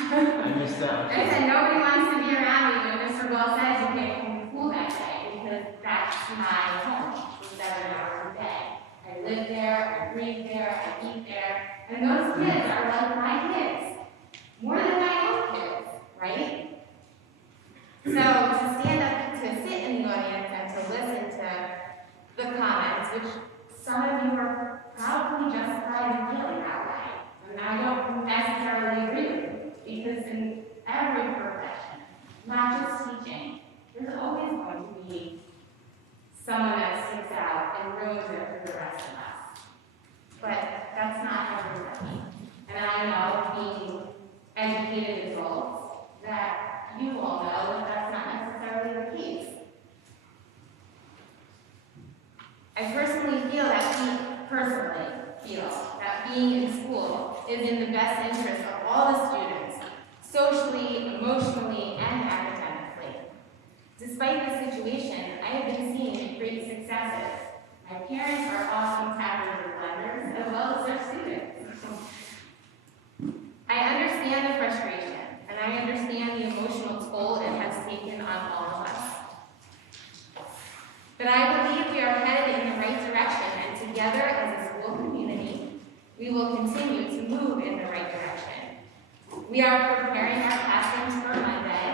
missed that. I said nobody wants to be around me when Mr. Wall says you can't come to school that day, because that's my home for 7 hours a day. I live there, I breathe there, I eat there, and those kids are like my kids, more than my own kids, right? So to stand up, to sit in the audience and to listen to the comments, which some of you are probably justified in feeling that way, and I don't necessarily agree with you, because in every profession, not just teaching, there's always going to be someone that sticks out and ruins it for the rest of us. But that's not everybody. And I know, being educated adults, that you all know that that's not necessarily the case. I personally feel that being in school is in the best interest of all the students, socially, emotionally, and academically. Despite the situation, I have been seeing great successes. My parents are awesome tappers and lenders, as well as their students. I understand the frustration, and I understand the emotional toll it has taken on all of us. But I believe we are headed in the right direction, and together as a school community, we will continue to move in the right direction. We are preparing our classrooms for Monday.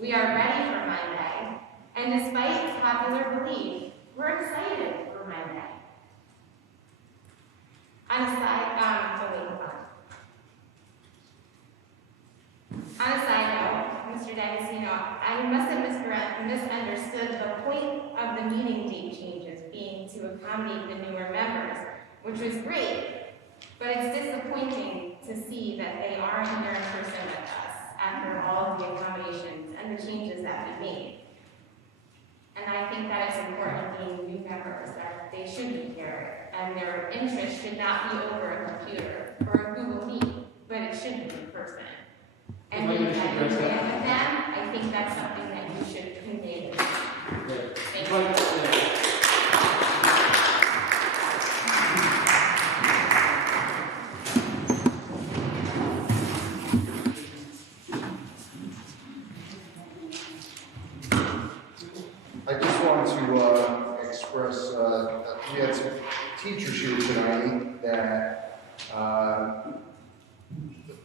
We are ready for Monday. And despite popular belief, we're excited for Monday. On a side note, Mr. D'Agostino, I must have misunderstood the point of the meeting date changes being to accommodate the newer members, which was great, but it's disappointing to see that they aren't here in person with us after all of the accommodations and the changes that we made. And I think that it's important being new members that they should be here, and their interest should not be over a computer or a Google Meet, but it should be in person. and Maybe you we should had address that. with them, I think that's something that you should convey to them. Thank you. I just wanted to express that we had some teachers here tonight that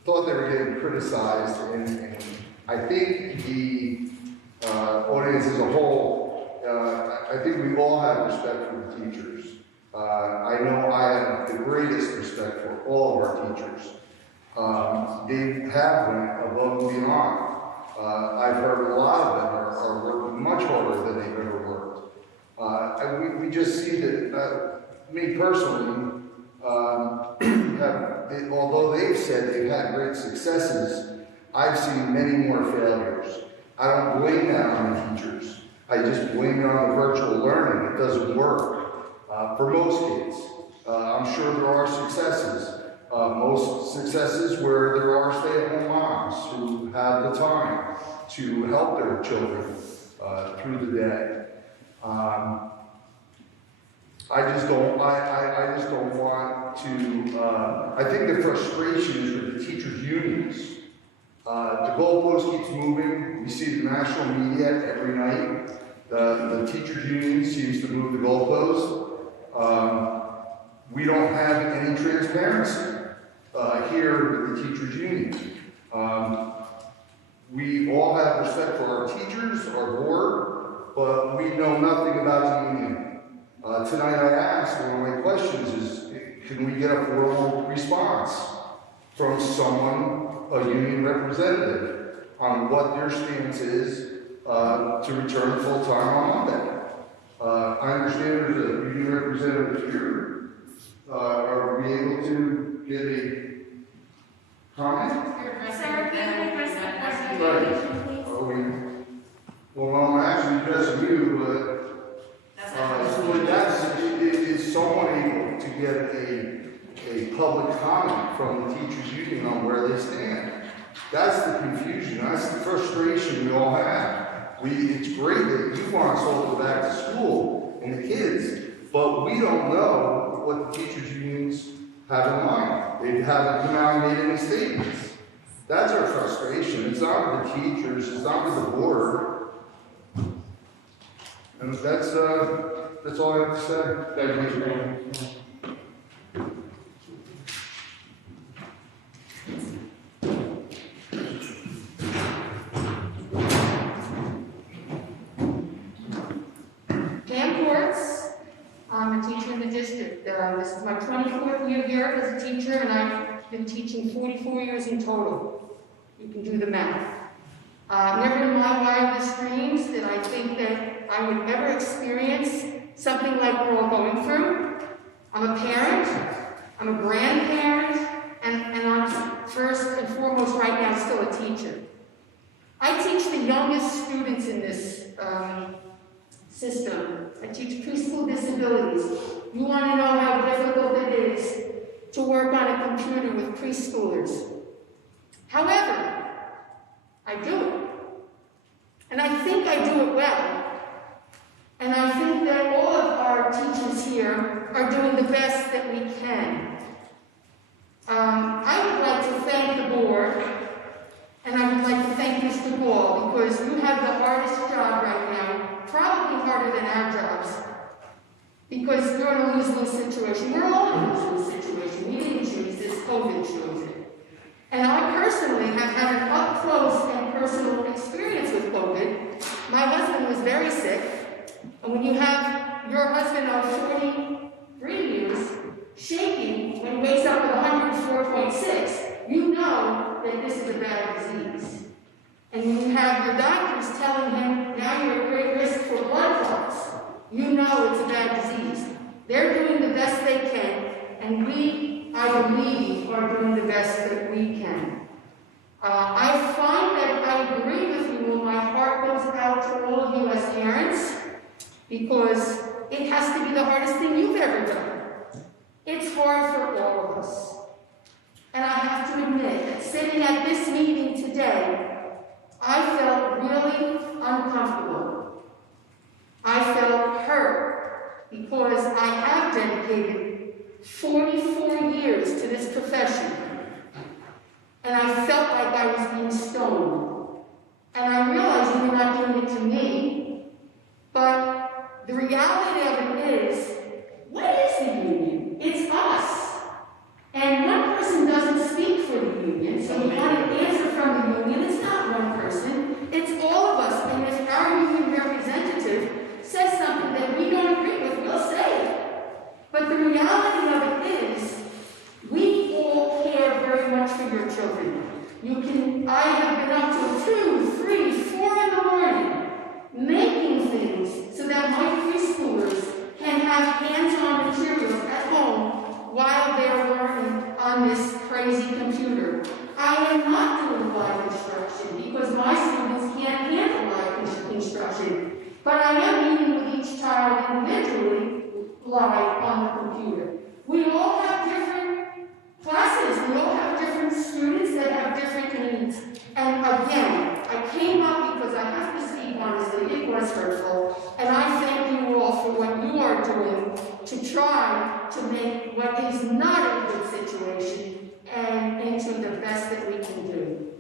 thought they were getting criticized, and I think the audience as a whole, I think we all have respect for the teachers. I know I have the greatest respect for all of our teachers. They have went above and beyond. I've heard a lot of them are working much harder than they've ever worked. We just see that, me personally, although they've said they've had great successes, I've seen many more failures. I don't blame that on the teachers. I just blame it on the virtual learning. It doesn't work for most kids. I'm sure there are successes. Most successes where there are stay-at-home moms who have the time to help their children through the day. I just don't want to, I think the frustration is with the teachers' unions. The goalpost keeps moving. We see the national media every night. The teachers' union seems to move the goalpost. We don't have any transparency here with the teachers' union. We all have respect for our teachers, our board, but we know nothing about the union. Tonight I asked, one of my questions is, can we get a formal response from someone, a union representative, on what their stance is to return full-time on Monday? I understand there's a union representative here. Are we able to get a comment? Sir, can you address the question, please? Well, I'm actually addressing you, but is someone able to get a public comment from the teachers' union on where they stand? That's the confusion. That's the frustration we all have. It's great that you want us all to go back to school and the kids, but we don't know what the teachers' unions have in mind. They haven't come out and made any statements. That's our frustration. It's not with the teachers, it's not with the board. And that's all I have to say. Thank you. Pam Quartz, I'm a teacher in the district. This is my 24th year here as a teacher, and I've been teaching 44 years in total. You can do the math. Never in my wildest dreams did I think that I would ever experience something like we're all going through. I'm a parent, I'm a grandparent, and I'm first and foremost right now still a teacher. I teach the youngest students in this system. I teach preschool disabilities. You want to know how difficult it is to work on a computer with preschoolers. However, I do it. And I think I do it well. And I think that all of our teachers here are doing the best that we can. I would like to thank the board, and I would like to thank Mr. Ball, because you have the hardest job right now, probably harder than our jobs, because you're in a lose-lose situation. We're all in a lose-lose situation. We didn't choose this, COVID chose it. And I personally have had an up-close and personal experience with COVID. My husband was very sick, and when you have your husband of 43 years shaking when he wakes up with 104.6, you know that this is a bad disease. And when you have your doctors telling him, now you're at great risk for blood clots, you know it's a bad disease. They're doing the best they can, and we, I believe, are doing the best that we can. I find that I agree with you when my heart goes out to all of you as parents, because it has to be the hardest thing you've ever done. It's hard for all of us. And I have to admit that sitting at this meeting today, I felt really uncomfortable. I felt hurt because I have dedicated 44 years to this profession. And I felt like I was being stoned. And I realized they were not doing it to me, but the reality of it is, what is the union? It's us. And one person doesn't speak for the union, so we want an answer from the union. It's not one person, it's all of us. And if our union representative says something that we don't agree with, we'll say it. But the reality of it is, we all care very much for your children. I have been up till 2, 3, 4 in the morning making things so that my preschoolers can have hands-on materials at home while they're learning on this crazy computer. I am not doing live instruction because my students can't handle live instruction, but I am meeting with each child individually live on the computer. We all have different classes. We all have different students that have different needs. And again, I came up because I have to speak honestly, it was hurtful. And I thank you all for what you are doing to try to make what is not a good situation and into the best that we can do.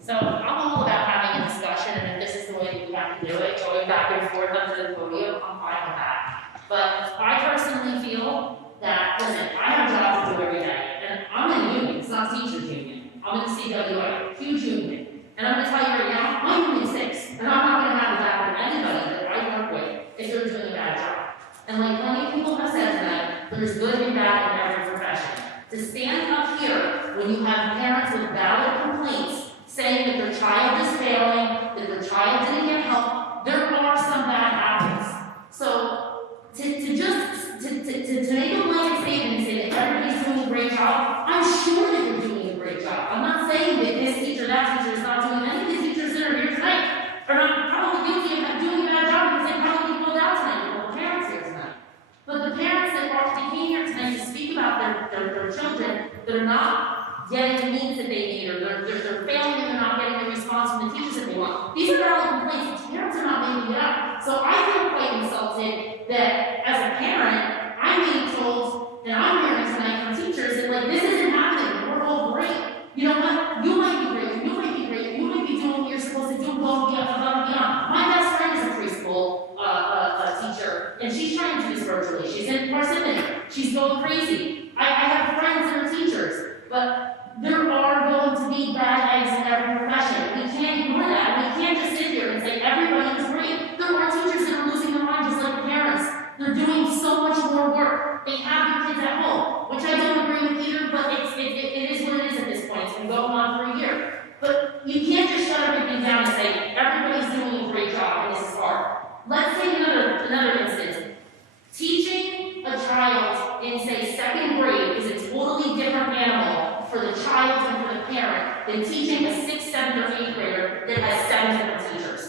So I'm all about having a discussion, and if this is the way that we have to do it, going back and forth under the podium, I'm fine with that. But I personally feel that, listen, I have jobs to do every day, and I'm in a union, it's not a teachers union. I'm in the CWA, huge union. And I'm gonna tell you right now, my union stinks, and I'm not gonna have it back with anybody that I work with if they're doing a bad job. And like plenty of people have said tonight, there's good and bad in every profession. To stand up here when you have parents with valid complaints saying that their child is failing, that their child didn't get help, there are some bad apples. So to make a blanket statement and say that everybody's doing a great job, I'm sure that they're doing a great job. I'm not saying that this teacher, that teacher is not doing any of these teachers that are here tonight are not probably guilty of doing a bad job because they probably pulled out tonight or the parents here tonight. But the parents that came here tonight to speak about their children that are not getting the needs that they need, or they're failing and they're not getting the response from the teachers that they want. These are valid complaints. The parents are not making it up. So I feel quite insulted that as a parent, I'm being told that I'm hearing tonight from teachers that like this isn't happening. We're all great. You know what? You might be great. You might be great. You might be doing what you're supposed to do above and beyond. My best friend is a preschool teacher, and she's trying to do this virtually. She's in Parsippany. She's going crazy. I have friends that are teachers, but there are going to be bad eggs in every profession. We can't ignore that. We can't just sit here and say everybody is great. There are teachers that are losing their mind just like the parents. They're doing so much more work. They have their kids at home, which I don't agree with either, but it is what it is at this point. It's been going on for a year. But you can't just shut everything down and say everybody's doing a great job and this is hard. Let's take another instance. Teaching a child in, say, 2nd grade is a totally different animal for the child and for the parent than teaching a 6th, 7th, or 8th grader that has 7 different teachers.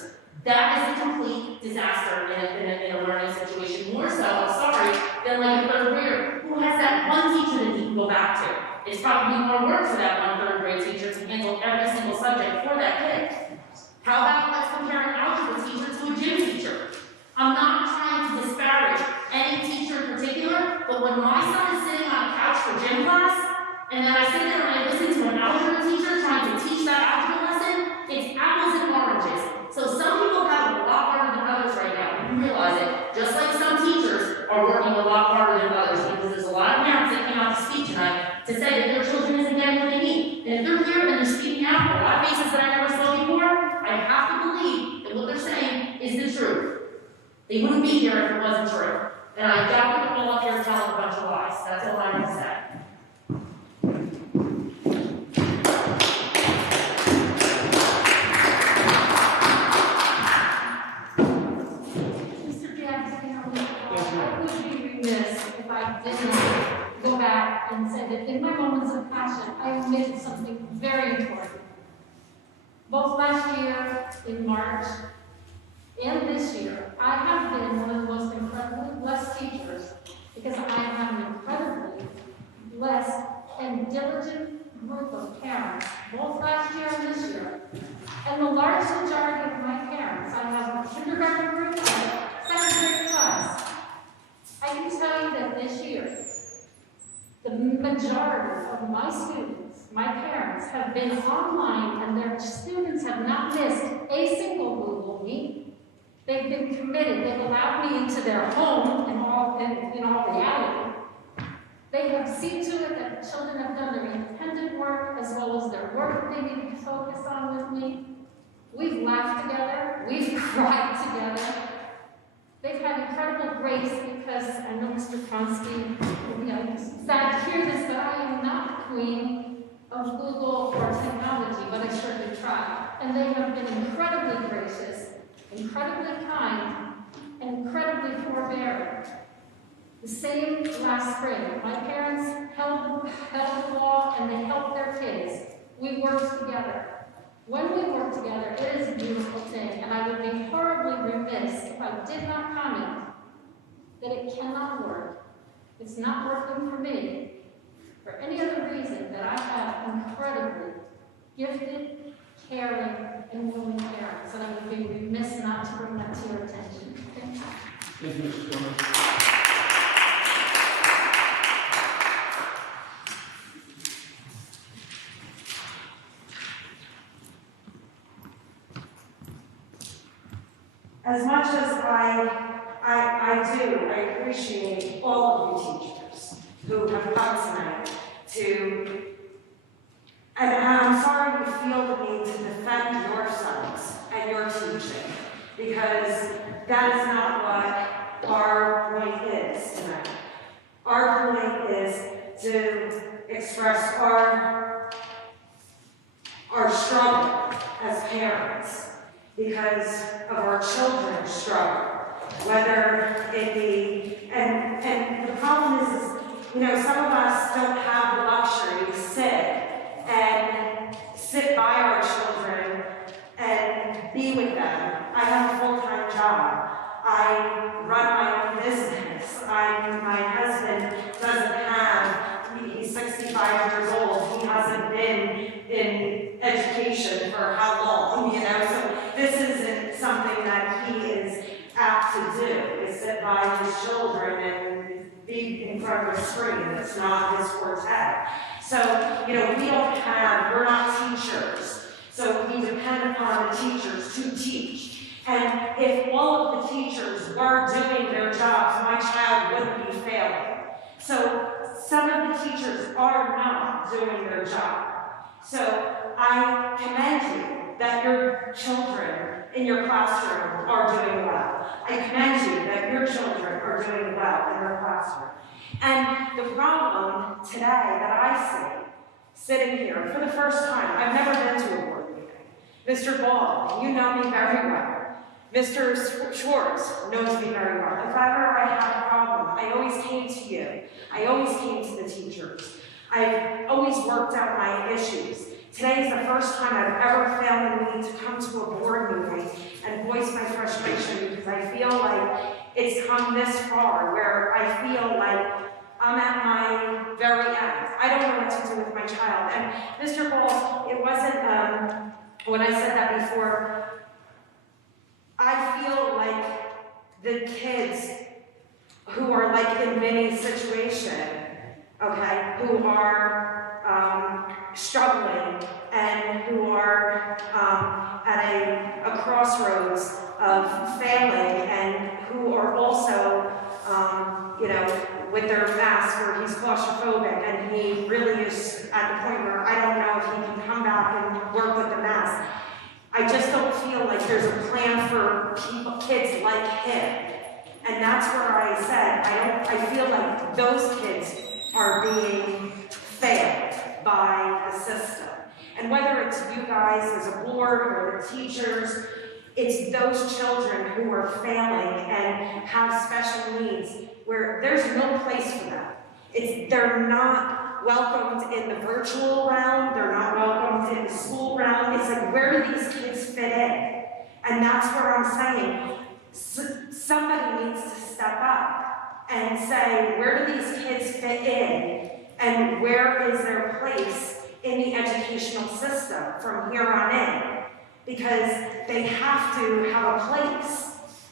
That is a complete disaster in a learning situation. More so, I'm sorry, than like a 3rd grader who has that one teacher that he can go back to. It's probably more work for that one 3rd grade teacher to handle every single subject for that kid. How about let's compare an algebra teacher to a gym teacher? I'm not trying to disparage any teacher in particular, but when my son is sitting on a couch for gym class, and then I sit there and I listen to an algebra teacher trying to teach that algebra lesson, it's apples and oranges. So some people have it a lot harder than others right now. You realize it. Just like some teachers are working a lot harder than others because there's a lot of parents that came out to speak tonight to say that their children isn't getting what they need. And if they're here and they're speaking out on a lot of bases that I never saw before, I have to believe that what they're saying is the truth. They wouldn't be here if it wasn't true. And I doubt that they're all up here telling a bunch of lies. That's all I want to say. Mr. Gadsden, I would be remiss if I didn't go back and say that in my moments of passion, I omitted something very important. Both last year in March and this year, I have been one of the most incredibly blessed teachers because I have an incredibly blessed and diligent group of parents, both last year and this year. And the large majority of my parents, I have a kindergarten group and a second grade class. I can tell you that this year, the majority of my students, my parents, have been online and their students have not missed a single Google Meet. They've been committed. They've allowed me into their home in all reality. They have seen to it that the children have done their independent work as well as their work that they need to focus on with me. We've laughed together. We've cried together. They've had incredible grace because I know Mr. Kronsky will be sad to hear this, but I am not the queen of Google or technology, but I certainly try. And they have been incredibly gracious, incredibly kind, and incredibly forbearing. The same last spring, my parents held the wall and they helped their kids. We worked together. When we work together, it is a beautiful thing, and I would be horribly remiss if I did not comment that it cannot work. It's not working for me for any other reason that I have incredibly gifted, caring, and willing parents, and I would be remiss not to bring that to your attention. Thank you. Thank you, Mrs. Gomez. As much as I appreciate all of you teachers who have come tonight and I'm sorry you feel the need to defend yourselves and your teaching, because that is not what our point is tonight. Our point is to express our struggle as parents, because of our children's struggle, whether it be, and the problem is, some of us don't have the luxury to sit by our children and be with them. I have a full-time job. I run my own business. My husband doesn't have, he's 65 years old. He hasn't been in education for how long, so this isn't something that he is apt to do, is sit by his children and be in front of a screen. It's not his forte. So, we're not teachers. So we depend upon the teachers to teach. And if all of the teachers were doing their jobs, my child wouldn't be failing. So some of the teachers are not doing their job. So I commend you that your children in your classroom are doing well. I commend you that your children are doing well in their classroom. And the problem today that I see, sitting here for the first time, I've never been to a board meeting. Mr. Ball, you know me very well. Mr. Schwartz knows me very well. If ever I had a problem, I always came to you. I always came to the teachers. I've always worked out my issues. Today is the first time I've ever found the need to come to a board meeting and voice my frustration, because I feel like it's come this far where I feel like I'm at my very end. I don't know what to do with my child. And Mr. Ball, it wasn't, when I said that before, I feel like the kids who are like in Vinny's situation, okay, who are struggling and who are at a crossroads of failing, and who are also, with their mask where he's claustrophobic and he really is at the point where I don't know if he can come back and work with the mask. I just don't feel like there's a plan for kids like him. And that's where I said, I feel like those kids are being failed by the system. And whether it's you guys as a board or the teachers, it's those children who are failing and have special needs where there's no place for them. They're not welcomed in the virtual realm, they're not welcomed in the school realm. It's like, where do these kids fit in? And that's where I'm saying, somebody needs to step up and say, where do these kids fit in? And where is their place in the educational system from here on in? Because they have to have a place.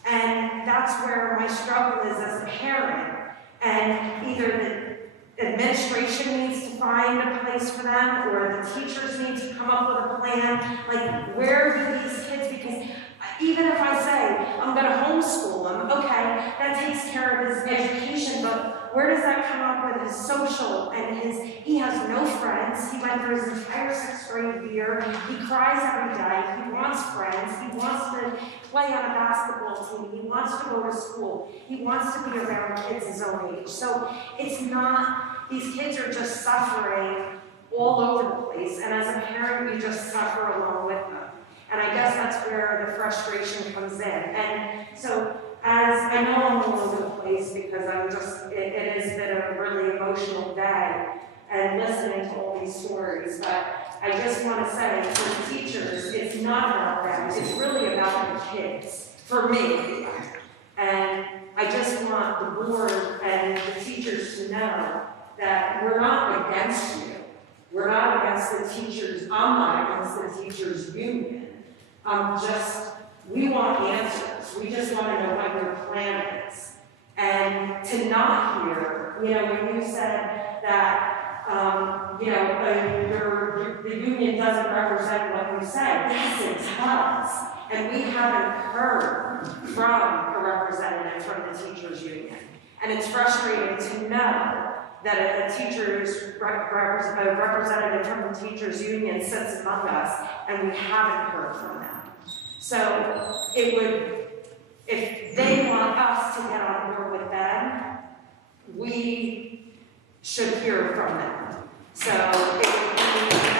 And that's where my struggle is as a parent. And either the administration needs to find a place for them, or the teachers need to come up with a plan. Like, where do these kids, because even if I say, I'm going to homeschool him, okay, that takes care of his education, but where does that come up with his social and he has no friends. He went through his entire 6th grade year. He cries every day. He wants friends. He wants to play on a basketball team. He wants to go to school. He wants to be around kids his own age. So it's not, these kids are just suffering all over the place. And as a parent, you just suffer along with them. And I guess that's where the frustration comes in. And so, as I know I'm all over the place because I'm just, it has been a really emotional day and listening to all these stories, but I just want to say for the teachers, it's not about them, it's really about the kids, for me. And I just want the board and the teachers to know that we're not against you. We're not against the teachers, I'm not against the teachers' union. We want answers. We just want to know what your plan is. And to not hear, when you said that, the union doesn't represent what you said. Yes, it does. And we haven't heard from a representative from the teachers' union. And it's frustrating to know that a representative from the teachers' union sits among us and we haven't heard from them. So it would, if they want us to get on board with them, we should hear from them. So it would be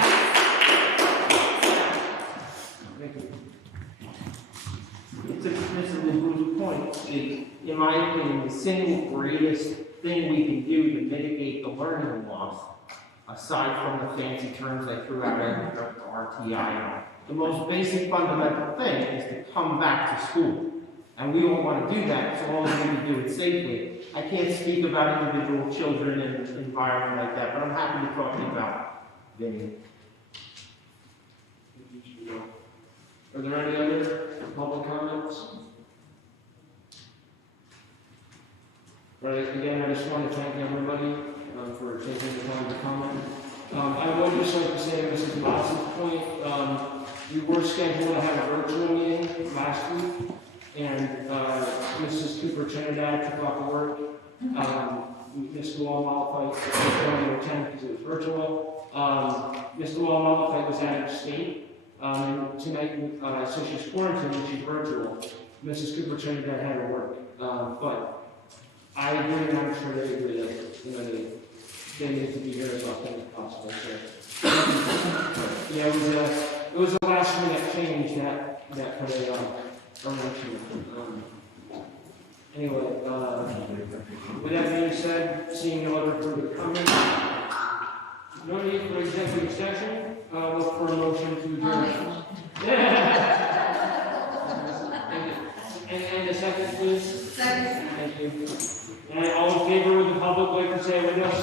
To Mr. LeBou's point, in my opinion, the single greatest thing we can do to mitigate the learning loss, aside from the fancy terms I threw out earlier, RTI, the most basic fundamental thing is to come back to school. And we all want to do that, so long as we can do it safely. I can't speak about individual children in an environment like that, but I'm happy to talk to you about Vinny. Are there any other public comments? Right, again, I just want to thank everybody for taking the time to comment. I would just like to say, Mrs. Moss's point, we were scheduled to have a virtual meeting last week, and Mrs. Cooper Trinidad took off work. Mr. Wall-Malafite was going to attend because it was virtual. Mr. Wall-Malafite was out of state. And tonight, so she's quarantined and she's virtual. Mrs. Cooper Trinidad had to work. But I agree, and I'm sure they agree that they need to be here as often as possible. So, yeah, it was a last minute change that put a wrench in. Anyway, with that being said, seeing no other further comments, no need for executive session. Look for a motion to adjourn. And a second, please. Second. Thank you. And all in favor of the public, like to say with us?